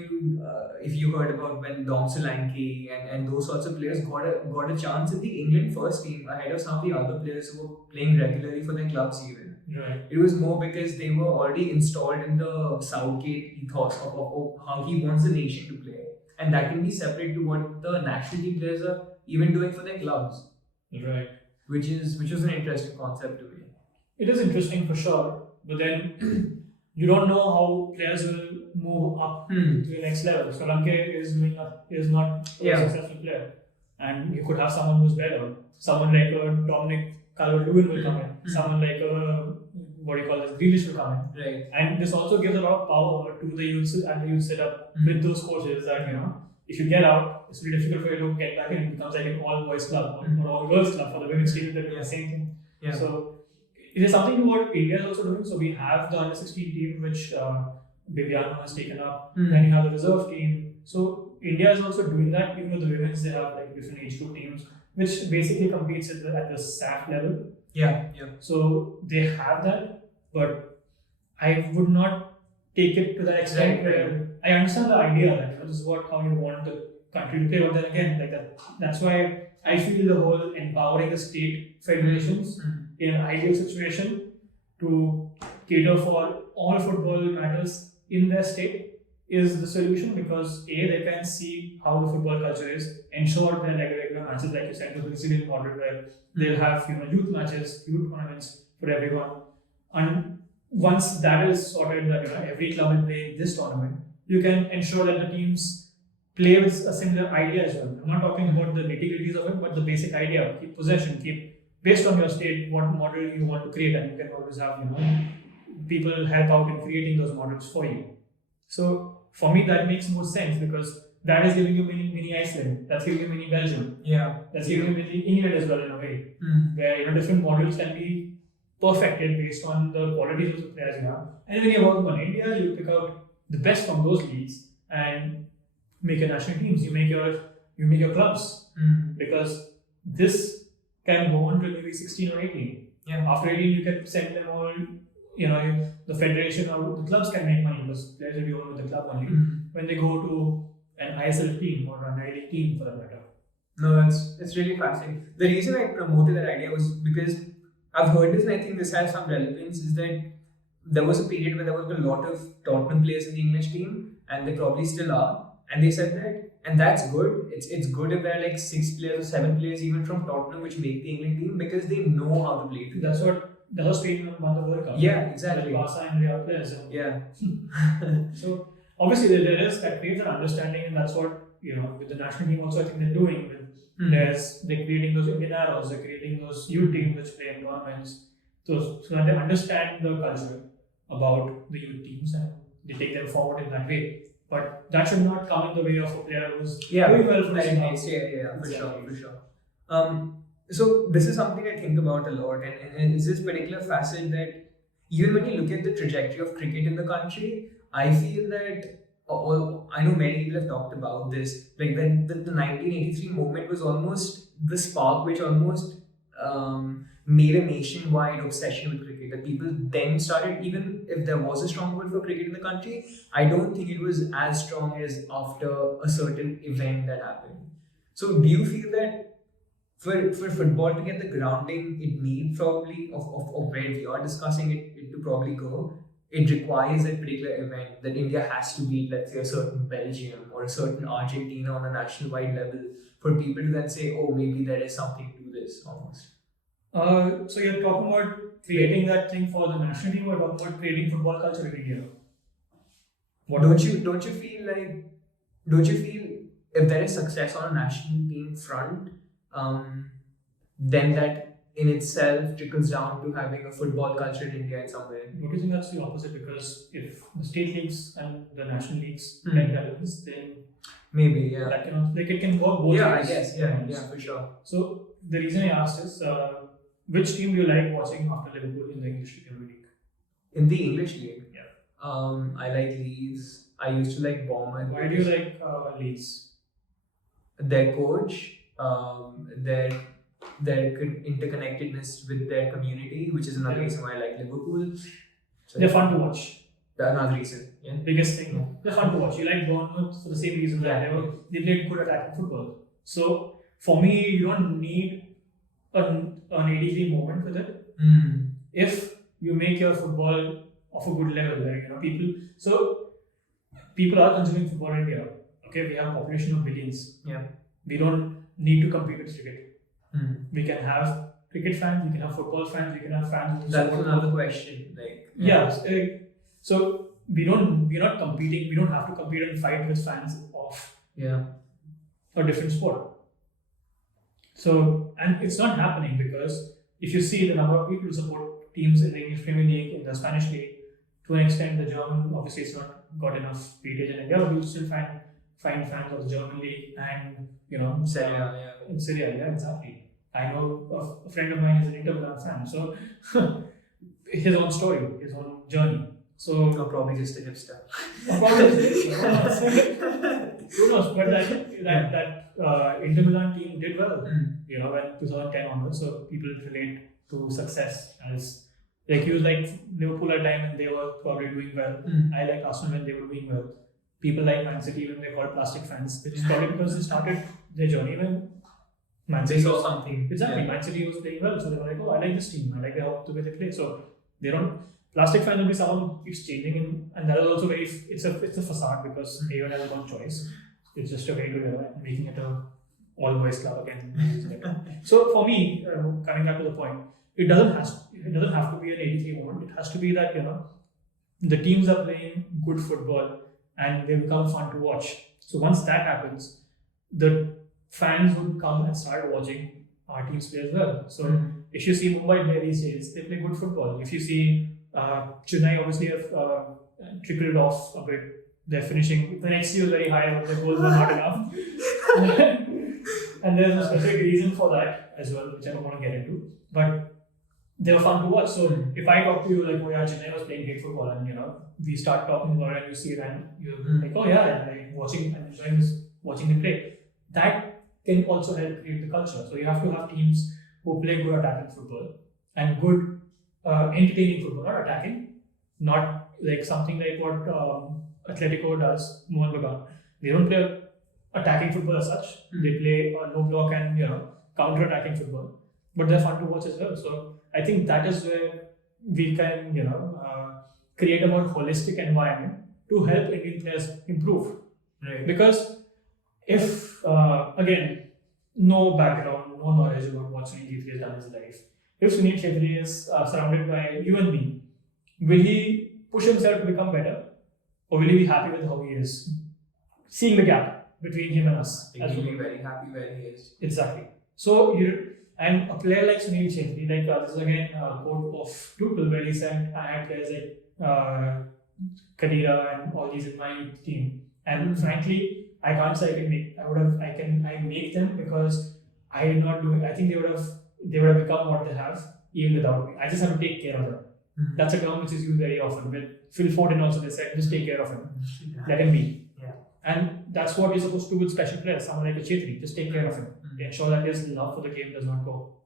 if you heard about when Dom Solanke and those sorts of players got a chance in the England first team ahead of some of the other players who were playing regularly for their clubs even. Right. It was more because they were already installed in the Southgate ethos of how he wants the nation to play. And that can be separate to what the national team players are even doing for their clubs. Right. Which was an interesting concept to me. It is interesting for sure, but then you don't know how players will move up to the next level. Solanke is not a successful player, and you could have someone who's better. Someone like Dominic Calvert-Lewin will come in. Someone like Grealish will come in. Right. And this also gives a lot of power to the youth and the youth setup with those coaches that if you get out, it's really difficult for you to get back in. It becomes like an all boys club or all girls club for the women's team. They're doing the same thing. Yeah. So it is something what India is also doing. So we have the under 16 team which Viviano has taken up. Then you have the reserve team. So India is also doing that. Even though the women's they have like different age group teams, which basically competes at the SAF level. Yeah. So they have that, but I would not take it to that extent where I understand the idea that this is how you want the country to play, but then again, like that's why I feel the whole empowering the state federations in an ideal situation to cater for all football matters in their state is the solution, because they can see how the football culture is, ensure that like regular matches, like you said, the Brazilian model where they'll have youth matches, youth tournaments for everyone, and once that is sorted, that every club will play this tournament, you can ensure that the teams play with a similar idea as well. I'm not talking about the nitty-gritties of it, but the basic idea: keep possession, keep based on your state what model you want to create, and you can always have people help out in creating those models for you. So for me, that makes more sense because that is giving you mini Iceland, that's giving you mini Belgium, that's giving you mini England as well in a way, where different models can be perfected based on the qualities of the players you have. And when you're working on India, you pick out the best from those leagues and make your national teams. You make your clubs because this can go on till maybe 16 or 18. After 18, you can send them all. The federation or the clubs can make money because players will be owned with the club only. When they go to an ISL team or an I-League team for that matter. No, it's really fascinating. The reason I promoted that idea was because I've heard this and I think this has some relevance, is that there was a period where there was a lot of Tottenham players in the English team, and they probably still are. And they said that, and that's good. It's good if there are like 6 players or 7 players even from Tottenham which make the England team because they know how to play. That's how Spain won the World Cup. Yeah, exactly. Barca and Real players. Yeah. So obviously there is that creates an understanding, and that's what with the national team also I think they're doing. They're creating those Indian arrows, they're creating those youth teams which play in tournaments, so that they understand the culture about the youth teams and they take them forward in that way. But that should not come in the way of a player who's doing well for his club. For sure. So this is something I think about a lot, and it's this particular facet that even when you look at the trajectory of cricket in the country, I feel that I know many people have talked about this. Like when the 1983 movement was almost the spark which almost made a nationwide obsession with cricket. That people then started, even if there was a strong vote for cricket in the country, I don't think it was as strong as after a certain event that happened. So do you feel that for football to get the grounding it needs probably of where we are discussing it to probably go, it requires a particular event that India has to beat, let's say, a certain Belgium or a certain Argentina on a national wide level for people to then say, oh, maybe there is something to this almost. So you're talking about creating that thing for the national team, or talking about creating football culture in India? Don't you feel if there is success on a national team front, then that in itself trickles down to having a football culture in India in some way? Don't you think that's the opposite? Because if the state leagues and the national leagues Hmm. get relevance, then Maybe, yeah. that can like it can work both Yeah, I ways. guess, yeah, for sure. So the reason I asked is, which team do you like watching after Liverpool in the English Premier League? In the English league, Yeah. I like Leeds. I used to like Bournemouth. Why do you like Leeds? Their coach, their interconnectedness with their community, which is another reason why I like Liverpool. So They're fun to watch. Another reason, yeah. Biggest thing. They're fun to watch. You like Bournemouth for the same reason that they played good attacking football. So for me, you don't need an 80-day moment with it. Mm. If you make your football of a good level, where people are consuming football in India. Okay, we have a population of billions. Yeah. We don't need to compete with cricket. Mm. We can have cricket fans, we can have football fans, we can have fans who That's support another question. Like so we're not competing. We don't have to compete and fight with fans of a different sport. So, and it's not happening because if you see the number of people who support teams in the English Premier League, in the Spanish League, to an extent, the German obviously it's not got enough weightage in India, but you still find fans of the German league and Serie A, in Syria, yeah, exactly. I know a friend of mine is an Inter Milan fan, so his own story, his own journey. So probably just a hipster. Who knows? But that Inter Milan team did well, when 2010 onwards. So people relate to success as like you like Liverpool at time and they were probably doing well. I like Arsenal when they were doing well. People like Man City when they called plastic fans, which is probably because they started their journey when Man City saw something. Exactly, Man City was playing well, so they were like, oh, I like this team. I like the way they play. So they don't. Plastic fan will be someone who keeps changing, and that is also very. It's a facade because everyone has one choice. It's just a way to making it a all boys club again. So for me, coming back to the point, it doesn't have to be an 83 moment. It has to be that the teams are playing good football and they become fun to watch. So once that happens, the fans would come and start watching our teams play as well. So if you see Mumbai play these days, they play good football. If you see Chennai obviously have trickled off a bit. They're finishing. The next was very high, but the goals were not enough. And there's a specific reason for that as well, which I don't want to get into. But they were fun to watch. So if I talk to you like, oh yeah, Chennai was playing great football, and we start talking about it, and you see it, and you're like, oh yeah, I'm watching and enjoying this, watching them play. That can also help create the culture. So you have to have teams who play good attacking football and good entertaining football, not attacking, not like something like what Atletico does, Mohan Bagan. They don't play attacking football as such. They play low block and counter attacking football, but they're fun to watch as well. So I think that is where we can create a more holistic environment to help Indian players improve. Right. Because if again, no background, no knowledge about what Sunil Chhetri has done in his life. If Sunil Chhetri is surrounded by you and me, will he push himself to become better? Or will he be happy with how he is? Seeing the gap between him and us. I think he'll be very happy where he is. Exactly. So, and a player like Sunil Chhetri, like this is again a quote of Tuchel where he said, I had players like Kadira and all these in my team. And frankly, I can't say I make them because I did not do it. I think they would have become what they have even without me. I just have to take care of them. That's a term which is used very often. With Phil Foden also, they said, just take care of him. Let him be. Yeah. And that's what you're supposed to do with special players, someone like a Chhetri. Just take care of him. Ensure that his love for the game does not go.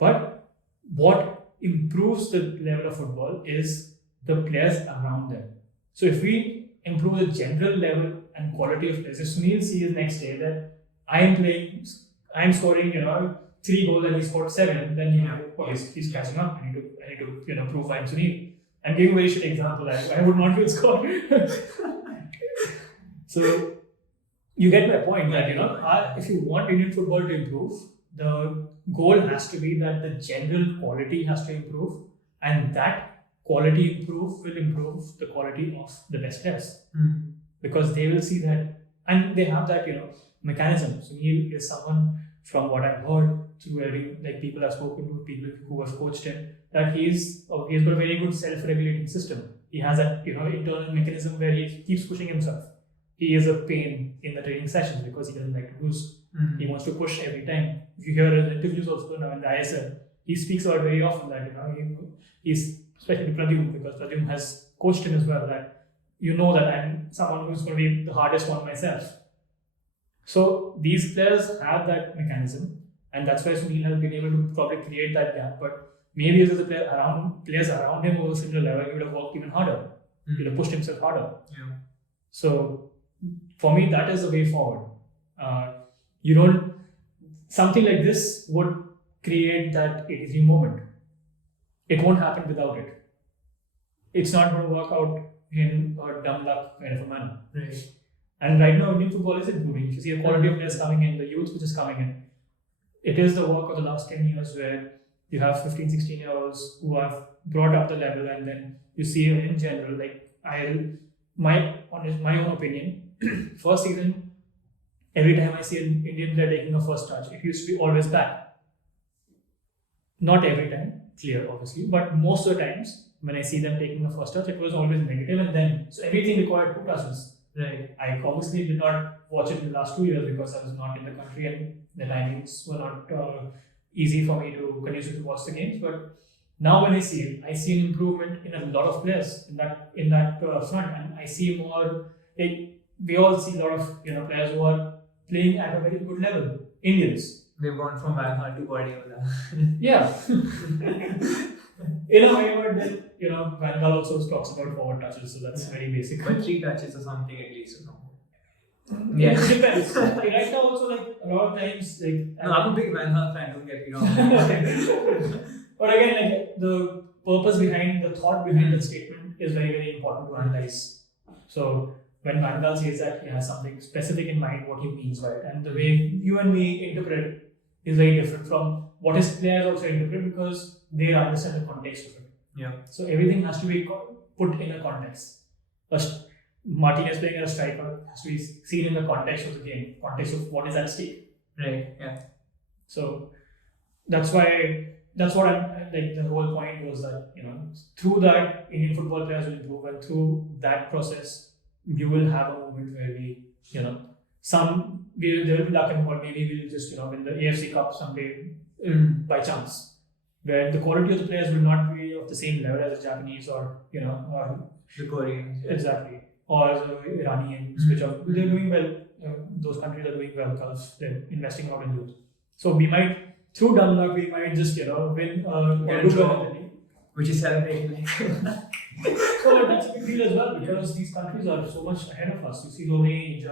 But what improves the level of football is the players around them. So if we improve the general level and quality of players, if Sunil sees next day that I am scoring 3 goals and he scored 7, then he's catching up. I need to prove I'm Sunil. I'm giving a very shitty example. I would not feel score. So you get my point that if you want Indian football to improve, the goal has to be that the general quality has to improve, and that quality will improve the quality of the best players because they will see that, and they have that mechanism. So he is someone, from what I've heard through people I've spoken to, people who have coached him, that he's got a very good self-regulating system. He has that internal mechanism where he keeps pushing himself. He is a pain in the training sessions because he doesn't like to lose. He wants to push every time. If you hear his interviews also now in the ISL, he speaks about very often that he's especially Pradyum, because Pradyum has coached him as well, that that I'm someone who's going to be the hardest one myself. So these players have that mechanism, and that's why Sunil has been able to probably create that gap. But maybe as the players around him who were similar level, he would have worked even harder. He would have pushed himself harder. Yeah. So for me, that is the way forward. Something like this would create that 83 moment. It won't happen without it. It's not going to work out in a dumb luck kind of a manner. Right. And right now, Indian football is improving. If you see the quality of players coming in, the youth which is coming in, it is the work of the last 10 years where you have 15, 16-year-olds who have brought up the level, and then you see in general, my own opinion, first season, every time I see an Indian player taking a first touch, it used to be always back. Not every time, clear obviously, but most of the times when I see them taking a first touch, it was always negative, and then so everything required 2 touches. Right. I obviously did not watch it in the last 2 years because I was not in the country and the timings were not easy for me to continuously watch the games. But now when I see it, I see an improvement in a lot of players in that front, and I see more. We all see a lot of players who are playing at a very good level. Indians. They've gone from Vanha to Guardiola. Yeah. In a way, but then Van Gaal also talks about forward touches, so that's very basic. But 3 touches or something at least. Yeah, it depends. Right now, also a lot of times No, I'm a big Vanha fan. Don't get me wrong. But again, the purpose behind the thought behind the statement is very, very important to analyze. So when Van Gaal says that he has something specific in mind, what he means by it, and the way you and me interpret it is very different from what his players also interpret, because they understand the context of it. Yeah. So everything has to be put in a context. Martinez playing as a striker has to be seen in the context of the game, context of what is at stake. Right. Yeah. So that's what I'm the whole point was that through that Indian football players will improve, and through that process you will have a moment where we there will be luck involved. Maybe we'll just win the AFC Cup someday by chance, where the quality of the players will not be of the same level as the Japanese or the Koreans. Exactly, or the Iranians, which they're doing well. Those countries are doing well because they're investing a lot in youth. So we might, through dumb luck, we might just win which is celebrating. So that's a big deal as well, because these countries are so much ahead of us. You see so many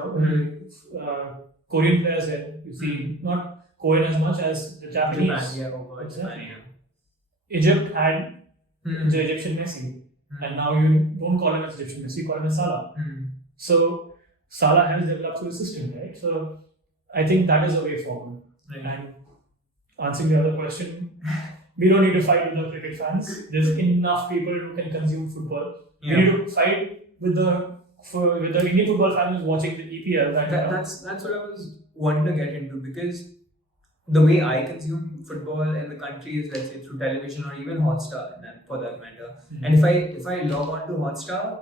Korean players there. You see not Korean as much as the Japanese. Japan, Japan, yeah. Egypt had the Egyptian Messi, and now you don't call him as Egyptian Messi, you call him as Salah. So Salah has developed through the system, right? So I think that is a way forward. Right. And answering the other question, we don't need to fight with the cricket fans. There's enough people who can consume football. Yeah. We need to fight with the Indian football fans who's watching the EPL. That's what I was wanting to get into, because the way I consume football in the country is, let's say, through television or even Hotstar, for that matter. And if I log on to Hotstar,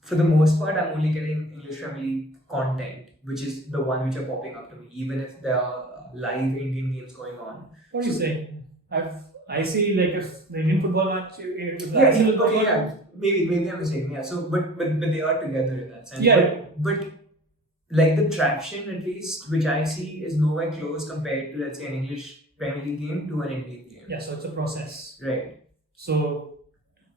for the most part, I'm only getting English Premier League content, which is the one which are popping up to me, even if there are live Indian games going on. What are you saying? I see if the Indian football match. Maybe I'm mistaken. Yeah. So, but they are together in that sense. Yeah. But the traction, at least, which I see, is nowhere close compared to, let's say, an English Premier League game to an Indian game. Yeah. So it's a process. Right. So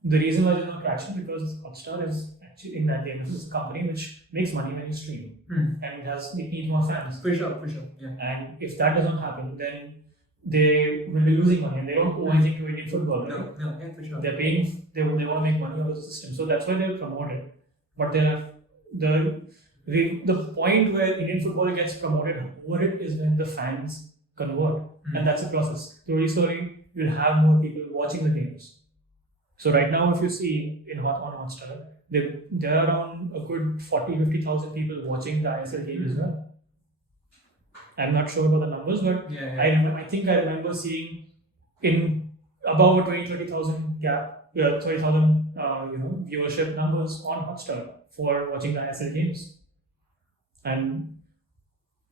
the reason why there's no traction, because Hotstar is actually in that game. This is a company which makes money when you stream, and it needs more fans. For sure. Yeah. And if that doesn't happen, then they will be losing money and they don't owe anything to Indian football. Right? No, yeah, for sure. They're paying, they want to make money out of the system. So that's why they're promoted. But the point where Indian football gets promoted over it is when the fans convert. And that's the process. Slowly, you'll have more people watching the games. So right now, if you see on Hotstar, there are around a good 40,000-50,000 people watching the ISL game as well. I'm not sure about the numbers, but I think I remember seeing in above a 20,000-30,000 gap, 30,000 viewership numbers on Hotstar for watching the ISL games, and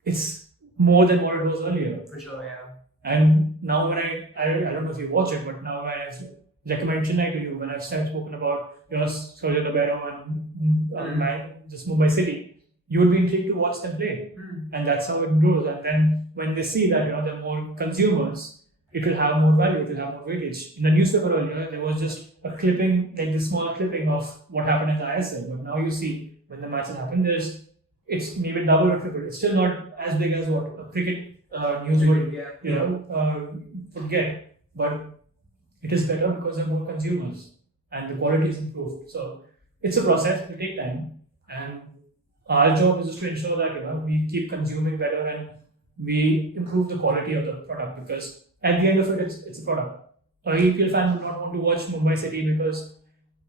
it's more than what it was earlier. For sure, yeah. And now when I don't know if you watch it, but now when I recommend Chennai to you, when I've spoken about Sergio Libero and just Mumbai City, you would be intrigued to watch them play. And that's how it grows. And then when they see that there are more consumers, it will have more value, it will have more weightage. In the newspaper earlier, there was just a clipping, like this small clipping of what happened in the ISL. But now you see when the matches happen, it's maybe double or triple. It's still not as big as what a cricket news would get, but it is better because there are more consumers and the quality is improved. So it's a process, it takes time, and our job is just to ensure that we keep consuming better and we improve the quality of the product, because at the end of it, it's a product. A EPL fan would not want to watch Mumbai City because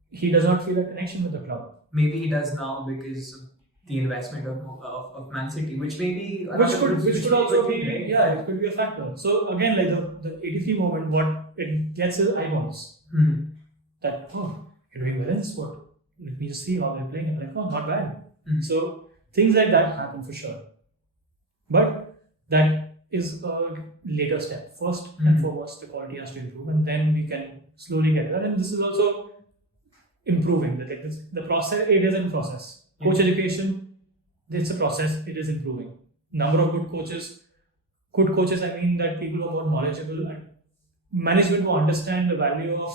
he does not feel a connection with the club. Maybe he does now because of the investment of Man City, which maybe which could also be it could be a factor. So again, like the 83 moment, what it gets is eyeballs. That you're doing well in this sport. Let me just see how they're playing. And like, not bad. So things like that happen for sure. But that is a later step. First and foremost, the quality has to improve, and then we can slowly get there. And this is also improving. The process, it is in process. Coach education, it's a process, it is improving. Number of good coaches, I mean that people who are more knowledgeable and management who understand the value of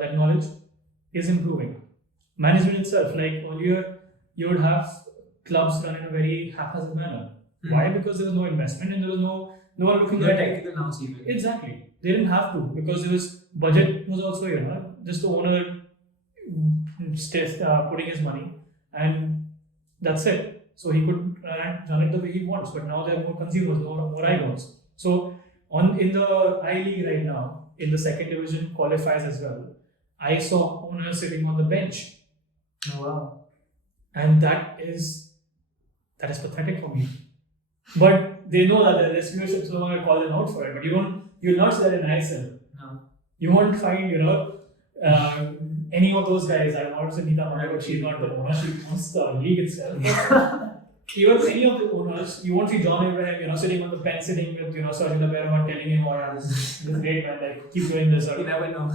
that knowledge is improving. Management itself, like earlier, you would have clubs run in a very haphazard manner. Why? Because there was no investment and there was no one looking at technical now even. Exactly. They didn't have to, because there was budget was also just the owner putting his money, and that's it. So he could run it the way he wants. But now there are more consumers, more eyeballs. So in the I League right now, in the second division qualifiers as well, I saw owners sitting on the bench. Oh wow. And that is pathetic for me. But they know that there is viewership, so I call them out for it. But you'll not see that in ISL. No. You won't find, any of those guys. I want to say Dipankur Sharma, she's not the owner, she owns the league itself. Even any of the owners, you won't see John Abraham, sitting on the bench, sitting with, Sergio Libero and telling him, this great man, like, keep doing this. You never know.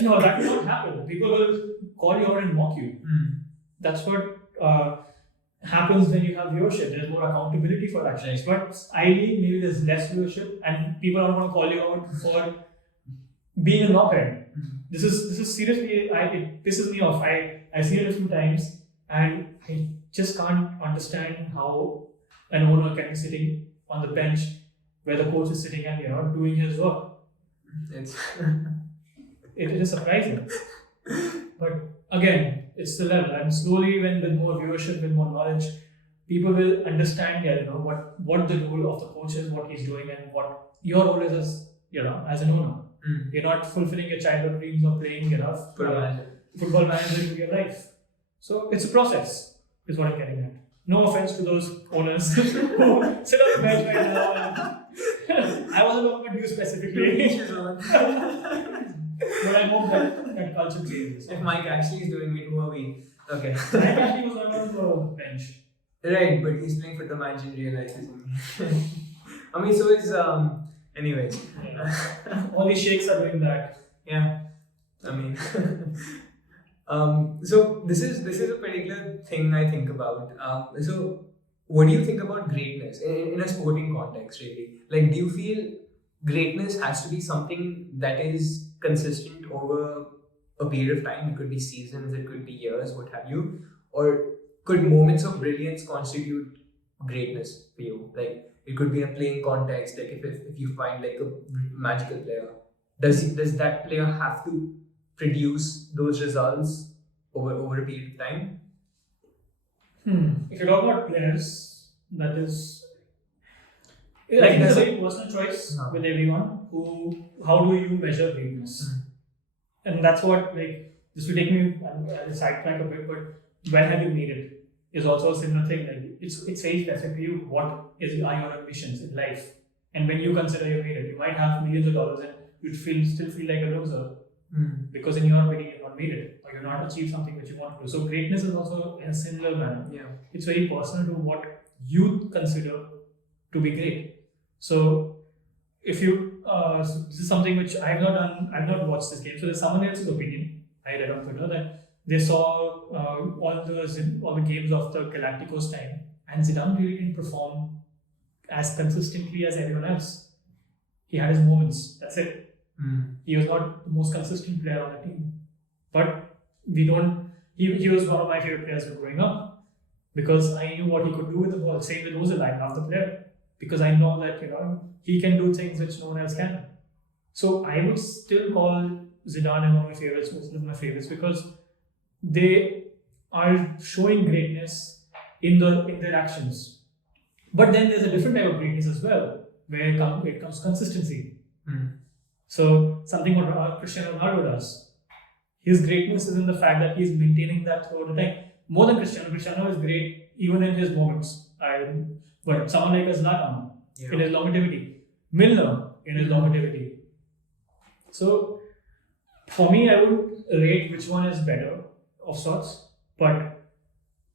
No, that will not happen. People will call you out and mock you. That's what happens when you have viewership. There's more accountability for actions. But ideally, maybe there's less viewership and people are going to call you out for being a knockhead. This is seriously, it pisses me off. I've seen it a few times and I just can't understand how an owner can be sitting on the bench where the coach is sitting and doing his work. It is surprising. But again, it's the level, and slowly, with more viewership, with more knowledge, people will understand what the role of the coach is, what he's doing, and what your role is as an owner. You're not fulfilling your childhood dreams of playing football manager in your life. So it's a process, is what I'm getting at. No offense to those owners who sit on the bench right now. I wasn't talking about you specifically. But I hope that culture changes. If Mike Ashley is doing it, who are we? Okay. Mike Ashley was not on the bench. Right, but he's playing for the match in real life, isn't he? I mean, so is anyways. Yeah. All these sheikhs are doing that. Yeah. I mean so this is a particular thing I think about. So what do you think about greatness in a sporting context, really? Like, do you feel greatness has to be something that is consistent over a period of time? It could be seasons, it could be years, what have you. Or could moments of brilliance constitute greatness for you? Like, It could be in a playing context. Like if you find like a magical player, does that player have to produce those results over a period of time? If you talk about players, that is, I Like think it's a does very personal choice No. with everyone. How do you measure greatness? And that's what, like, this will take me sidetrack a bit, but when have you made it is also a similar thing. Like, it's very specific to you. What are your ambitions in life? And when you consider you made it, you might have millions of dollars and you'd still feel like a loser because in your opinion you've not made it or you've not achieved something which you want to do. So greatness is also in a similar manner. Yeah. It's very personal to what you consider to be great. So if you so this is something which I've not done, I've not watched this game. So there's someone else's opinion I read on Twitter that they saw all the games of the Galacticos time, and Zidane really didn't perform as consistently as everyone else. He had his moments. That's it. He was not the most consistent player on the team, but we don't. He was one of my favorite players growing up because I knew what he could do with the ball. Same with Ozil, I love the player because I know that he can do things which no one else can. So I would still call Zidane one of my favorites, one of my favorites, because they are showing greatness in their actions. But then there's a different type of greatness as well, where it comes consistency. So something what Cristiano Ronaldo does. His greatness is in the fact that he's maintaining that throughout the time. More than Cristiano. Cristiano is great even in his moments. But someone like Zlatan in his longevity, Milner in his longevity. So for me, I would rate which one is better of sorts. But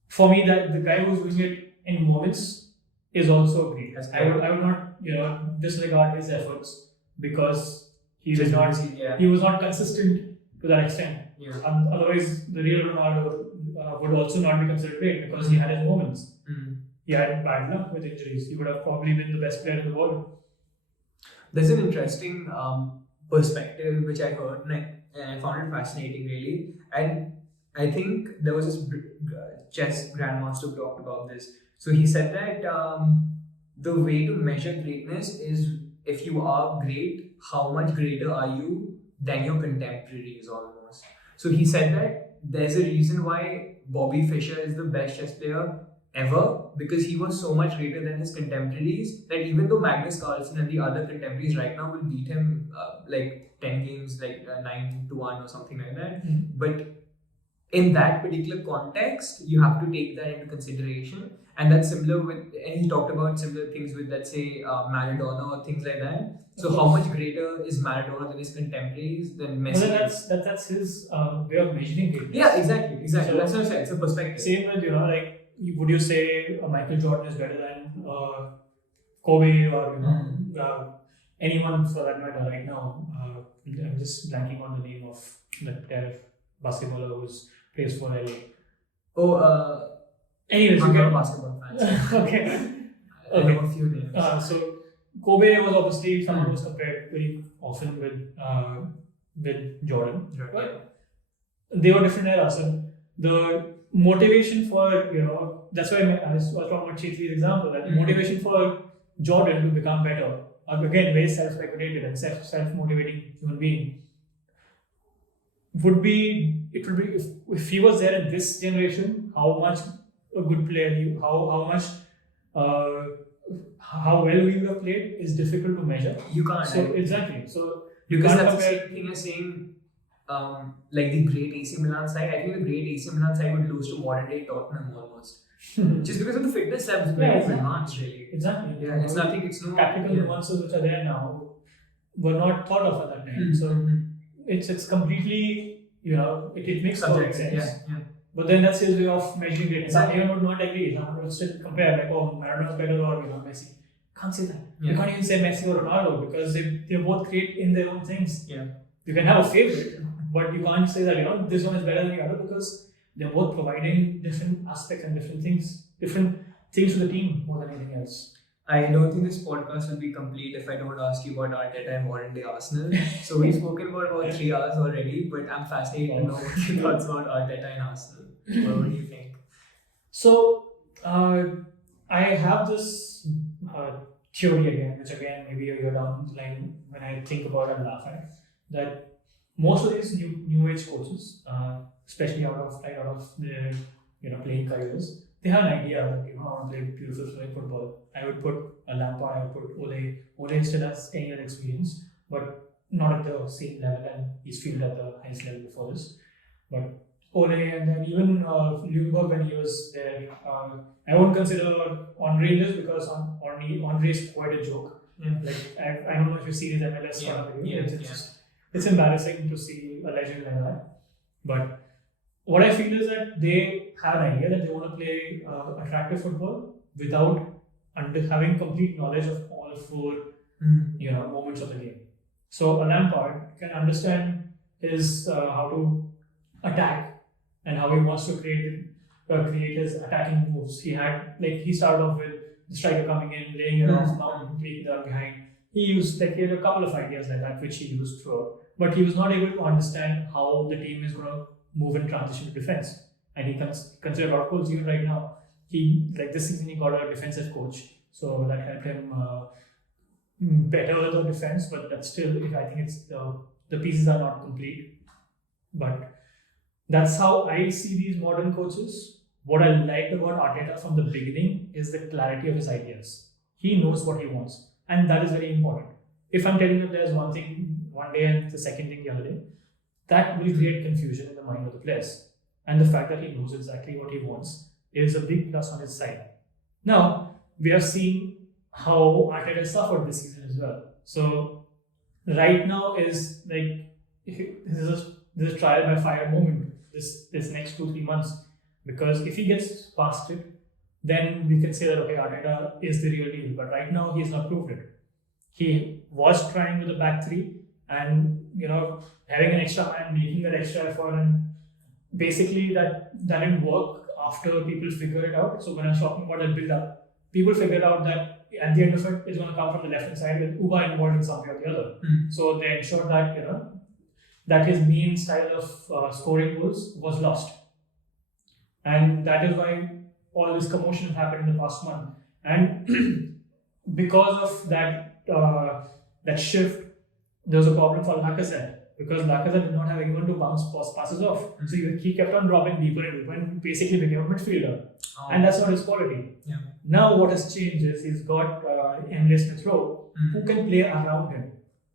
for me, that the guy who's doing it in moments is also great. I would not disregard his efforts because he was not consistent to that extent. Otherwise, the real Ronaldo would also not be considered great because he had his moments. He had bad luck with injuries. He would have probably been the best player in the world. There's an interesting perspective which I heard and I found it fascinating really. And I think there was this chess grandmaster who talked about this. So he said that the way to measure greatness is if you are great, how much greater are you than your contemporaries almost. So he said that there's a reason why Bobby Fischer is the best chess player ever because he was so much greater than his contemporaries that even though Magnus Carlsen and the other contemporaries right now will beat him like 10 games, like 9-1 or something like that. But in that particular context, you have to take that into consideration. And that's similar with, and he talked about similar things with, let's say, Maradona or things like that. So, how much greater is Maradona than his contemporaries than Messi? Well, that's his way of measuring greatness. Yeah, exactly. So, that's what I said. It's a perspective. Same with would you say Michael Jordan is better than Kobe or anyone for that matter right now? I'm just blanking on the name of that player basketballer who plays for LA. Oh, anyways, I'm not a basketball fan. Okay. I know a few names. So Kobe was obviously someone who was compared very often with Jordan. But they were different eras. And the motivation for that's why I was talking about Chetli's example. That the motivation for Jordan to become better, again very self-regulated and self-motivating human being, would be if he was there in this generation, how much a good player how well he would have played is difficult to measure. You can't. So exactly. So because that's the same thing as saying like the great AC Milan side. I think the great AC Milan side would lose to modern day Tottenham almost. Just because of the fitness levels very advanced, really. Exactly. Yeah, it's no tactical nuances which are there now were not thought of at that time. So it's completely it makes perfect sense. Yeah. But then that's his way of measuring greatness. Anyone would not agree. Someone would still compare like, Maradona is better or Messi. Can't say that. You can't even say Messi or Ronaldo because they're both great in their own things. Yeah. You can have a favorite, but you can't say that this one is better than the other because they're both providing different aspects and different things to the team more than anything else. I don't think this podcast will be complete if I don't ask you about Arteta and modern day Arsenal. So we've spoken about 3 hours already, but I'm fascinated to know what your thoughts about Arteta and Arsenal. What do you think? So I have this theory again, which again maybe a year down the line when I think about it and laugh at, that most of these new age coaches, especially out of their playing careers, they have an idea that I want to play beautiful flowing football. I would put a Lampard, I would put Ole. Ole still has 10-year experience, but not at the same level, and he's fielded at the highest level before this. But Ole, and then even Ljungberg when he was there, I won't consider Henri this because Henri is quite a joke. Like I don't know if you've seen his MLS video. It's embarrassing to see a legend like that. But what I feel is that they have an idea that they want to play attractive football without having complete knowledge of all four moments of the game. So a Lampard can understand his how to attack and how he wants to create his attacking moves. He started off with the striker coming in, laying it off, now taking it behind. He had a couple of ideas like that which he used throughout, but he was not able to understand how the team is going to move in transition to defense. And he considered a lot of goals even right now. This season he got a defensive coach, so that helped him better with the defense. But that's still, I think it's the pieces are not complete. But that's how I see these modern coaches. What I liked about Arteta from the beginning is the clarity of his ideas. He knows what he wants, and that is very important. If I'm telling the players one thing one day and the second thing the other day, that will create confusion in the mind of the players. And the fact that he knows exactly what he wants is a big plus on his side. Now, we have seen how Arteta suffered this season as well. So, right now is like, this is a trial by fire moment, this next 2-3 months. Because if he gets past it, then we can say that, okay, Arteta is the real deal. But right now, he has not proved it. He was trying with the back three and, having an extra man, making that extra effort, and basically that didn't work after people figured it out. So when I was talking about that build-up, people figured out that at the end of it, it's going to come from the left-hand side with Uba involved in some way or the other. So they ensured that, that his main style of scoring goals was lost. And that is why all this commotion has happened in the past month. And because of that shift, there was a problem for Lacazette. Because Lacazette did not have anyone to bounce passes off. So he kept on dropping deeper and deeper and basically became a midfielder. And that's not his quality. Yeah. Now what has changed is he's got Emre Smith-Rowe who can play around him,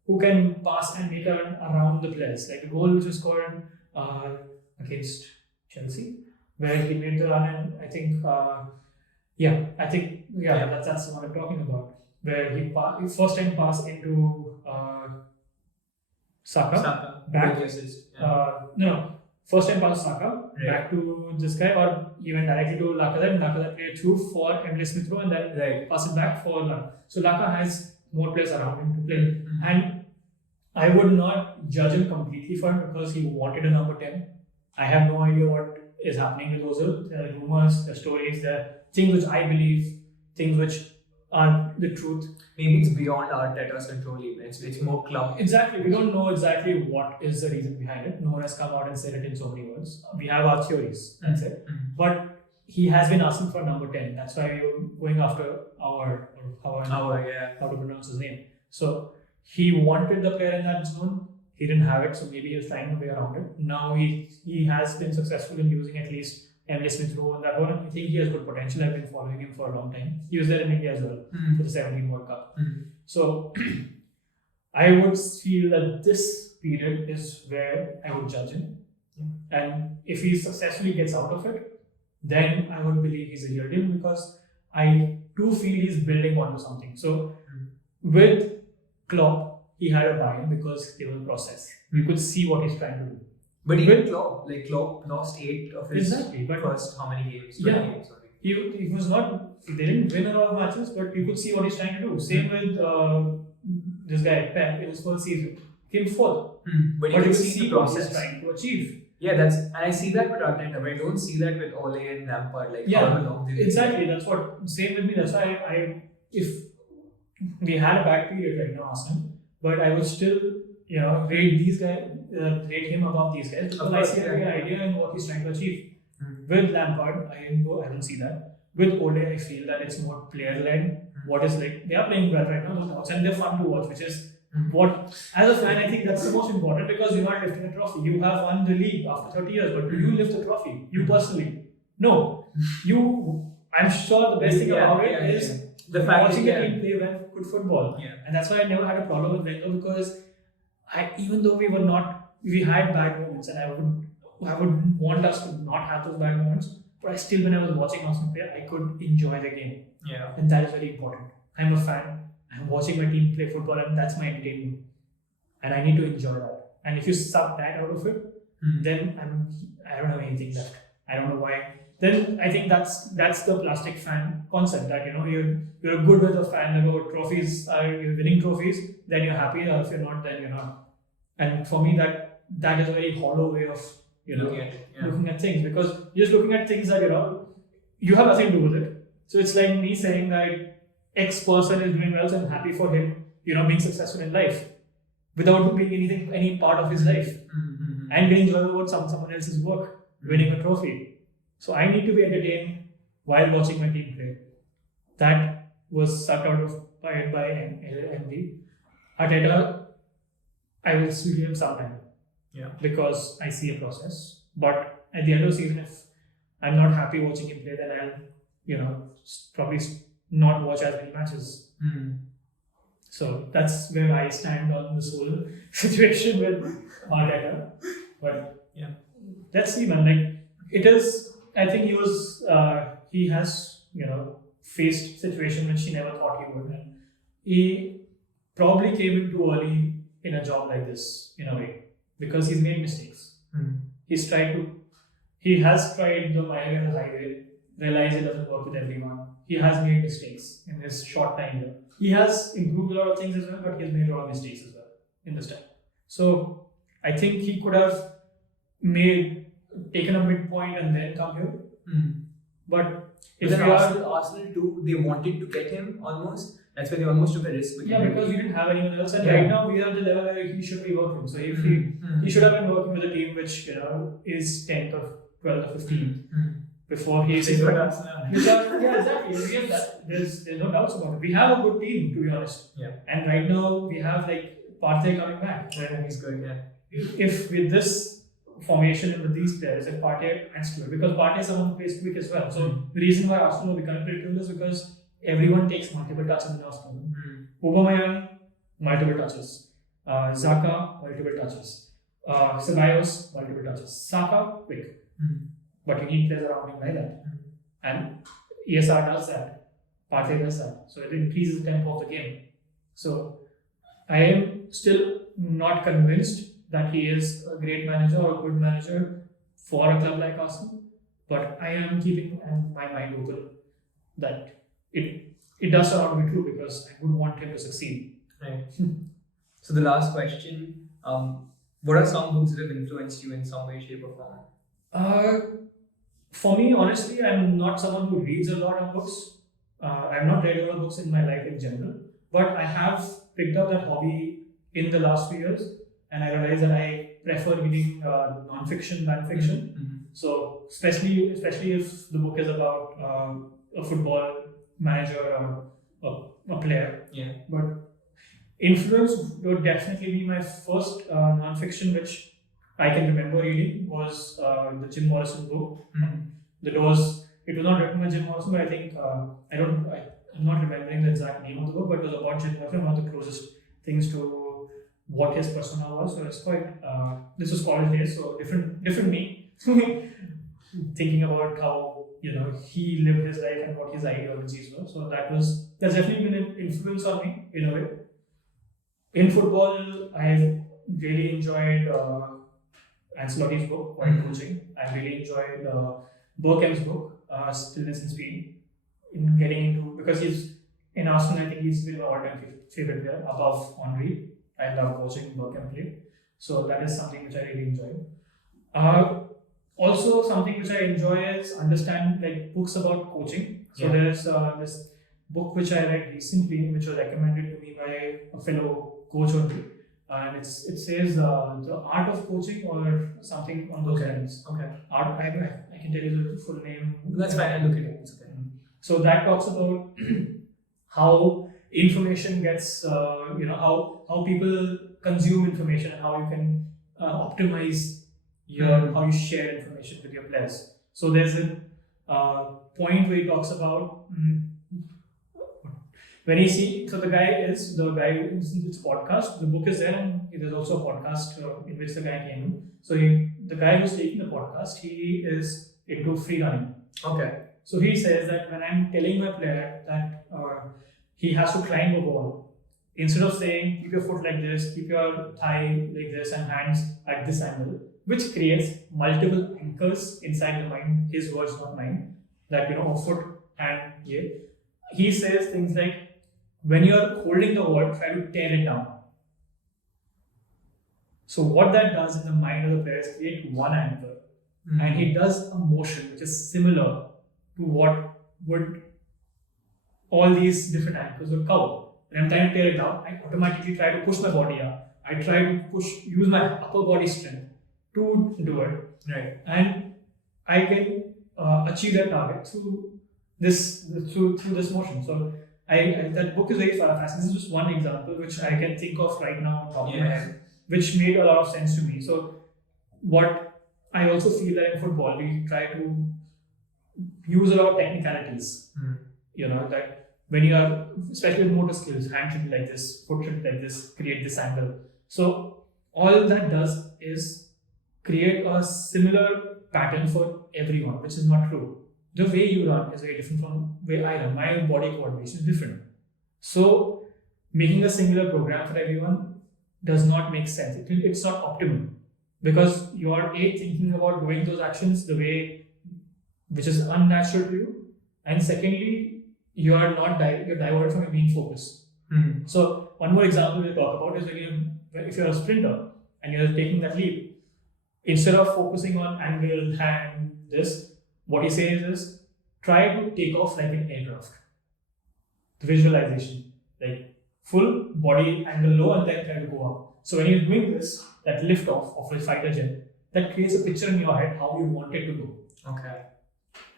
who can pass and make around the players. Like the goal which was scored against Chelsea, where he made the run, and I think that's what I'm talking about. Where he first time pass into Saka. Back. First time pass Saka back to this guy, or even directly to Lacazette, and Lacazette played through for Emre Smith-Rowe and then pass it back for Laka. So Laka has more players around him to play. And I would not judge him completely for it because he wanted a number 10. I have no idea what is happening with Ozil. There are rumors, there are stories, there are things which I believe, things which are the truth. Maybe it's beyond Arteta's control even. It's more club. Exactly. We don't know exactly what is the reason behind it. No one has come out and said it in so many words. We have our theories. That's it. But he has been asking for number 10. That's why we're going after how to pronounce his name. So he wanted the player in that zone. He didn't have it, so maybe he was trying to way around it. Now he has been successful in using at least Emre Smith-Rowe and that one. I think he has good potential. I've been following him for a long time. He was there in India as well for the 17 World Cup. So I would feel that this period is where I would judge him. And if he successfully gets out of it, then I would believe he's a real deal, because I do feel he's building onto something. So with Klopp, he had a buy-in because it was a process. You could see what he's trying to do. But even Klopp lost 8 of his first how many games? 20 Yeah. games, sorry. He was not. They didn't win a lot of matches, but you could see what he's trying to do. Same with this guy Pep in his first season. Came fourth, But you you can could see the what he's process. trying to achieve. Yeah, and I see that with Arteta, but I don't see that with Ole and Lampard. How long they Exactly. That's what. Same with me. That's why if we had a bad period right now, Arsenal, but I would still rate him above these guys because I see the idea and what he's trying to achieve. With Lampard, I don't see that. with Ole, I feel that it's more player led. What is like, they are playing well right now, no doubts, and they're fun to watch, which is what, as a fan, I think that's the most important because you are lifting a trophy. You have won the league after 30 years, but do you lift the trophy? You personally? No. I'm sure the best thing about it is the fact watching that a team play well, good football. Yeah. And that's why I never had a problem with Wenger because even though we had bad moments, and I would want us to not have those bad moments, but I still, when I was watching Arsenal play, I could enjoy the game. Yeah. And that is very important. I'm a fan. I'm watching my team play football, and that's my entertainment. And I need to enjoy that. And if you suck that out of it, then I don't have anything left. I don't know why. Then I think that's the plastic fan concept that you're good with a fan about trophies, you're winning trophies, then you're happy, or if you're not, then you're not. And for me, that is a very hollow way of looking at things, because you're just looking at things that you have nothing to do with it. So it's like me saying that X person is doing well, so I'm happy for him, being successful in life, without being any part of his life, and getting joy about someone else's work, winning a trophy. So I need to be entertained while watching my team play. That was sucked out of by MD. Arteta, I will see him sometime. Yeah. Because I see a process. But at the end of the season, if I'm not happy watching him play, then I'll, probably not watch as many matches. So that's where I stand on this whole situation with Arteta. But let's see, man. Like, it is. I think he has faced situation which he never thought he would, and he probably came in too early in a job like this in a way because he's made mistakes. He has tried the Mayan highway, realized it doesn't work with everyone. He has made mistakes in his short time here. He has improved a lot of things as well, but he has made a lot of mistakes as well in this time. So I think he could have taken a midpoint and then come here. But if we Arsenal too, they wanted to get him almost. That's why they almost took a risk. Because we didn't have anyone else, and right now we are at the level where he should be working. So if he should have been working with a team which is 10th or 12th or 15th before he is exactly. We have that. There's no doubts about it. We have a good team, to be honest. Yeah. And right now we have Partey coming back. Yeah, he's good. Yeah. If with this formation and with these players, if Partey adds to it, because Partey is someone who plays quick as well. So the reason why Arsenal will become predictable is because everyone takes multiple touches in Arsenal. Aubameyang, multiple touches. Xhaka, multiple touches. Ceballos, multiple touches. Saka, quick. But you need players around him like that. And ESR does that. Partey does that. So it increases the tempo of the game. So I am still not convinced that he is a great manager or a good manager for a club like Arsenal. But I am keeping my mind open that it does turn out to be true because I would want him to succeed. Right. So the last question, what are some books that have influenced you in some way, shape or form? For me, honestly, I'm not someone who reads a lot of books. I've not read a lot of books in my life in general, but I have picked up that hobby in the last few years, and I realized that I prefer reading non-fiction than fiction. So especially if the book is about a football manager or a player. Yeah. But influence would definitely be my first non-fiction, which I can remember reading was the Jim Morrison book. The Doors. It was not written by Jim Morrison, but I think I'm not remembering the exact name of the book, but it was about Jim Morrison, one of the closest things to what his persona was. So it's quite. This was college days, so different me. Thinking about how he lived his life and what his ideologies were. So that's definitely been an influence on me in a way. In football, I've really enjoyed Ancelotti's book, White Coaching. I really enjoyed Bergkamp's book, Stillness and Speed. In getting into, because he's in Arsenal, I think he's been my all-time favorite player above Henry. I love watching Bergkamp play. So that is something which I really enjoy. Also, something which I enjoy is understand books about coaching. So there's this book which I read recently, which was recommended to me by a fellow coach only, and it says the art of coaching or something on those lines. Okay. Art. I can tell you the full name. That's fine. I'll look at it. It's okay. So that talks about how information gets, how people consume information and how you can optimize how you share information with your players. So there's a point where he talks about when he see. So the guy who's in this podcast. The book is there, and there's also a podcast in which the guy came in. So the guy who's taking the podcast, he is into free running. Okay. So he says that when I'm telling my player that he has to climb a wall, instead of saying keep your foot like this, keep your thigh like this, and hands at this angle, which creates multiple anchors inside the mind, his words, not mine, that a foot, hand, yeah. He says things like, when you're holding the wall, try to tear it down. So what that does in the mind of the player is create one anchor, and he does a motion which is similar to what would all these different anchors would cover. When I'm trying to tear it down, I automatically try to push my body up. I try to use my upper body strength to do it. Right. And I can achieve that target through this motion. So that book is very fascinating. This is just one example which I can think of right now on top of my head, which made a lot of sense to me. So what I also feel that in football, we try to use a lot of technicalities. That when you are, especially with motor skills, hand should be like this, foot should be like this, create this angle. So all that does is create a similar pattern for everyone, which is not true. The way you run is very different from the way I run. My body coordination is different. So making a singular program for everyone does not make sense. It's not optimal, because you're thinking about doing those actions the way which is unnatural to you, and secondly, you're diverted from your main focus. So one more example we'll talk about is if you're a sprinter and you're taking that leap, instead of focusing on angle, hand, this, what he says is try to take off like an aircraft. The visualization, like full body angle low and then try to go up. So when you're doing this, that lift off of a fighter jet, that creates a picture in your head how you want it to go. Okay.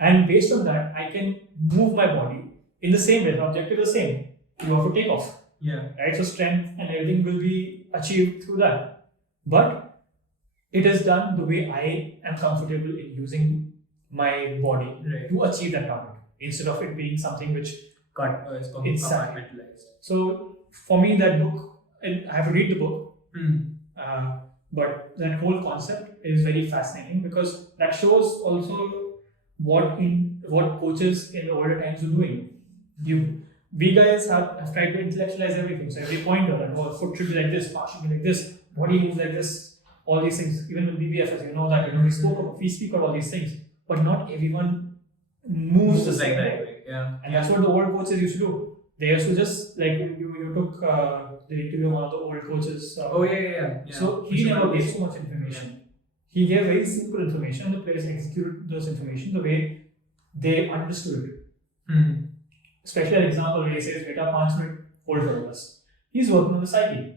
And based on that, I can move my body in the same way. The objective is the same. You have to take off. Yeah. Right? So strength and everything will be achieved through that. But it is done the way I am comfortable in using my body to achieve that target, instead of it being something which is compartmentalized. So for me, that book, I have to read the book. But that whole concept is very fascinating, because that shows also what coaches in the older times were doing. We guys have tried to intellectualize everything. So every pointer, that foot should be like this, pass should be like this, body moves like this, all these things. Even with BBFS, we speak of all these things, but not everyone moves the same way. Yeah. And that's what the old coaches used to do. They used to just, like, you took the interview of one of the old coaches. So he never gave so much information. He gave very simple information, and the players executed those information the way they understood it. Especially an example where he says, "Beta 5 minute hold for us." He's working on the psyche,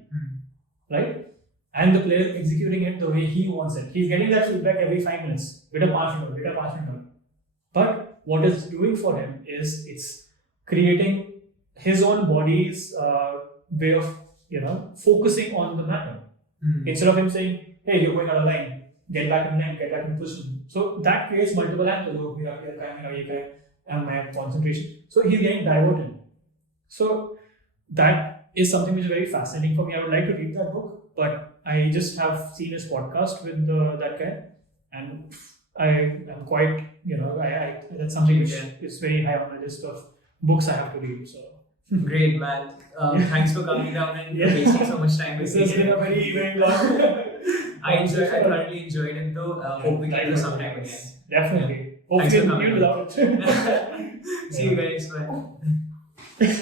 right? And the player executing it the way he wants it. He's getting that feedback every 5 minutes. Beta 5 minute, beta 5 minute. But what it's doing for him is it's creating his own body's way of focusing on the matter. Instead of him saying, "Hey, you're going out of line. Get back in line, get back in position." So that creates multiple angles. And my concentration. So he's getting diverted. So that is something which is very fascinating for me. I would like to read that book, but I just have seen his podcast with that guy, and I am quite, that's something which is very high on my list of books I have to read. So great, man. Thanks for coming down and wasting so much time with me. This has been a very long. I thoroughly enjoyed it though. Hope we can do sometime again. Definitely. Thanks for coming. Without it. See you guys. Bye.